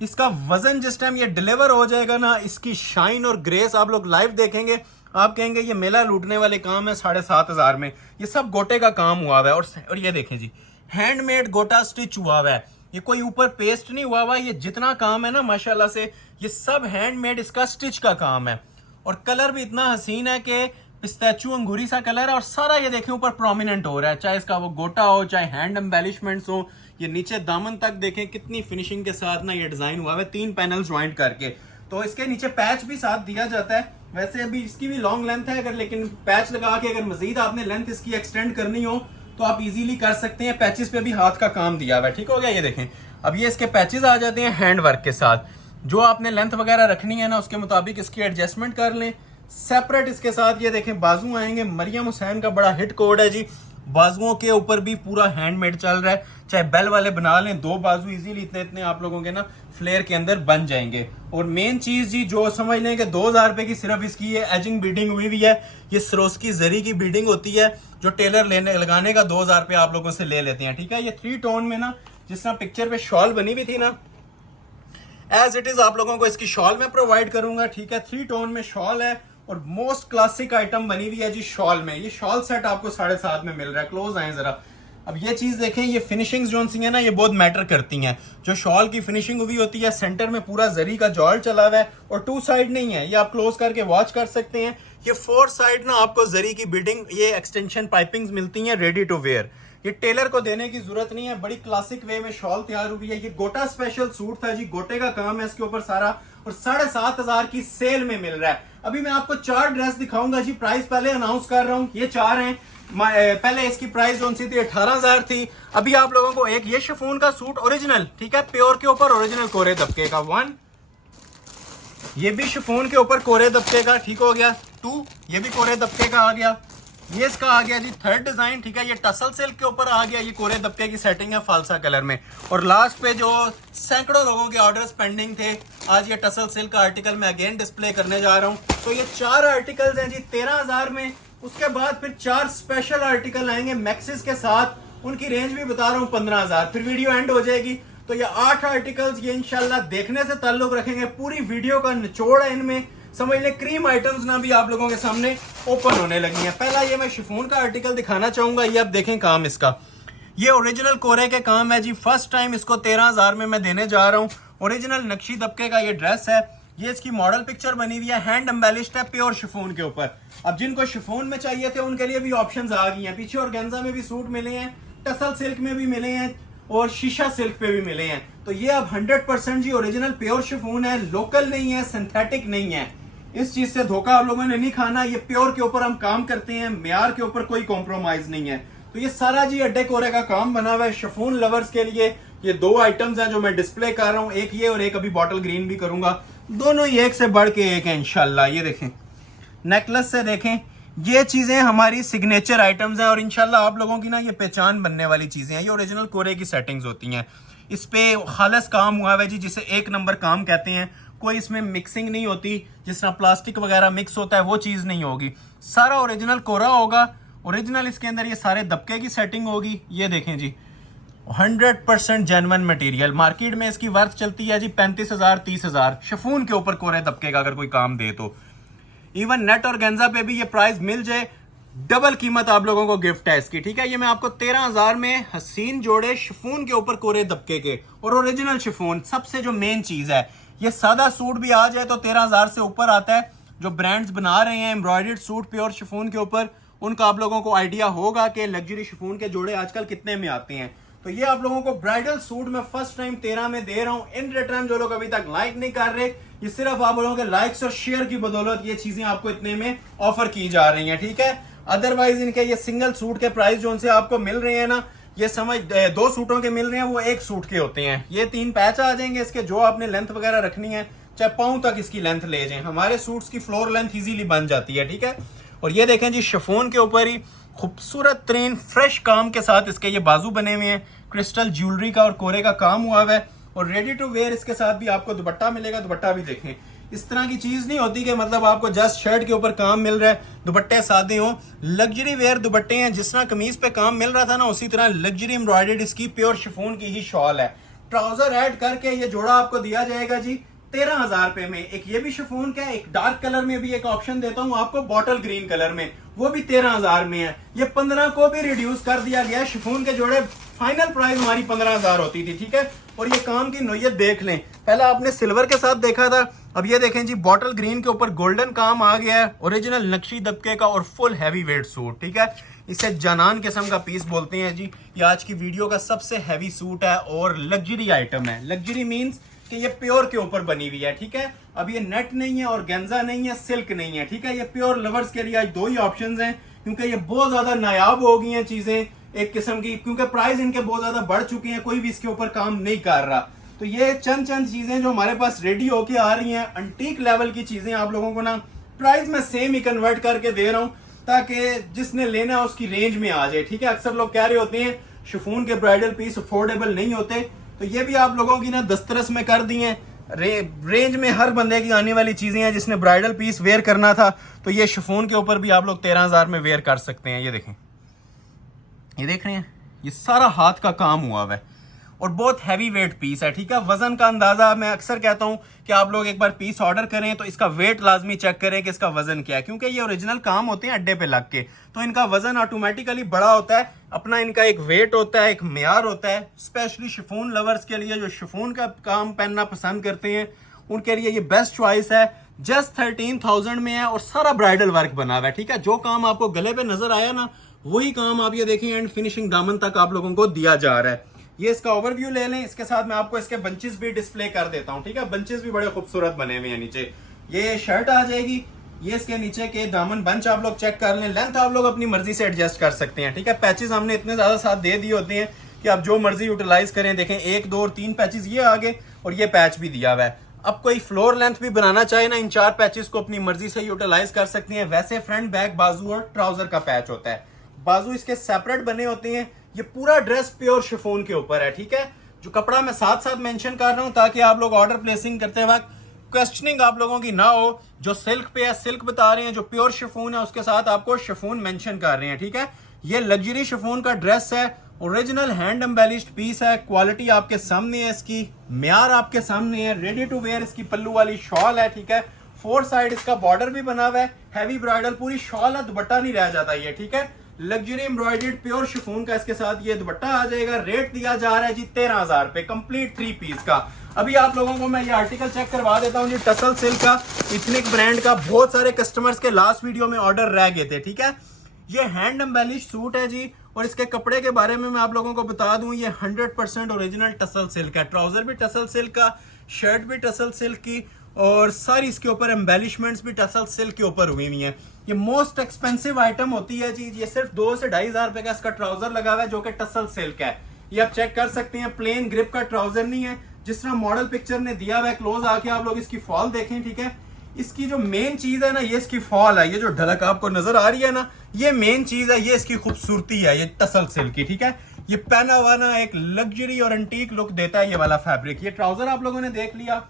इसका वजन जिस टाइम ये डिलीवर हो जाएगा ना, इसकी शाइन और ग्रेस आप लोग लाइव देखेंगे, आप कहेंगे ये मेला लूटने वाले काम है 7,500 में। ये सब गोटे का काम हुआ हुआ है और ये देखें जी हैंडमेड गोटा स्टिच हुआ हुआ है। ये कोई ऊपर पेस्ट नहीं हुआ हुआ, ये जितना काम है ना माशाल्लाह से ये सब हैंडमेड इसका स्टिच का काम है। और कलर भी इतना हसीन है कि पिस्ताचू अंगूरी सा कलर है और सारा ये देखें ऊपर प्रोमिनेंट हो रहा है, चाहे इसका वो गोटा हो चाहे हैंड एम्बेलिशमेंट्स हो। ये नीचे दामन तक देखें कितनी फिनिशिंग के साथ ना ये डिजाइन हुआ है 3 पैनल ज्वाइंट करके। तो इसके नीचे पैच भी साथ दिया जाता है। वैसे अभी इसकी भी लॉन्ग लेंथ है, अगर लेकिन पैच लगा के अगर मजीद आपने लेंथ इसकी एक्सटेंड करनी हो तो आप इजीली कर सकते हैं। पैचेस पे भी हाथ का काम दिया हुआ है, ठीक हो गया। ये देखें अब ये इसके पैचेस आ जाते हैं हैंड वर्क के साथ। जो आपने लेंथ वगैरह रखनी है ना उसके मुताबिक इसकी एडजस्टमेंट कर लें। सेपरेट इसके साथ ये देखें बाजू आएंगे, मरियम हुसैन का बड़ा हिट कोड है जी। बाजुओं के ऊपर भी पूरा हैंडमेड चल रहा है, चाहे बेल वाले बना लें, 2 बाजू इजीली इतने इतने आप लोगों के ना फ्लेयर के अंदर बन जाएंगे। और मेन चीज जी जो समझ लें कि 2,000 रुपए की सिर्फ इसकी ये एजिंग बीडिंग हुई हुई है। ये सरोस्की जरी की बीडिंग होती है जो टेलर लगाने का 2,000 रुपये आप लोगों से ले लेते हैं, ठीक है। ये 3 टोन में ना जिस तरह पिक्चर पे शॉल बनी हुई थी ना, एज इट इज आप लोगों को इसकी शॉल में प्रोवाइड करूंगा, ठीक है। 3 टोन में शॉल है और मोस्ट क्लासिक आइटम बनी हुई है जी शॉल में। ये शॉल सेट आपको 7.5 में मिल रहा है। क्लोज आए जरा। अब ये चीज देखें, ये फिनिशिंग्स जो सी है ना ये बहुत मैटर करती हैं। जो शॉल की फिनिशिंग हुई होती है, सेंटर में पूरा जरी का जॉल चला हुआ है और 2 साइड नहीं है, ये आप क्लोज करके वॉच कर सकते हैं। ये 4 साइड ना आपको जरी की बिल्डिंग ये एक्सटेंशन पाइपिंग्स मिलती हैं रेडी टू वेयर। ये टेलर को देने की जरूरत नहीं है, बड़ी क्लासिक वे में शॉल तैयार हुई है। ये गोटा स्पेशल सूट था जी, गोटे का काम है इसके ऊपर सारा और 7,500 की सेल में मिल रहा है। अभी मैं आपको 4 ड्रेस दिखाऊंगा जी, प्राइस पहले अनाउंस कर रहा हूँ। ये 4 हैं। पहले इसकी प्राइस जो सी थी 18,000 थी। अभी आप लोगों को एक ये शिफॉन का सूट ओरिजिनल, ठीक है, प्योर के ऊपर ओरिजिनल कोरे दबके का 1, ये भी शिफॉन के ऊपर कोरे दबके का, ठीक हो गया। 2 ये भी कोरे दबके का आ गया। ये इसका आ गया जी 3rd डिजाइन, ठीक है। ये टसल सिल्क के ऊपर आ गया, ये कोरे दबके की सेटिंग है फालसा कलर में। और लास्ट पे जो सैकड़ों लोगों के ऑर्डर्स पेंडिंग थे, आज ये टसल सिल्क का आर्टिकल मैं अगेन डिस्प्ले करने जा रहा हूँ। तो ये 4 आर्टिकल्स हैं जी 13,000 में। उसके बाद फिर 4 स्पेशल आर्टिकल आएंगे मैक्सिस के साथ, उनकी रेंज भी बता रहा हूँ 15,000। फिर वीडियो एंड हो जाएगी। तो ये 8 आर्टिकल्स ये इंशाल्लाह देखने से ताल्लुक रखेंगे। पूरी वीडियो का निचोड़ है इनमें, समझ लें क्रीम आइटम्स ना भी आप लोगों के सामने ओपन होने लगी हैं। पहला ये मैं शिफॉन का आर्टिकल दिखाना चाहूंगा। ये आप देखें काम इसका, ये ओरिजिनल कोरे के काम है जी। फर्स्ट टाइम इसको 13,000 में मैं देने जा रहा हूँ। ओरिजिनल नक्शी दबके का ये ड्रेस है। ये इसकी मॉडल पिक्चर बनी हुई है, हैंड एम्बेलिश्ड है प्योर शिफॉन के ऊपर। अब जिनको शिफॉन में चाहिए थे उनके लिए भी ऑप्शंस आ गई हैं। पीछे ऑर्गेन्जा में भी सूट मिले हैं, टसल सिल्क में भी मिले हैं और शीशा सिल्क पे भी मिले हैं। तो ये अब 100% जी ओरिजिनल प्योर शिफॉन है, लोकल नहीं है, सिंथेटिक नहीं है। इस चीज से धोखा आप लोगों ने नहीं खाना। ये प्योर के ऊपर हम काम करते हैं, म्यार के ऊपर कोई कॉम्प्रोमाइज नहीं है। तो ये सारा जी अड्डे कोरे का काम बना हुआ है शिफॉन लवर्स के लिए। ये 2 आइटम्स हैं जो मैं डिस्प्ले कर रहा हूँ, एक ये और एक अभी बॉटल ग्रीन भी करूंगा। दोनों ही एक से बढ़ के एक है इंशाल्लाह। ये देखें नेकलेस से देखें, ये चीजें हमारी सिग्नेचर आइटम्स हैं और इंशाल्लाह आप लोगों की ना ये पहचान बनने वाली चीजें हैं। ये ओरिजिनल कोरे की सेटिंग्स होती हैं, इस पे खालस काम हुआ है जी, जिसे एक नंबर काम कहते हैं। कोई इसमें मिक्सिंग नहीं होती, जिस तरह प्लास्टिक वगैरह मिक्स होता है वो चीज नहीं होगी, सारा ओरिजिनल कोरा होगा। ओरिजिनल इसके अंदर ये सारे दबके की सेटिंग होगी। ये देखें जी 100% जेन्युइन मटेरियल। मार्केट में इसकी वर्थ चलती है जी 35,000 30,000 शिफॉन के ऊपर कोरे दबके का अगर कोई काम दे तो। इवन नेट और गेंजा पे भी ये प्राइस मिल जाए, डबल कीमत आप लोगों को गिफ्ट है इसकी, ठीक है। ये मैं आपको 13,000 में हसीन जोड़े शिफॉन के ऊपर कोरे दबके के और ओरिजिनल शिफॉन। सबसे जो मेन चीज है, ये सादा सूट भी आ जाए तो 13,000 से ऊपर आता है। जो ब्रांड्स बना रहे हैं एम्ब्रॉयडर्ड सूट प्योर शिफॉन के ऊपर, उनका आप लोगों को आइडिया होगा कि लग्जरी शिफॉन के जोड़े आजकल कितने में आते हैं। तो ये आप लोगों को ब्राइडल सूट में फर्स्ट टाइम 13 में दे रहा हूं। इन रिटर्न जो लोग अभी तक लाइक नहीं कर रहे, ये सिर्फ आप लोगों के लाइक्स और शेयर की बदौलत ये चीजें आपको इतने में ऑफर की जा रही हैं, ठीक है। अदरवाइज इनके ये सिंगल सूट के प्राइस जो उनसे आपको मिल रहे हैं ना, ये समझ 2 सूटों के मिल रहे हैं, वो 1 सूट के होते हैं। ये 3 पैच आ जाएंगे इसके, जो आपने लेंथ वगैरह रखनी है चाहे पाँव तक इसकी लेंथ ले जाएं। हमारे सूट्स की फ्लोर लेंथ इजीली बन जाती है, ठीक है। और ये देखें जी शिफॉन के ऊपर ही खूबसूरत तरीन फ्रेश काम के साथ इसके ये बाजू बने हुए हैं, क्रिस्टल ज्वेलरी का और कोरे का काम हुआ है। और रेडी टू वेयर इसके साथ भी आपको दुपट्टा मिलेगा। दुपट्टा भी देखें, इस तरह की चीज नहीं होती कि मतलब आपको जस्ट शर्ट के ऊपर काम मिल रहा है, दुपट्टे सादे हो। लग्जरी वेयर दुपट्टे हैं, जिस तरह कमीज पे काम मिल रहा था ना, उसी तरह लग्जरी एम्ब्रॉयडर्ड इसकी प्योर शिफॉन की ही शॉल है। ट्राउजर ऐड करके ये जोड़ा आपको दिया जाएगा जी 13,000 रुपए में। एक ये भी शिफॉन का है, एक डार्क कलर में भी एक ऑप्शन देता हूं आपको बॉटल ग्रीन कलर में, वो भी 13,000 में है। ये 15 को भी रिड्यूस कर दिया गया। शिफॉन के जोड़े फाइनल प्राइस हमारी 15,000 होती थी, ठीक है। और ये काम की नोयत देख लें, पहले आपने सिल्वर के साथ देखा था, अब ये देखें जी बॉटल ग्रीन के ऊपर गोल्डन काम आ गया है, ओरिजिनल नक्शी दबके का और फुल हैवी वेट सूट, ठीक है। इसे जानान किस्म का पीस बोलते हैं जी। ये आज की वीडियो का सबसे हैवी सूट है और लग्जरी आइटम है। लग्जरी मीन्स कि ये प्योर के ऊपर बनी हुई है, ठीक है। अब ये नेट नहीं है और गेंजा नहीं है, सिल्क नहीं है, ठीक है। ये प्योर लवर्स के लिए आज 2 ही ऑप्शंस हैं, क्योंकि ये बहुत ज्यादा नायाब हो गई हैं चीजें एक किस्म की, क्योंकि प्राइस इनके बहुत ज्यादा बढ़ चुके हैं, कोई भी इसके ऊपर काम नहीं कर रहा। तो ये चंद चीजें जो हमारे पास रेडी होके आ रही हैं, अंटीक लेवल की चीजें आप लोगों को ना प्राइस में सेम ही कन्वर्ट करके दे रहा हूं, ताकि जिसने लेना है उसकी रेंज में आ जाए, ठीक है। अक्सर लोग कह रहे होते हैं शिफॉन के ब्राइडल पीस अफोर्डेबल नहीं होते, तो ये भी आप लोगों की ना दस्तरस में कर दी हैं। रेंज में हर बंदे की आने वाली चीजें हैं। जिसने ब्राइडल पीस वेयर करना था तो ये शिफॉन के ऊपर भी आप लोग 13,000 में वेयर कर सकते हैं। ये देखें, ये देख रहे हैं, ये सारा हाथ का काम हुआ है और बहुत हैवी वेट पीस है, ठीक है। वजन का अंदाजा मैं अक्सर कहता हूं कि आप लोग एक बार पीस ऑर्डर करें तो इसका वेट लाजमी चेक करें कि इसका वजन क्या है, क्योंकि ये ओरिजिनल काम होते हैं अड्डे पे लग के, तो इनका वजन ऑटोमेटिकली बड़ा होता है। अपना इनका एक वेट होता है, एक मेयार होता है। स्पेशली शिफॉन लवर्स के लिए, जो शिफॉन का काम पहनना पसंद करते हैं, उनके लिए ये बेस्ट चॉइस है। जस्ट 13,000 में है और सारा ब्राइडल वर्क बना हुआ है, ठीक है। जो काम आपको गले पे नजर आया ना, वही काम आप ये देखें एंड फिनिशिंग दामन तक आप लोगों को दिया जा रहा है। ये इसका ओवरव्यू ले लें, इसके साथ मैं आपको इसके बंचेस भी डिस्प्ले कर देता हूं, ठीक है। बंचेस भी बड़े खूबसूरत बने हुए हैं। नीचे ये शर्ट आ जाएगी, ये इसके नीचे के दामन बंच आप लोग चेक कर लें। लेंथ आप लोग अपनी मर्जी से एडजस्ट कर सकते हैं, ठीक है। पैचेस हमने इतने ज्यादा साथ दे दिए होते हैं कि आप जो मर्जी यूटिलाइज करें। देखें 1 2 और 3 पैचेस ये आगे और ये पैच भी दिया हुआ है। अब कोई फ्लोर लेंथ भी बनाना चाहे ना, इन 4 पैचेस को अपनी मर्जी से यूटिलाइज कर सकते हैं। वैसे फ्रंट बैक बाजू और ट्राउजर का पैच होता है, बाजू इसके सेपरेट बने होते हैं। ये पूरा ड्रेस प्योर शिफॉन के ऊपर है, ठीक है। जो कपड़ा मैं साथ साथ मेंशन कर रहा हूं ताकि आप लोग ऑर्डर प्लेसिंग करते वक्त क्वेश्चनिंग आप लोगों की ना हो। जो सिल्क पे है सिल्क बता रहे हैं, जो प्योर शिफॉन है उसके साथ आपको शिफॉन मेंशन कर रहे हैं, ठीक है। ये लग्जरी शिफॉन का ड्रेस है, ओरिजिनल हैंड एम्बेलिश्ड पीस है। क्वालिटी आपके सामने है, इसकी म्यार आपके सामने है। रेडी टू वेयर इसकी पल्लू वाली शॉल है, ठीक है। 4 साइड इसका बॉर्डर भी बना हुआ है, हैवी ब्राइडल पूरी शॉल है, दुपट्टा नहीं रह जाता ये, ठीक है। लग्जरी एम्ब्रॉयडर्ड प्योर शिफॉन का इसके साथ ये दुपट्टा आ जाएगा। रेट दिया जा रहा है जी 13,000 रुपए कंप्लीट 3 पीस का। अभी आप लोगों को मैं ये आर्टिकल चेक करवा देता हूँ जी, टसल सिल्क का, इथनिक ब्रांड का। बहुत सारे कस्टमर्स के लास्ट वीडियो में ऑर्डर रह गए थे, ठीक है। ये हैंड एम्बेलिश सूट है जी, और इसके कपड़े के बारे में मैं आप लोगों को बता दूं, ये 100% ओरिजिनल टसल सिल्क है। ट्राउजर भी टसल सिल्क का, शर्ट भी टसल सिल्क की, और सारी इसके ऊपर एम्बेलिशमेंट्स भी टसल सिल्क के ऊपर हुई हुई हैं। ये मोस्ट एक्सपेंसिव आइटम होती है जी। ये सिर्फ 2 से 2,500 रुपए का इसका ट्राउजर लगा हुआ है, जो कि टसल सिल्क है। ये आप चेक कर सकते हैं, प्लेन ग्रिप का ट्राउजर नहीं है। जिस तरह मॉडल पिक्चर ने दिया हुआ है, क्लोज आके आप लोग इसकी फॉल देखें, ठीक है। इसकी जो मेन चीज है ना, ये इसकी फॉल है, ये जो ढलक आपको नजर आ रही है ना, ये मेन चीज है, ये इसकी खूबसूरती है, ये टसल सिल्क की, ठीक है। ये पहना हुआ ना एक लग्जरी और एंटीक लुक देता है ये वाला फैब्रिक। ये ट्राउजर आप लोगों ने देख लिया,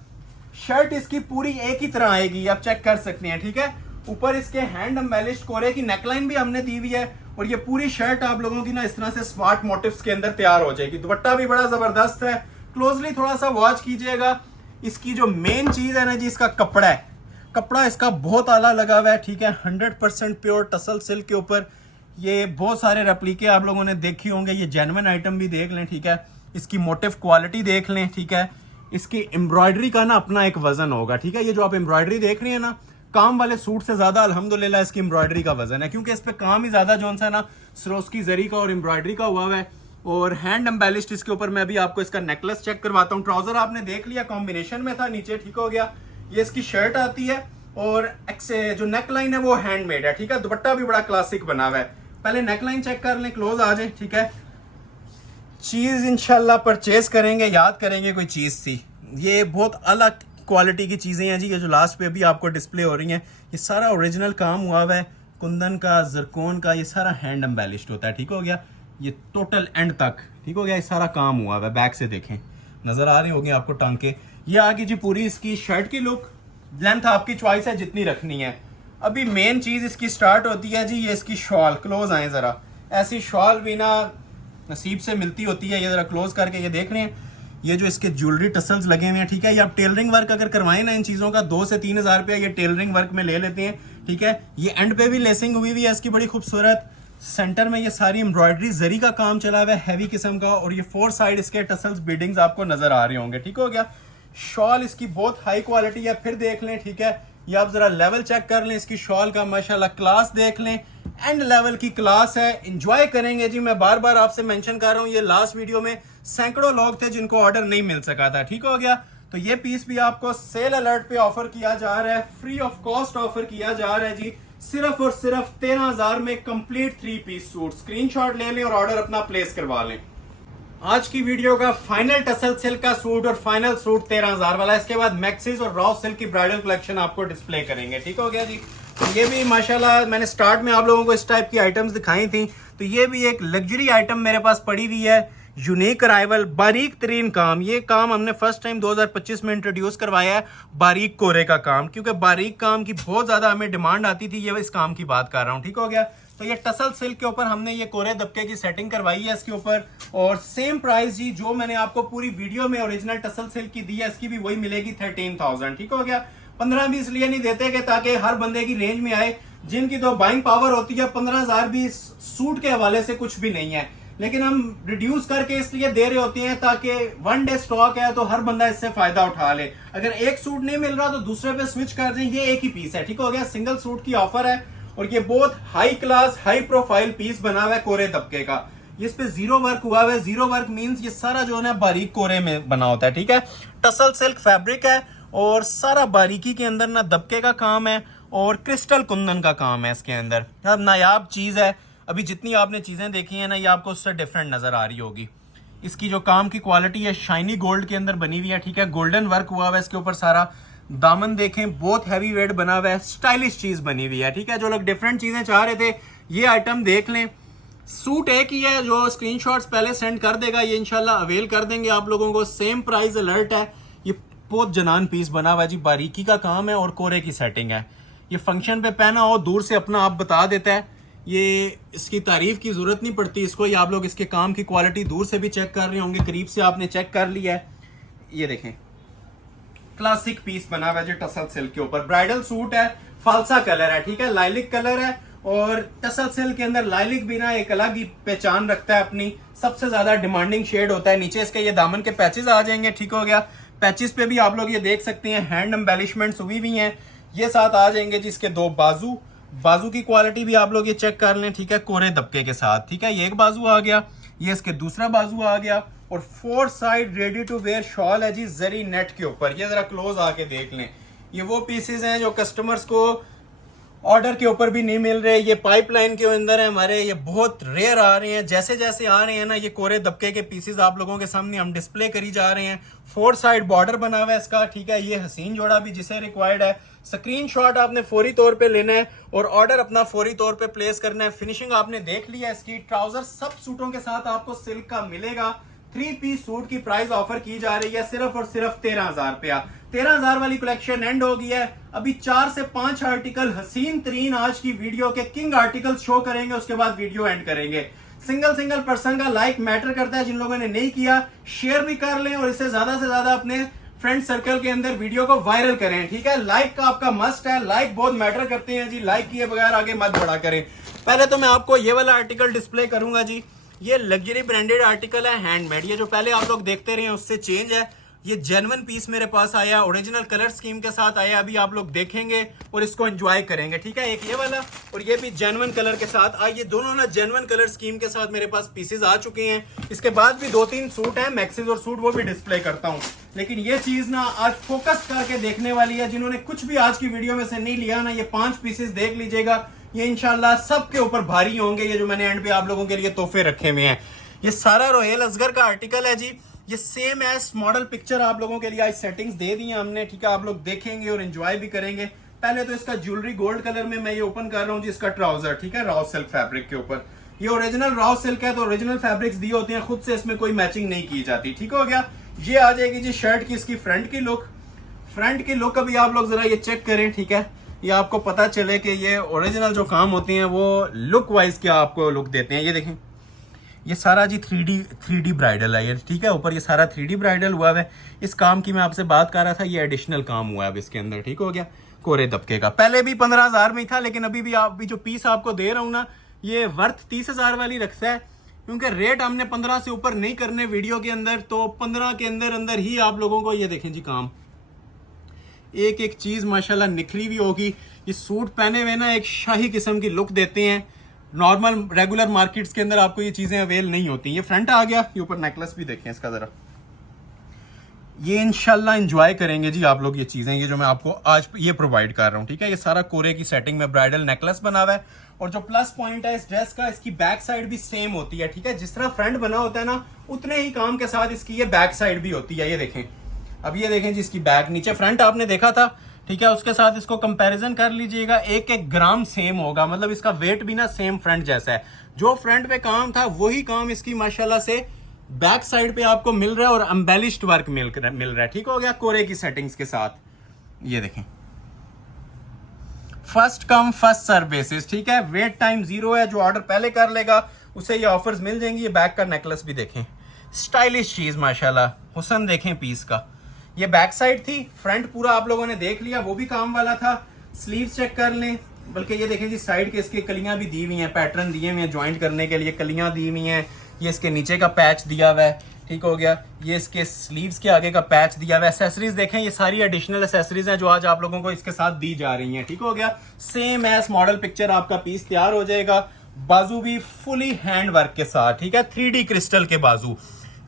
शर्ट इसकी पूरी एक ही तरह आएगी, आप चेक कर सकते हैं, ठीक है। ऊपर इसके हैंड एम्बेलिश्ड कोरे की नेकलाइन भी हमने दी हुई है, और ये पूरी शर्ट आप लोगों की ना इस तरह से स्मार्ट मोटिव्स के अंदर तैयार हो जाएगी। दुपट्टा भी बड़ा जबरदस्त है, क्लोजली थोड़ा सा वॉच कीजिएगा। इसकी जो मेन चीज है ना जी, इसका कपड़ा है, कपड़ा इसका बहुत आला लगा हुआ है, ठीक है। 100% प्योर टसल सिल्क के ऊपर। ये बहुत सारे रेप्लिके आप लोगों ने देखी होंगे, ये जेन्युइन आइटम भी देख लें, ठीक है। इसकी मोटिव क्वालिटी देख लें, ठीक है। इसकी एम्ब्रॉयडरी का ना अपना एक वजन होगा, ठीक है। ये जो आप एम्ब्रॉयडरी देख रही है ना, काम वाले सूट से ज्यादा अल्हम्दुलिल्लाह इसकी एम्ब्रॉयडरी का वजन है, क्योंकि इस पे काम ही ज्यादा जो सा ना सरोस्की जरी का और एम्ब्रॉयडरी का हुआ है। और हैंड एम्बेलिश्ड इसके ऊपर मैं अभी आपको इसका नेकलेस चेक करवाता हूँ। ट्राउजर आपने देख लिया कॉम्बिनेशन में था, नीचे ठीक हो गया। ये इसकी शर्ट आती है, और जो नेकलाइन है वो हैंडमेड है, ठीक है। दुपट्टा भी बड़ा क्लासिक बना हुआ है। पहले नेकलाइन चेक कर लें, क्लोज आ जाए, ठीक है। चीज इंशाल्लाह परचेज करेंगे, याद करेंगे कोई चीज थी। ये बहुत अलग क्वालिटी की चीजें हैं जी। ये जो लास्ट पे अभी आपको डिस्प्ले हो रही हैं, ये सारा ओरिजिनल काम हुआ हुआ है, कुंदन का, जरकोन का, ये सारा हैंड एम्बेलिश्ड होता है, ठीक हो गया। ये टोटल एंड तक ठीक हो गया, ये सारा काम हुआ हुआ है। बैक से देखें, नजर आ रही होंगे आपको टांके। ये आ गई जी पूरी इसकी शर्ट की लुक। लेंथ आपकी चॉइस है जितनी रखनी है। अभी मेन चीज इसकी स्टार्ट होती है जी, ये इसकी शॉल। क्लोज आए जरा, ऐसी शॉल भी ना नसीब से मिलती होती है। ये जरा क्लोज करके ये देख रहे हैं, ये जो इसके ज्वेलरी टसल्स लगे हुए हैं, ठीक है। ये आप टेलरिंग वर्क अगर करवाएं ना इन चीजों का, 2 से 3 हज़ार रुपया ये टेलरिंग वर्क में ले लेते हैं, ठीक है। ये एंड पे भी लेसिंग हुई हुई है इसकी बड़ी खूबसूरत। सेंटर में ये सारी एम्ब्रॉयडरी जरी का काम चला हुआ है, हैवी किस्म का। और ये 4 साइड इसके टसल्स बीडिंग्स आपको नजर आ रहे होंगे, ठीक हो गया। शॉल इसकी बहुत हाई क्वालिटी है, फिर देख लें, ठीक है। ये आप जरा लेवल चेक कर लें इसकी शॉल का, माशाल्लाह क्लास देख लें, एंड लेवल की क्लास है। एंजॉय करेंगे जी। मैं बार बार आपसे मेंशन कर रहा हूँ, ये लास्ट वीडियो में सैकड़ों लोग थे जिनको ऑर्डर नहीं मिल सका था, ठीक हो गया। तो ये पीस भी आपको सेल अलर्ट पे ऑफर किया जा रहा है, फ्री ऑफ कॉस्ट ऑफर किया जा रहा है जी। सिर्फ और सिर्फ 13,000 में कंप्लीट 3 पीस सूट। स्क्रीनशॉट ले लें और ऑर्डर अपना प्लेस करवा लें। आज की वीडियो का फाइनल टसल सिल्क का सूट और फाइनल सूट 13,000 वाला। इसके बाद मैक्सिस और रॉ सिल्क की ब्राइडल कलेक्शन आपको डिस्प्ले करेंगे, ठीक हो गया जी। तो ये भी माशाल्लाह मैंने स्टार्ट में आप लोगों को इस टाइप की आइटम्स दिखाई थी, तो ये भी एक लग्जरी आइटम मेरे पास पड़ी हुई है। यूनिक अराइवल, बारीक तरीन काम। ये काम हमने फर्स्ट टाइम 2025 में इंट्रोड्यूस करवाया है, बारीक कोरे का काम, क्योंकि बारीक काम की बहुत ज्यादा हमें डिमांड आती थी। ये इस काम की बात कर रहा हूँ, ठीक हो गया। तो ये टसल सिल्क के ऊपर हमने ये कोरे दबके की सेटिंग करवाई है इसके ऊपर, और सेम प्राइस जी जो मैंने आपको पूरी वीडियो में ओरिजिनल टसल सिल्क की दी है, इसकी भी वही मिलेगी 13,000, ठीक हो गया। 15-20 लिए नहीं देते कि ताकि हर बंदे की रेंज में आए। जिनकी तो बाइंग पावर होती है 15,000 भी सूट के हवाले से कुछ भी नहीं है, लेकिन हम रिड्यूस करके इसलिए दे रहे होते हैं ताकि 1 डे स्टॉक है तो हर बंदा इससे फायदा उठा ले। अगर एक सूट नहीं मिल रहा तो दूसरे पे स्विच कर दें, ये एक ही पीस है, ठीक हो गया। सिंगल सूट की ऑफर है, और ये बहुत high class high profile piece बना हुआ है कोरे दबके का। इस पे जीरो वर्क हुआ हुआ है। जीरो वर्क मींस ये सारा जो है बारीक कोरे में बना होता है, ठीक है। टसल सिल्क फैब्रिक है, और सारा बारीकी के अंदर ना दबके का काम है और क्रिस्टल कुंदन का काम है इसके अंदर। अब नायाब चीज है। अभी जितनी आपने चीजें देखी है ना, ये आपको उससे डिफरेंट नजर आ रही होगी। इसकी जो काम की क्वालिटी है शाइनी गोल्ड के अंदर बनी हुई है, ठीक है। गोल्डन वर्क हुआ हुआ है इसके ऊपर सारा। दामन देखें, बहुत हैवी वेट बना हुआ है, स्टाइलिश चीज बनी हुई है, ठीक है। जो लोग डिफरेंट चीजें चाह रहे थे, ये आइटम देख लें। सूट एक ही है, जो स्क्रीनशॉट्स पहले सेंड कर देगा ये इंशाल्लाह अवेल कर देंगे आप लोगों को। सेम प्राइस अलर्ट है। ये बहुत जनान पीस बना हुआ है जी, बारीकी का काम है और कोरे की सेटिंग है। ये फंक्शन पे पहना हो, दूर से अपना आप बता देता है। ये इसकी तारीफ की जरूरत नहीं पड़ती इसको। ये आप लोग इसके काम की क्वालिटी दूर से भी चेक कर रहे होंगे, करीब से आपने चेक कर लिया है। ये देखें, क्लासिक पीस बना हुआ है टसल सिल्क के ऊपर। ब्राइडल सूट है, फालसा कलर है, ठीक है, लाइलिक कलर है। और टसल सिल्क के अंदर लाइलिक भी ना एक अलग ही पहचान रखता है अपनी, सबसे ज्यादा डिमांडिंग शेड होता है। नीचे इसके ये दामन के पैचेस आ जाएंगे, ठीक हो गया। पैचेस पे भी आप लोग ये देख सकते हैं हैंड एम्बेलिशमेंट्स हुई हुई हैं। ये साथ आ जाएंगे जिसके 2 बाजू। बाजू की क्वालिटी भी आप लोग ये चेक कर लें, ठीक है, कोरे दबके के साथ, ठीक है। ये एक बाजू आ गया, ये इसके दूसरा बाजू आ गया, और 4 side ready to wear shawl है जी जरी नेट के ऊपर। ये जरा क्लोज आके देख लें। ये वो पीसेस हैं जो कस्टमर्स को ऑर्डर के ऊपर भी नहीं मिल रहे, ये पाइपलाइन के अंदर है हमारे, ये बहुत रेयर आ रहे हैं। जैसे जैसे आ रहे हैं ना, ये कोरे दबके के पीसेस आप लोगों के सामने हम डिस्प्ले करी जा रहे हैं। 4 साइड बॉर्डर बना हुआ है इसका, ठीक है। ये हसीन जोड़ा भी जिसे रिक्वायर्ड है, स्क्रीनशॉट आपने फौरी तौर पे लेना है और ऑर्डर अपना फौरी तौर पे प्लेस करना है। फिनिशिंग आपने देख लिया इसकी। ट्राउजर सब सूटों के साथ आपको सिल्क का मिलेगा। 3 पीस सूट की प्राइस ऑफर की जा रही है सिर्फ और सिर्फ 13,000 रुपया। 13,000 वाली कलेक्शन एंड हो गई है। अभी 4 से 5 आर्टिकल हसीन तरीन आज की वीडियो के किंग आर्टिकल शो करेंगे, उसके बाद वीडियो एंड करेंगे। सिंगल पर्सन का लाइक मैटर करता है, जिन लोगों ने नहीं किया शेयर भी कर लें और इससे ज्यादा से ज्यादा अपने फ्रेंड सर्कल के अंदर वीडियो को वायरल करें, ठीक है। लाइक का आपका मस्ट है, लाइक बहुत मैटर करते हैं जी, लाइक किए बगैर आगे मत बढ़ा करें। पहले तो मैं आपको ये वाला आर्टिकल डिस्प्ले करूंगा जी। ये लग्जरी ब्रांडेड आर्टिकल है, हैंडमेड। ये जो पहले आप लोग देखते रहे हैं उससे चेंज है। ये जेन्युइन पीस मेरे पास आया, ओरिजिनल कलर स्कीम के साथ आया। अभी आप लोग देखेंगे और इसको एंजॉय करेंगे, ठीक है। एक ये वाला और ये भी जेन्युइन कलर के साथ आइए, दोनों ना जेन्युइन कलर स्कीम के साथ मेरे पास पीसेस आ चुके हैं। इसके बाद भी 2-3 सूट हैं मैक्सिस और सूट, वो भी डिस्प्ले करता हूं। लेकिन ये चीज ना आज फोकस करके देखने वाली है। जिन्होंने कुछ भी आज की वीडियो में से नहीं लिया ना, ये 5 पीसेस देख लीजिएगा। ये इंशाल्लाह सबके ऊपर भारी होंगे। ये जो मैंने एंड पे आप लोगों के लिए तोहफे रखे हुए हैं, ये सारा रोहेल असगर का आर्टिकल है जी। ये सेम एस मॉडल पिक्चर आप लोगों के लिए आज सेटिंग्स दे दी हैं हमने, ठीक है। आप लोग देखेंगे और एंजॉय भी करेंगे। पहले तो इसका ज्वेलरी गोल्ड कलर में मैं ये ओपन कर रहा हूँ जी, इसका ट्राउजर, ठीक है, रॉ सिल्क फैब्रिक के ऊपर। ये ओरिजिनल रॉ सिल्क है, तो ओरिजिनल फैब्रिक्स दी होती हैं, खुद से इसमें कोई मैचिंग नहीं की जाती, ठीक हो गया। ये आ जाएगी जी शर्ट की इसकी फ्रंट की लुक। फ्रंट की लुक अभी आप लोग जरा ये चेक करें, ठीक है। ये आपको पता चले कि ये ओरिजिनल जो काम होते हैं वो लुक वाइज क्या आपको लुक देते हैं। ये देखें, ये सारा जी 3D ब्राइडल है ये, ठीक है। ऊपर ये सारा 3D ब्राइडल हुआ है। इस काम की मैं आपसे बात कर रहा था, ये एडिशनल काम हुआ है अब इसके अंदर, ठीक हो गया। कोरे दबके का पहले भी 15,000 में ही था, लेकिन अभी भी जो पीस आपको दे रहा हूँ ना, ये वर्थ 30,000 वाली रखता है, क्योंकि रेट हमने 15 से ऊपर नहीं करने वीडियो के अंदर। तो 15 के अंदर अंदर ही आप लोगों को ये देखें जी काम, एक एक चीज माशाल्लाह निखरी हुई होगी। ये सूट पहने हुए ना एक शाही किस्म की लुक देते हैं। नॉर्मल रेगुलर मार्केट्स के अंदर आपको ये चीजें अवेल नहीं होती। ये फ्रंट आ गया, ये ऊपर नेकलेस भी देखें इसका जरा। ये इंशाल्लाह एंजॉय करेंगे जी आप लोग ये चीजें, ये जो मैं आपको आज ये प्रोवाइड कर रहा हूँ, ठीक है। ये सारा कोरे की सेटिंग में ब्राइडल नेकलेस बना हुआ है। और जो प्लस पॉइंट है इस ड्रेस का, इसकी बैक साइड भी सेम होती है, ठीक है। जिस तरह फ्रंट बना होता है ना, उतने ही काम के साथ इसकी ये बैक साइड भी होती है। ये देखें, अब ये देखें जी इसकी बैक, नीचे फ्रंट आपने देखा था, ठीक है। उसके साथ इसको कंपैरिजन कर लीजिएगा, 1-1 ग्राम सेम होगा, मतलब इसका वेट भी ना सेम फ्रंट जैसा है। जो फ्रंट पे काम था वही काम इसकी माशाल्लाह से बैक साइड पे आपको मिल रहा है और एम्बेलिश्ड वर्क मिल रहा है, ठीक हो गया, कोरे की सेटिंग्स के साथ। ये देखें, first come first serve basis, ठीक है। वेट टाइम 0 है, जो ऑर्डर पहले कर लेगा उसे ये ऑफर्स मिल जाएंगी। ये बैक का नेकलेस भी देखें, स्टाइलिश चीज माशाल्लाह, हुस्न देखें पीस का। ये बैक साइड थी, फ्रंट पूरा आप लोगों ने देख लिया, वो भी काम वाला था। स्लीव्स चेक कर लें, बल्कि ये देखें जी साइड के इसकी कलियां भी दी हुई हैं, पैटर्न दिए हुए हैं ज्वाइंट करने के लिए, कलियां दी हुई हैं। ये इसके नीचे का पैच दिया हुआ है, ठीक हो गया। ये इसके स्लीव्स के आगे का पैच दिया हुआ है। एक्सेसरीज देखें, ये सारी एडिशनल एक्सेसरीज हैं जो आज आप लोगों को इसके साथ दी जा रही हैं, ठीक हो गया। सेम एस मॉडल पिक्चर आपका पीस तैयार हो जाएगा। बाजू भी फुली हैंड वर्क के साथ, ठीक है, 3D क्रिस्टल के बाजू,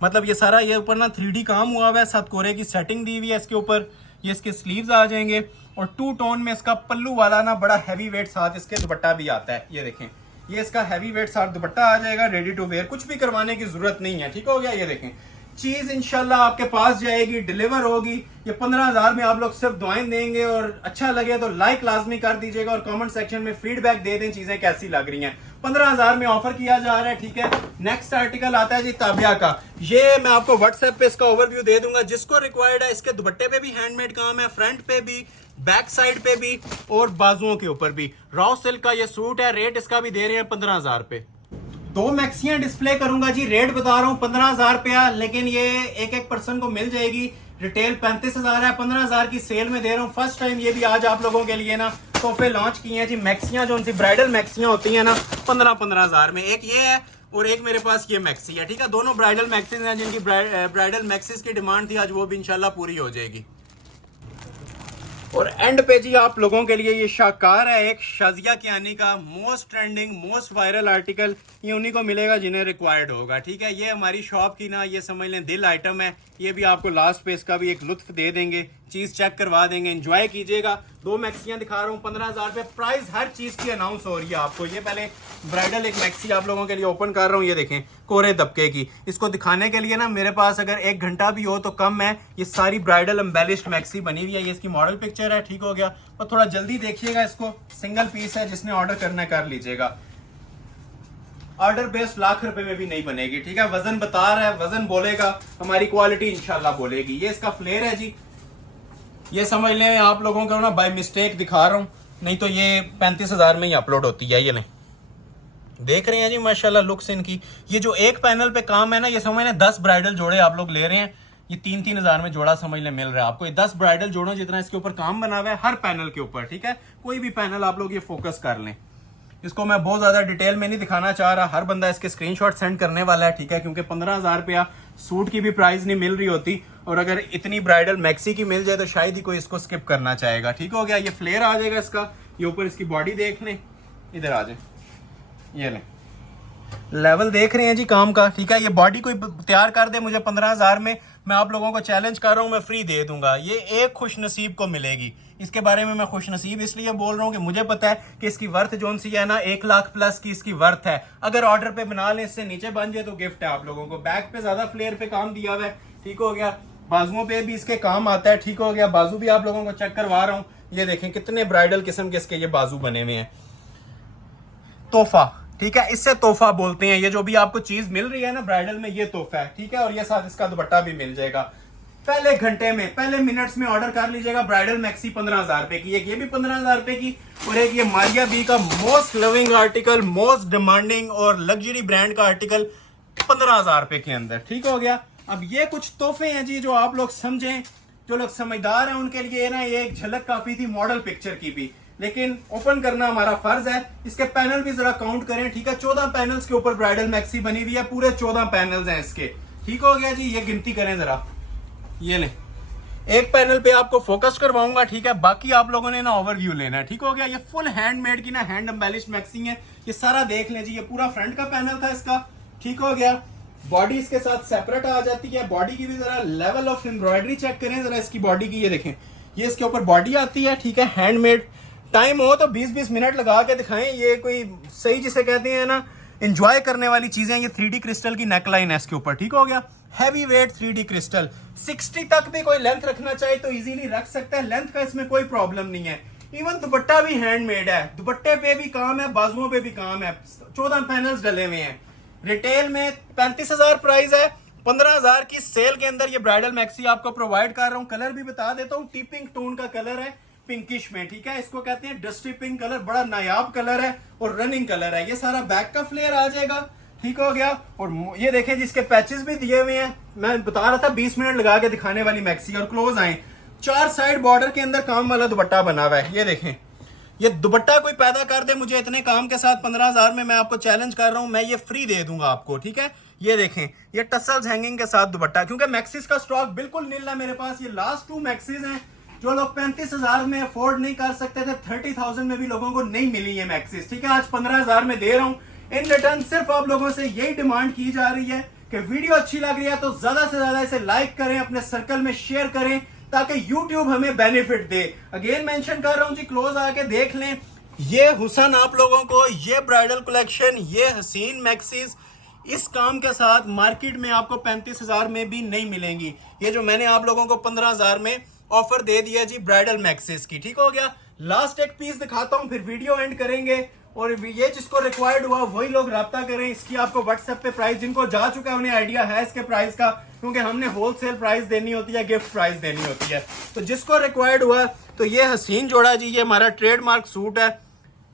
मतलब ये सारा ये ऊपर ना 3D काम हुआ हुआ है, साथ कोरे की सेटिंग दी हुई है इसके ऊपर। ये इसके स्लीव्स आ जाएंगे और 2 टोन में इसका पल्लू वाला ना बड़ा हैवी वेट साथ इसके दुपट्टा भी आता है। ये देखें, ये इसका हैवी वेट साथ दुपट्टा आ जाएगा, रेडी टू वेयर, कुछ भी करवाने की जरूरत नहीं है, ठीक हो गया। ये देखें, चीज इंशाल्लाह आपके पास जाएगी, डिलीवर होगी। ये 15,000 में आप लोग सिर्फ दुआएं देंगे, और अच्छा लगे तो लाइक लाजमी कर दीजिएगा और कमेंट सेक्शन में फीडबैक दे दें चीजें कैसी लग रही हैं। 15,000 में ऑफर किया जा रहा है, ठीक है। नेक्स्ट आर्टिकल आता है जी ताबिया का। ये मैं आपको व्हाट्सएप पे इसका ओवरव्यू दे दूंगा, जिसको रिक्वायर्ड है। इसके दुपट्टे पे भी हैंडमेड काम है, फ्रंट पे भी, बैक साइड पे भी और बाजुओं के ऊपर भी। रॉ सिल्क का ये सूट है, रेट इसका भी दे रहे हैं 15,000 पे। 2 मैक्सियां डिस्प्ले करूंगा जी, रेट बता रहा हूं 15,000 रुपया, लेकिन ये एक पर्सन को मिल जाएगी। रिटेल 35,000 है, 15,000 की सेल में दे रहा हूं। फर्स्ट टाइम ये भी आज आप लोगों के लिए ना तोहफे लॉन्च किए हैं जी। मैक्सियां जो उनकी ब्राइडल मैक्सियां होती हैं ना, 15,000 में। एक ये है और एक मेरे पास ये मैक्सी है, ठीक है। दोनों ब्राइडल मैक्सीज हैं, जिनकी ब्राइडल मैक्सीज की डिमांड थी, आज वो भी इंशाल्लाह पूरी हो जाएगी। और एंड पे जी आप लोगों के लिए ये शाकार है एक शाजिया कियानी का most trending most viral article. ये उन्हीं को मिलेगा जिन्हें रिक्वायर्ड होगा, ठीक है। ये हमारी शॉप की ना, ये समझ लें दिल आइटम है। ये भी आपको लास्ट पे इसका भी एक लुत्फ दे देंगे। चीज चेक करवा देंगे, एंजॉय कीजिएगा। 2 मैक्सियां दिखा रहा हूँ 15,000 रुपये, प्राइस हर चीज की अनाउंस हो रही है आपको। ये पहले ब्राइडल एक मैक्सी आप लोगों के लिए ओपन कर रहा हूँ, ये देखें कोरे दबके की। इसको दिखाने के लिए ना मेरे पास अगर 1 घंटा भी हो तो कम है। ये सारी ब्राइडल एम्बेलिश्ड मैक्सी बनी हुई है, ये इसकी मॉडल पिक्चर है, ठीक हो गया। और थोड़ा जल्दी देखिएगा इसको, सिंगल पीस है, जिसने ऑर्डर करना है कर लीजिएगा। ऑर्डर बेस्ड लाख रुपए में भी नहीं बनेगी, ठीक है। वजन बता रहा है, वजन बोलेगा, हमारी क्वालिटी इंशाल्लाह बोलेगी। ये इसका फ्लेयर है जी, ये समझ लें आप लोगों को ना बाय मिस्टेक दिखा रहा हूँ, नहीं तो ये 35,000 में ही अपलोड होती है। ये लें, देख रहे हैं जी माशाल्लाह लुक्स इनकी। ये जो एक पैनल पे काम है ना, ये समझ लें 10 ब्राइडल जोड़े आप लोग ले रहे हैं, ये 3-3 हजार में जोड़ा समझ लें मिल रहा है आपको। ये 10 ब्राइडल जोड़ों जितना इसके ऊपर काम बना हुआ है हर पैनल के ऊपर, ठीक है। कोई भी पैनल आप लोग ये फोकस कर लें। इसको मैं बहुत ज्यादा डिटेल में नहीं दिखाना चाह रहा, हर बंदा इसके स्क्रीनशॉट सेंड करने वाला है, ठीक है, क्योंकि 15,000 रुपया सूट की भी प्राइस नहीं मिल रही होती, और अगर इतनी ब्राइडल मैक्सी की मिल जाए तो शायद ही कोई इसको स्किप करना चाहेगा, ठीक हो गया। ये फ्लेयर आ जाएगा इसका, ये ऊपर इसकी बॉडी देख लें, इधर आ जाए, ये लें लेवल देख रहे हैं जी काम का, ठीक है। ये बॉडी कोई तैयार कर दे मुझे 15,000 में, मैं आप लोगों को चैलेंज कर रहा हूँ, मैं फ्री दे दूंगा। ये एक खुश नसीब को मिलेगी। इसके बारे में मैं खुश नसीब इसलिए बोल रहा हूँ कि मुझे पता है कि इसकी वर्थ जोन सी है ना 1 लाख प्लस की इसकी वर्थ है। अगर ऑर्डर पे बना लें, इससे नीचे बन जाए तो गिफ्ट है आप लोगों को। बैक पे ज्यादा फ्लेयर पे काम दिया हुआ है, ठीक हो गया। बाजुओं पे भी इसके काम आता है, ठीक हो गया। बाजू भी आप लोगों को चेक करवा रहा हूँ, ये देखें कितने ब्राइडल किस्म के इसके ये बाजू बने हुए हैं। तोहफा, ठीक है, इससे तोहफा बोलते हैं। ये जो भी आपको चीज मिल रही है ना ब्राइडल में, ये तोहफा है, ठीक है। और ये साथ इसका दुपट्टा भी मिल जाएगा। पहले घंटे में, पहले मिनट्स में ऑर्डर कर लीजिएगा। ब्राइडल मैक्सी 15,000 रुपए की, एक ये भी 15,000 रुपए की, और एक ये मारिया बी का most loving article, most demanding और लग्जरी ब्रांड का आर्टिकल 15,000 रुपए के अंदर, ठीक हो गया। अब ये कुछ तोहफे हैं जी जो आप लोग समझें, जो लोग समझदार हैं उनके लिए ना ये एक झलक काफी थी मॉडल पिक्चर की भी, लेकिन ओपन करना हमारा फर्ज है। इसके पैनल भी जरा काउंट करें, ठीक है। 14 पैनल्स के ऊपर ब्राइडल मैक्सी बनी हुई है, पूरे 14 पैनल्स हैं इसके, ठीक हो गया जी। ये गिनती करें जरा, ये लें, एक पैनल पे आपको फोकस करवाऊंगा, ठीक है, बाकी आप लोगों ने ना ओवरव्यू लेना है, ठीक हो गया। ये फुल हैंडमेड की ना हैंड एम्बेलिश्ड मैक्सी है, ये सारा देख लें जी। ये पूरा फ्रंट का पैनल था इसका, ठीक हो गया। बॉडी इसके साथ सेपरेट आ जाती है। बॉडी की भी जरा लेवल ऑफ एम्ब्रॉयडरी चेक करें जरा इसकी बॉडी की, ये देखें, ये इसके ऊपर बॉडी आती है, ठीक है, हैंडमेड। टाइम हो तो 20-20 मिनट लगा के दिखाएं, ये कोई सही जिसे कहते हैं ना एंजॉय करने वाली चीजें। ये 3D क्रिस्टल की नेकलाइन है इसके ऊपर, ठीक हो गया। हैवी वेट 3D क्रिस्टल, 60 तक भी कोई लेंथ रखना चाहे तो इजीली रख सकता है, लेंथ का इसमें कोई प्रॉब्लम नहीं है। इवन दुपट्टा भी हैंडमेड है, दुपट्टे पे भी काम है, बाजुओं पे भी काम है। 14 पैनल्स डले हुए हैं। रिटेल में 35,000 प्राइस है, 15,000 की सेल के अंदर ये ब्राइडल मैक्सी आपको प्रोवाइड कर रहा हूँ। कलर भी बता देता हूँ, टी पिंक टोन का कलर है, पिंकिश में, ठीक है। इसको कहते हैं डस्टी पिंक कलर, बड़ा नायाब कलर है और रनिंग कलर है। ये सारा बैक का फ्लेयर आ जाएगा, ठीक हो गया। और ये देखें जिसके पैचेस भी दिए हुए हैं, मैं बता रहा था 20 मिनट लगा के दिखाने वाली मैक्सी। और क्लोज आए, 4 साइड बॉर्डर के अंदर काम वाला दुपट्टा बना हुआ है, ये देखें। ये दुपट्टा कोई पैदा कर दे मुझे इतने काम के साथ 15,000 में, मैं आपको चैलेंज कर रहा हूं, मैं ये फ्री दे दूंगा आपको, ठीक है। ये देखें, ये टसल्स हैंगिंग के साथ दुपट्टा, क्योंकि मैक्सिस का स्टॉक बिल्कुल नील है मेरे पास। ये लास्ट 2 मैक्सिस हैं जो लोग 35,000 में अफोर्ड नहीं कर सकते थे, 30,000 में भी लोगों को नहीं मिली है मैक्सिस, ठीक है। आज 15,000 में दे रहा हूं। इन रिटर्न सिर्फ आप लोगों से यही डिमांड की जा रही है कि वीडियो अच्छी लग रही है तो ज्यादा से ज्यादा इसे लाइक करें, अपने सर्कल में शेयर करें, ताकि YouTube हमें बेनिफिट दे। अगेन मेंशन कर रहा हूं जी, क्लोज आके देख लें। ये हुसन आप लोगों को, ये ब्राइडल कलेक्शन, ये हसीन मैक्सीज इस काम के साथ मार्केट में आपको 35,000 में भी नहीं मिलेंगी। ये जो मैंने आप लोगों को 15,000 में ऑफर दे दिया जी ब्राइडल मैक्सीज की, ठीक हो गया। लास्ट एक पीस दिखाता हूं, फिर वीडियो एंड करेंगे। और ये जिसको रिक्वायर्ड हुआ वही लोग राब्ता करें। इसकी आपको व्हाट्सएप पे प्राइस, जिनको जा चुका है उन्हें आइडिया है इसके प्राइस का, क्योंकि हमने होलसेल प्राइस देनी होती है, गिफ्ट प्राइस देनी होती है। तो जिसको रिक्वायर्ड हुआ, तो ये हसीन जोड़ा जी, ये हमारा ट्रेडमार्क सूट है।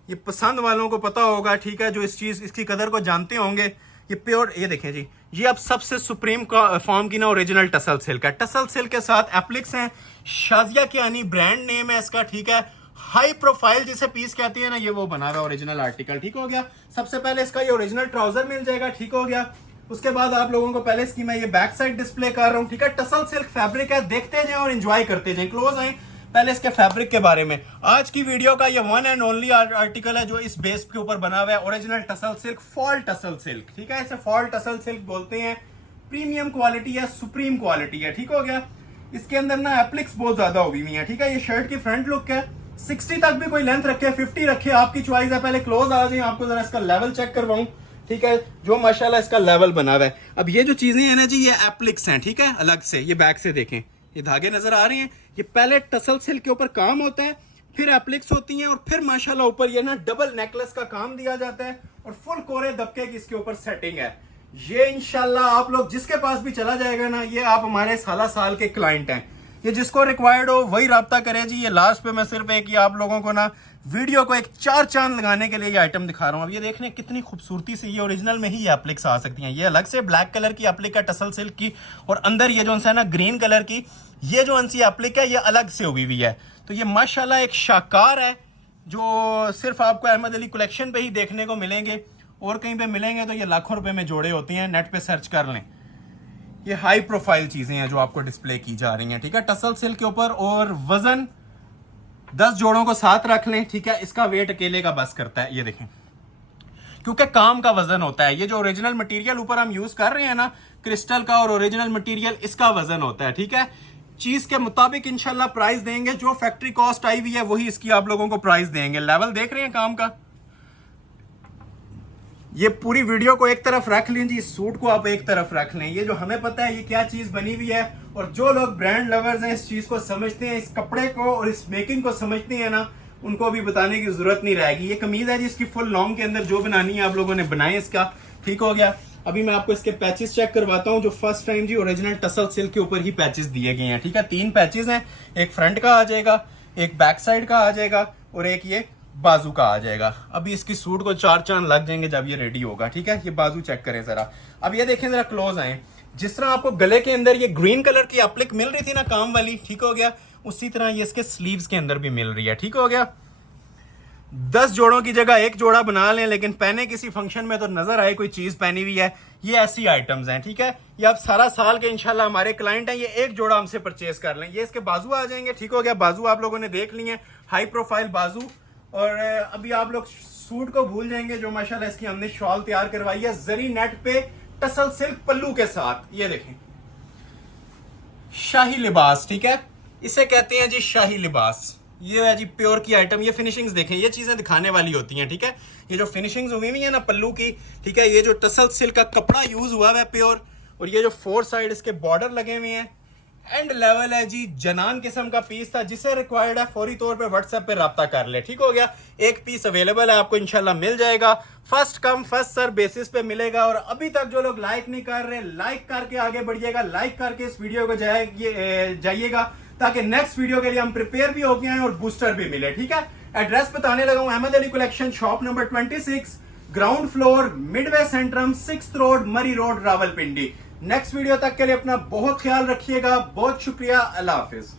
ये पसंद वालों को पता होगा, ठीक है, जो इस चीज इसकी कदर को जानते होंगे। ये प्योर, ये देखें जी, ये अब सबसे सुप्रीम फॉर्म की ना ओरिजिनल टसल सिल्क है। टसल सिल्क के साथ एप्लिक्स हैं, शाजिया कियानी ब्रांड नेम है इसका, ठीक है। हाई प्रोफाइल जिसे पीस कहती है ना, ये वो बना हुआ ओरिजिनल आर्टिकल, ठीक हो गया। सबसे पहले इसका ये ओरिजिनल ट्राउजर मिल जाएगा, ठीक हो गया। उसके बाद आप लोगों को पहले इसकी मैं ये बैक साइड डिस्प्ले कर रहा हूँ, ठीक है। टसल सिल्क फैब्रिक है, देखते जाएं और एंजॉय करते जाएं। क्लोज आए, पहले इसके फैब्रिक के बारे में। आज की वीडियो का ये वन एंड ओनली आर्टिकल है जो इस बेस के ऊपर बना हुआ है, original tussle silk, fall tussle silk, ठीक है। इसे फॉल टसल सिल्क बोलते हैं। प्रीमियम क्वालिटी है, सुप्रीम क्वालिटी है, ठीक हो गया। इसके अंदर ना एप्लिक्स बहुत ज्यादा हुई हुई है, ठीक है। ये शर्ट की फ्रंट लुक है, 60 तक भी कोई लेंथ रखे, 50 रखे, आपकी चॉइस है। पहले क्लोज आ जाए, आपको जरा इसका लेवल चेक करवाऊं, ठीक है, जो माशाल्लाह इसका लेवल बना हुआ है। अब ये जो चीजें हैं ना जी, ये एप्लिक्स हैं, ठीक है, अलग से। ये बैक से देखें, ये धागे नजर आ रहे हैं, ये पहले टसल सिल्क के ऊपर काम होता है, फिर एप्लिक्स होती हैं, और फिर माशाल्लाह ऊपर ये ना डबल नेकलेस का काम दिया जाता है, और फुल कोरे दबके की इसके ऊपर सेटिंग है। ये इंशाल्लाह आप लोग जिसके पास भी चला जाएगा ना, ये आप हमारे साल के क्लाइंट हैं, ये जिसको रिक्वायर्ड हो वही राब्ता करे जी। ये लास्ट पे मैं सिर्फ एक ये आप लोगों को ना वीडियो को एक 4 चांद लगाने के लिए ये आइटम दिखा रहा हूँ। अब ये देखने कितनी खूबसूरती से ये ओरिजिनल में ही ये एप्लिक्स आ सकती हैं। ये अलग से ब्लैक कलर की एप्लिक है टसल सिल्क की, और अंदर ये जो है ना ग्रीन कलर की ये जो अंसी एप्लिक है, ये अलग से हुई हुई है। तो ये माशाल्लाह एक शाकार है, जो सिर्फ आपको अहमद अली कलेक्शन पे ही देखने को मिलेंगे, और कहीं पे मिलेंगे तो ये लाखों रुपए में जोड़े होती हैं। नेट पे सर्च कर लें, ये हाई प्रोफाइल चीजें हैं जो आपको डिस्प्ले की जा रही हैं, ठीक है, टसल सिल्क के ऊपर। और वजन 10 जोड़ों को साथ रख लें, ठीक है। इसका वेट अकेले का बस करता है, ये देखें, क्योंकि काम का वजन होता है। ये जो ओरिजिनल मटेरियल ऊपर हम यूज कर रहे हैं ना, क्रिस्टल का और ओरिजिनल मटेरियल, इसका वजन होता है, ठीक है। चीज के मुताबिक इंशाल्लाह प्राइस देंगे, जो फैक्ट्री कॉस्ट आई हुई है वही इसकी आप लोगों को प्राइस देंगे। लेवल देख रहे हैं काम का। ये पूरी वीडियो को एक तरफ रख लें जी, सूट को आप एक तरफ रख लें। ये जो हमें पता है ये क्या चीज बनी हुई है, और जो लोग ब्रांड लवर्स हैं, इस चीज को समझते हैं, इस कपड़े को और इस मेकिंग को समझते हैं ना, उनको भी बताने की जरूरत नहीं रहेगी। ये कमीज है जी, इसकी फुल लॉन्ग के अंदर जो बनानी है आप लोगों ने बनाए इसका, ठीक हो गया। अभी मैं आपको इसके पैचेस चेक करवाता हूँ, जो फर्स्ट टाइम जी ओरिजिनल टसल सिल्क के ऊपर ही पैचेस दिए गए हैं, ठीक है। 3 पैचेस हैं, एक फ्रंट का आ जाएगा, एक बैक साइड का आ जाएगा, और एक ये बाजू का आ जाएगा। अभी इसकी सूट को 4 चांद लग जाएंगे जब ये रेडी होगा, ठीक है। ये बाजू चेक करें जरा। अब ये देखें जरा, क्लोज आए, जिस तरह आपको गले के अंदर ये ग्रीन कलर की एप्लिक मिल रही थी ना काम वाली, ठीक हो गया, उसी तरह ये इसके स्लीव्स के अंदर भी मिल रही है, ठीक हो गया। 10 जोड़ों की जगह एक जोड़ा बना लें, लेकिन पहने किसी फंक्शन में तो नजर आए कोई चीज पहनी हुई है। ये ऐसी आइटम्स हैं, ठीक है। ये आप सारा साल के इंशाल्लाह हमारे क्लाइंट हैं, ये एक जोड़ा हमसे परचेज कर लें। ये इसके बाजू आ जाएंगे, ठीक हो गया। बाजू आप लोगों ने देख लिए, हाई प्रोफाइल बाजू। और अभी आप लोग सूट को भूल जाएंगे, जो माशाल्लाह इसकी हमने शॉल तैयार करवाई है जरी नेट पे टसल सिल्क पल्लू के साथ। ये देखें, शाही लिबास, ठीक है, इसे कहते हैं जी शाही लिबास। ये है जी प्योर की आइटम। ये फिनिशिंग्स देखें, ये चीजें दिखाने वाली होती हैं, ठीक है। ये जो फिनिशिंग्स हुई हुई है ना पल्लू की, ठीक है, ये जो टसल सिल्क का कपड़ा यूज हुआ है प्योर, और ये जो 4 साइड इसके बॉर्डर लगे हुए हैं, एंड लेवल है जी, जनान किस्म का पीस था। जिसे रिक्वायर्ड है फौरी तौर पे व्हाट्सएप पे राब्ता कर ले, ठीक हो गया। एक पीस अवेलेबल है, आपको इंशाल्लाह मिल जाएगा। First come first serve basis पे मिलेगा। और अभी तक जो लोग लाइक नहीं कर रहे, लाइक करके आगे बढ़िएगा, लाइक करके इस वीडियो को जाइएगा, ताकि नेक्स्ट वीडियो के लिए हम प्रिपेयर भी हो गए हैं और बूस्टर भी मिले, ठीक है। एड्रेस बताने लगा हूं, Ahmad Ali collection, shop number 26, ground floor, midway centrum, 6th road, Murree road, Rawalpindi. Next video तक के लिए अपना बहुत ख्याल रखिएगा। बहुत शुक्रिया, अल्लाह हाफिज।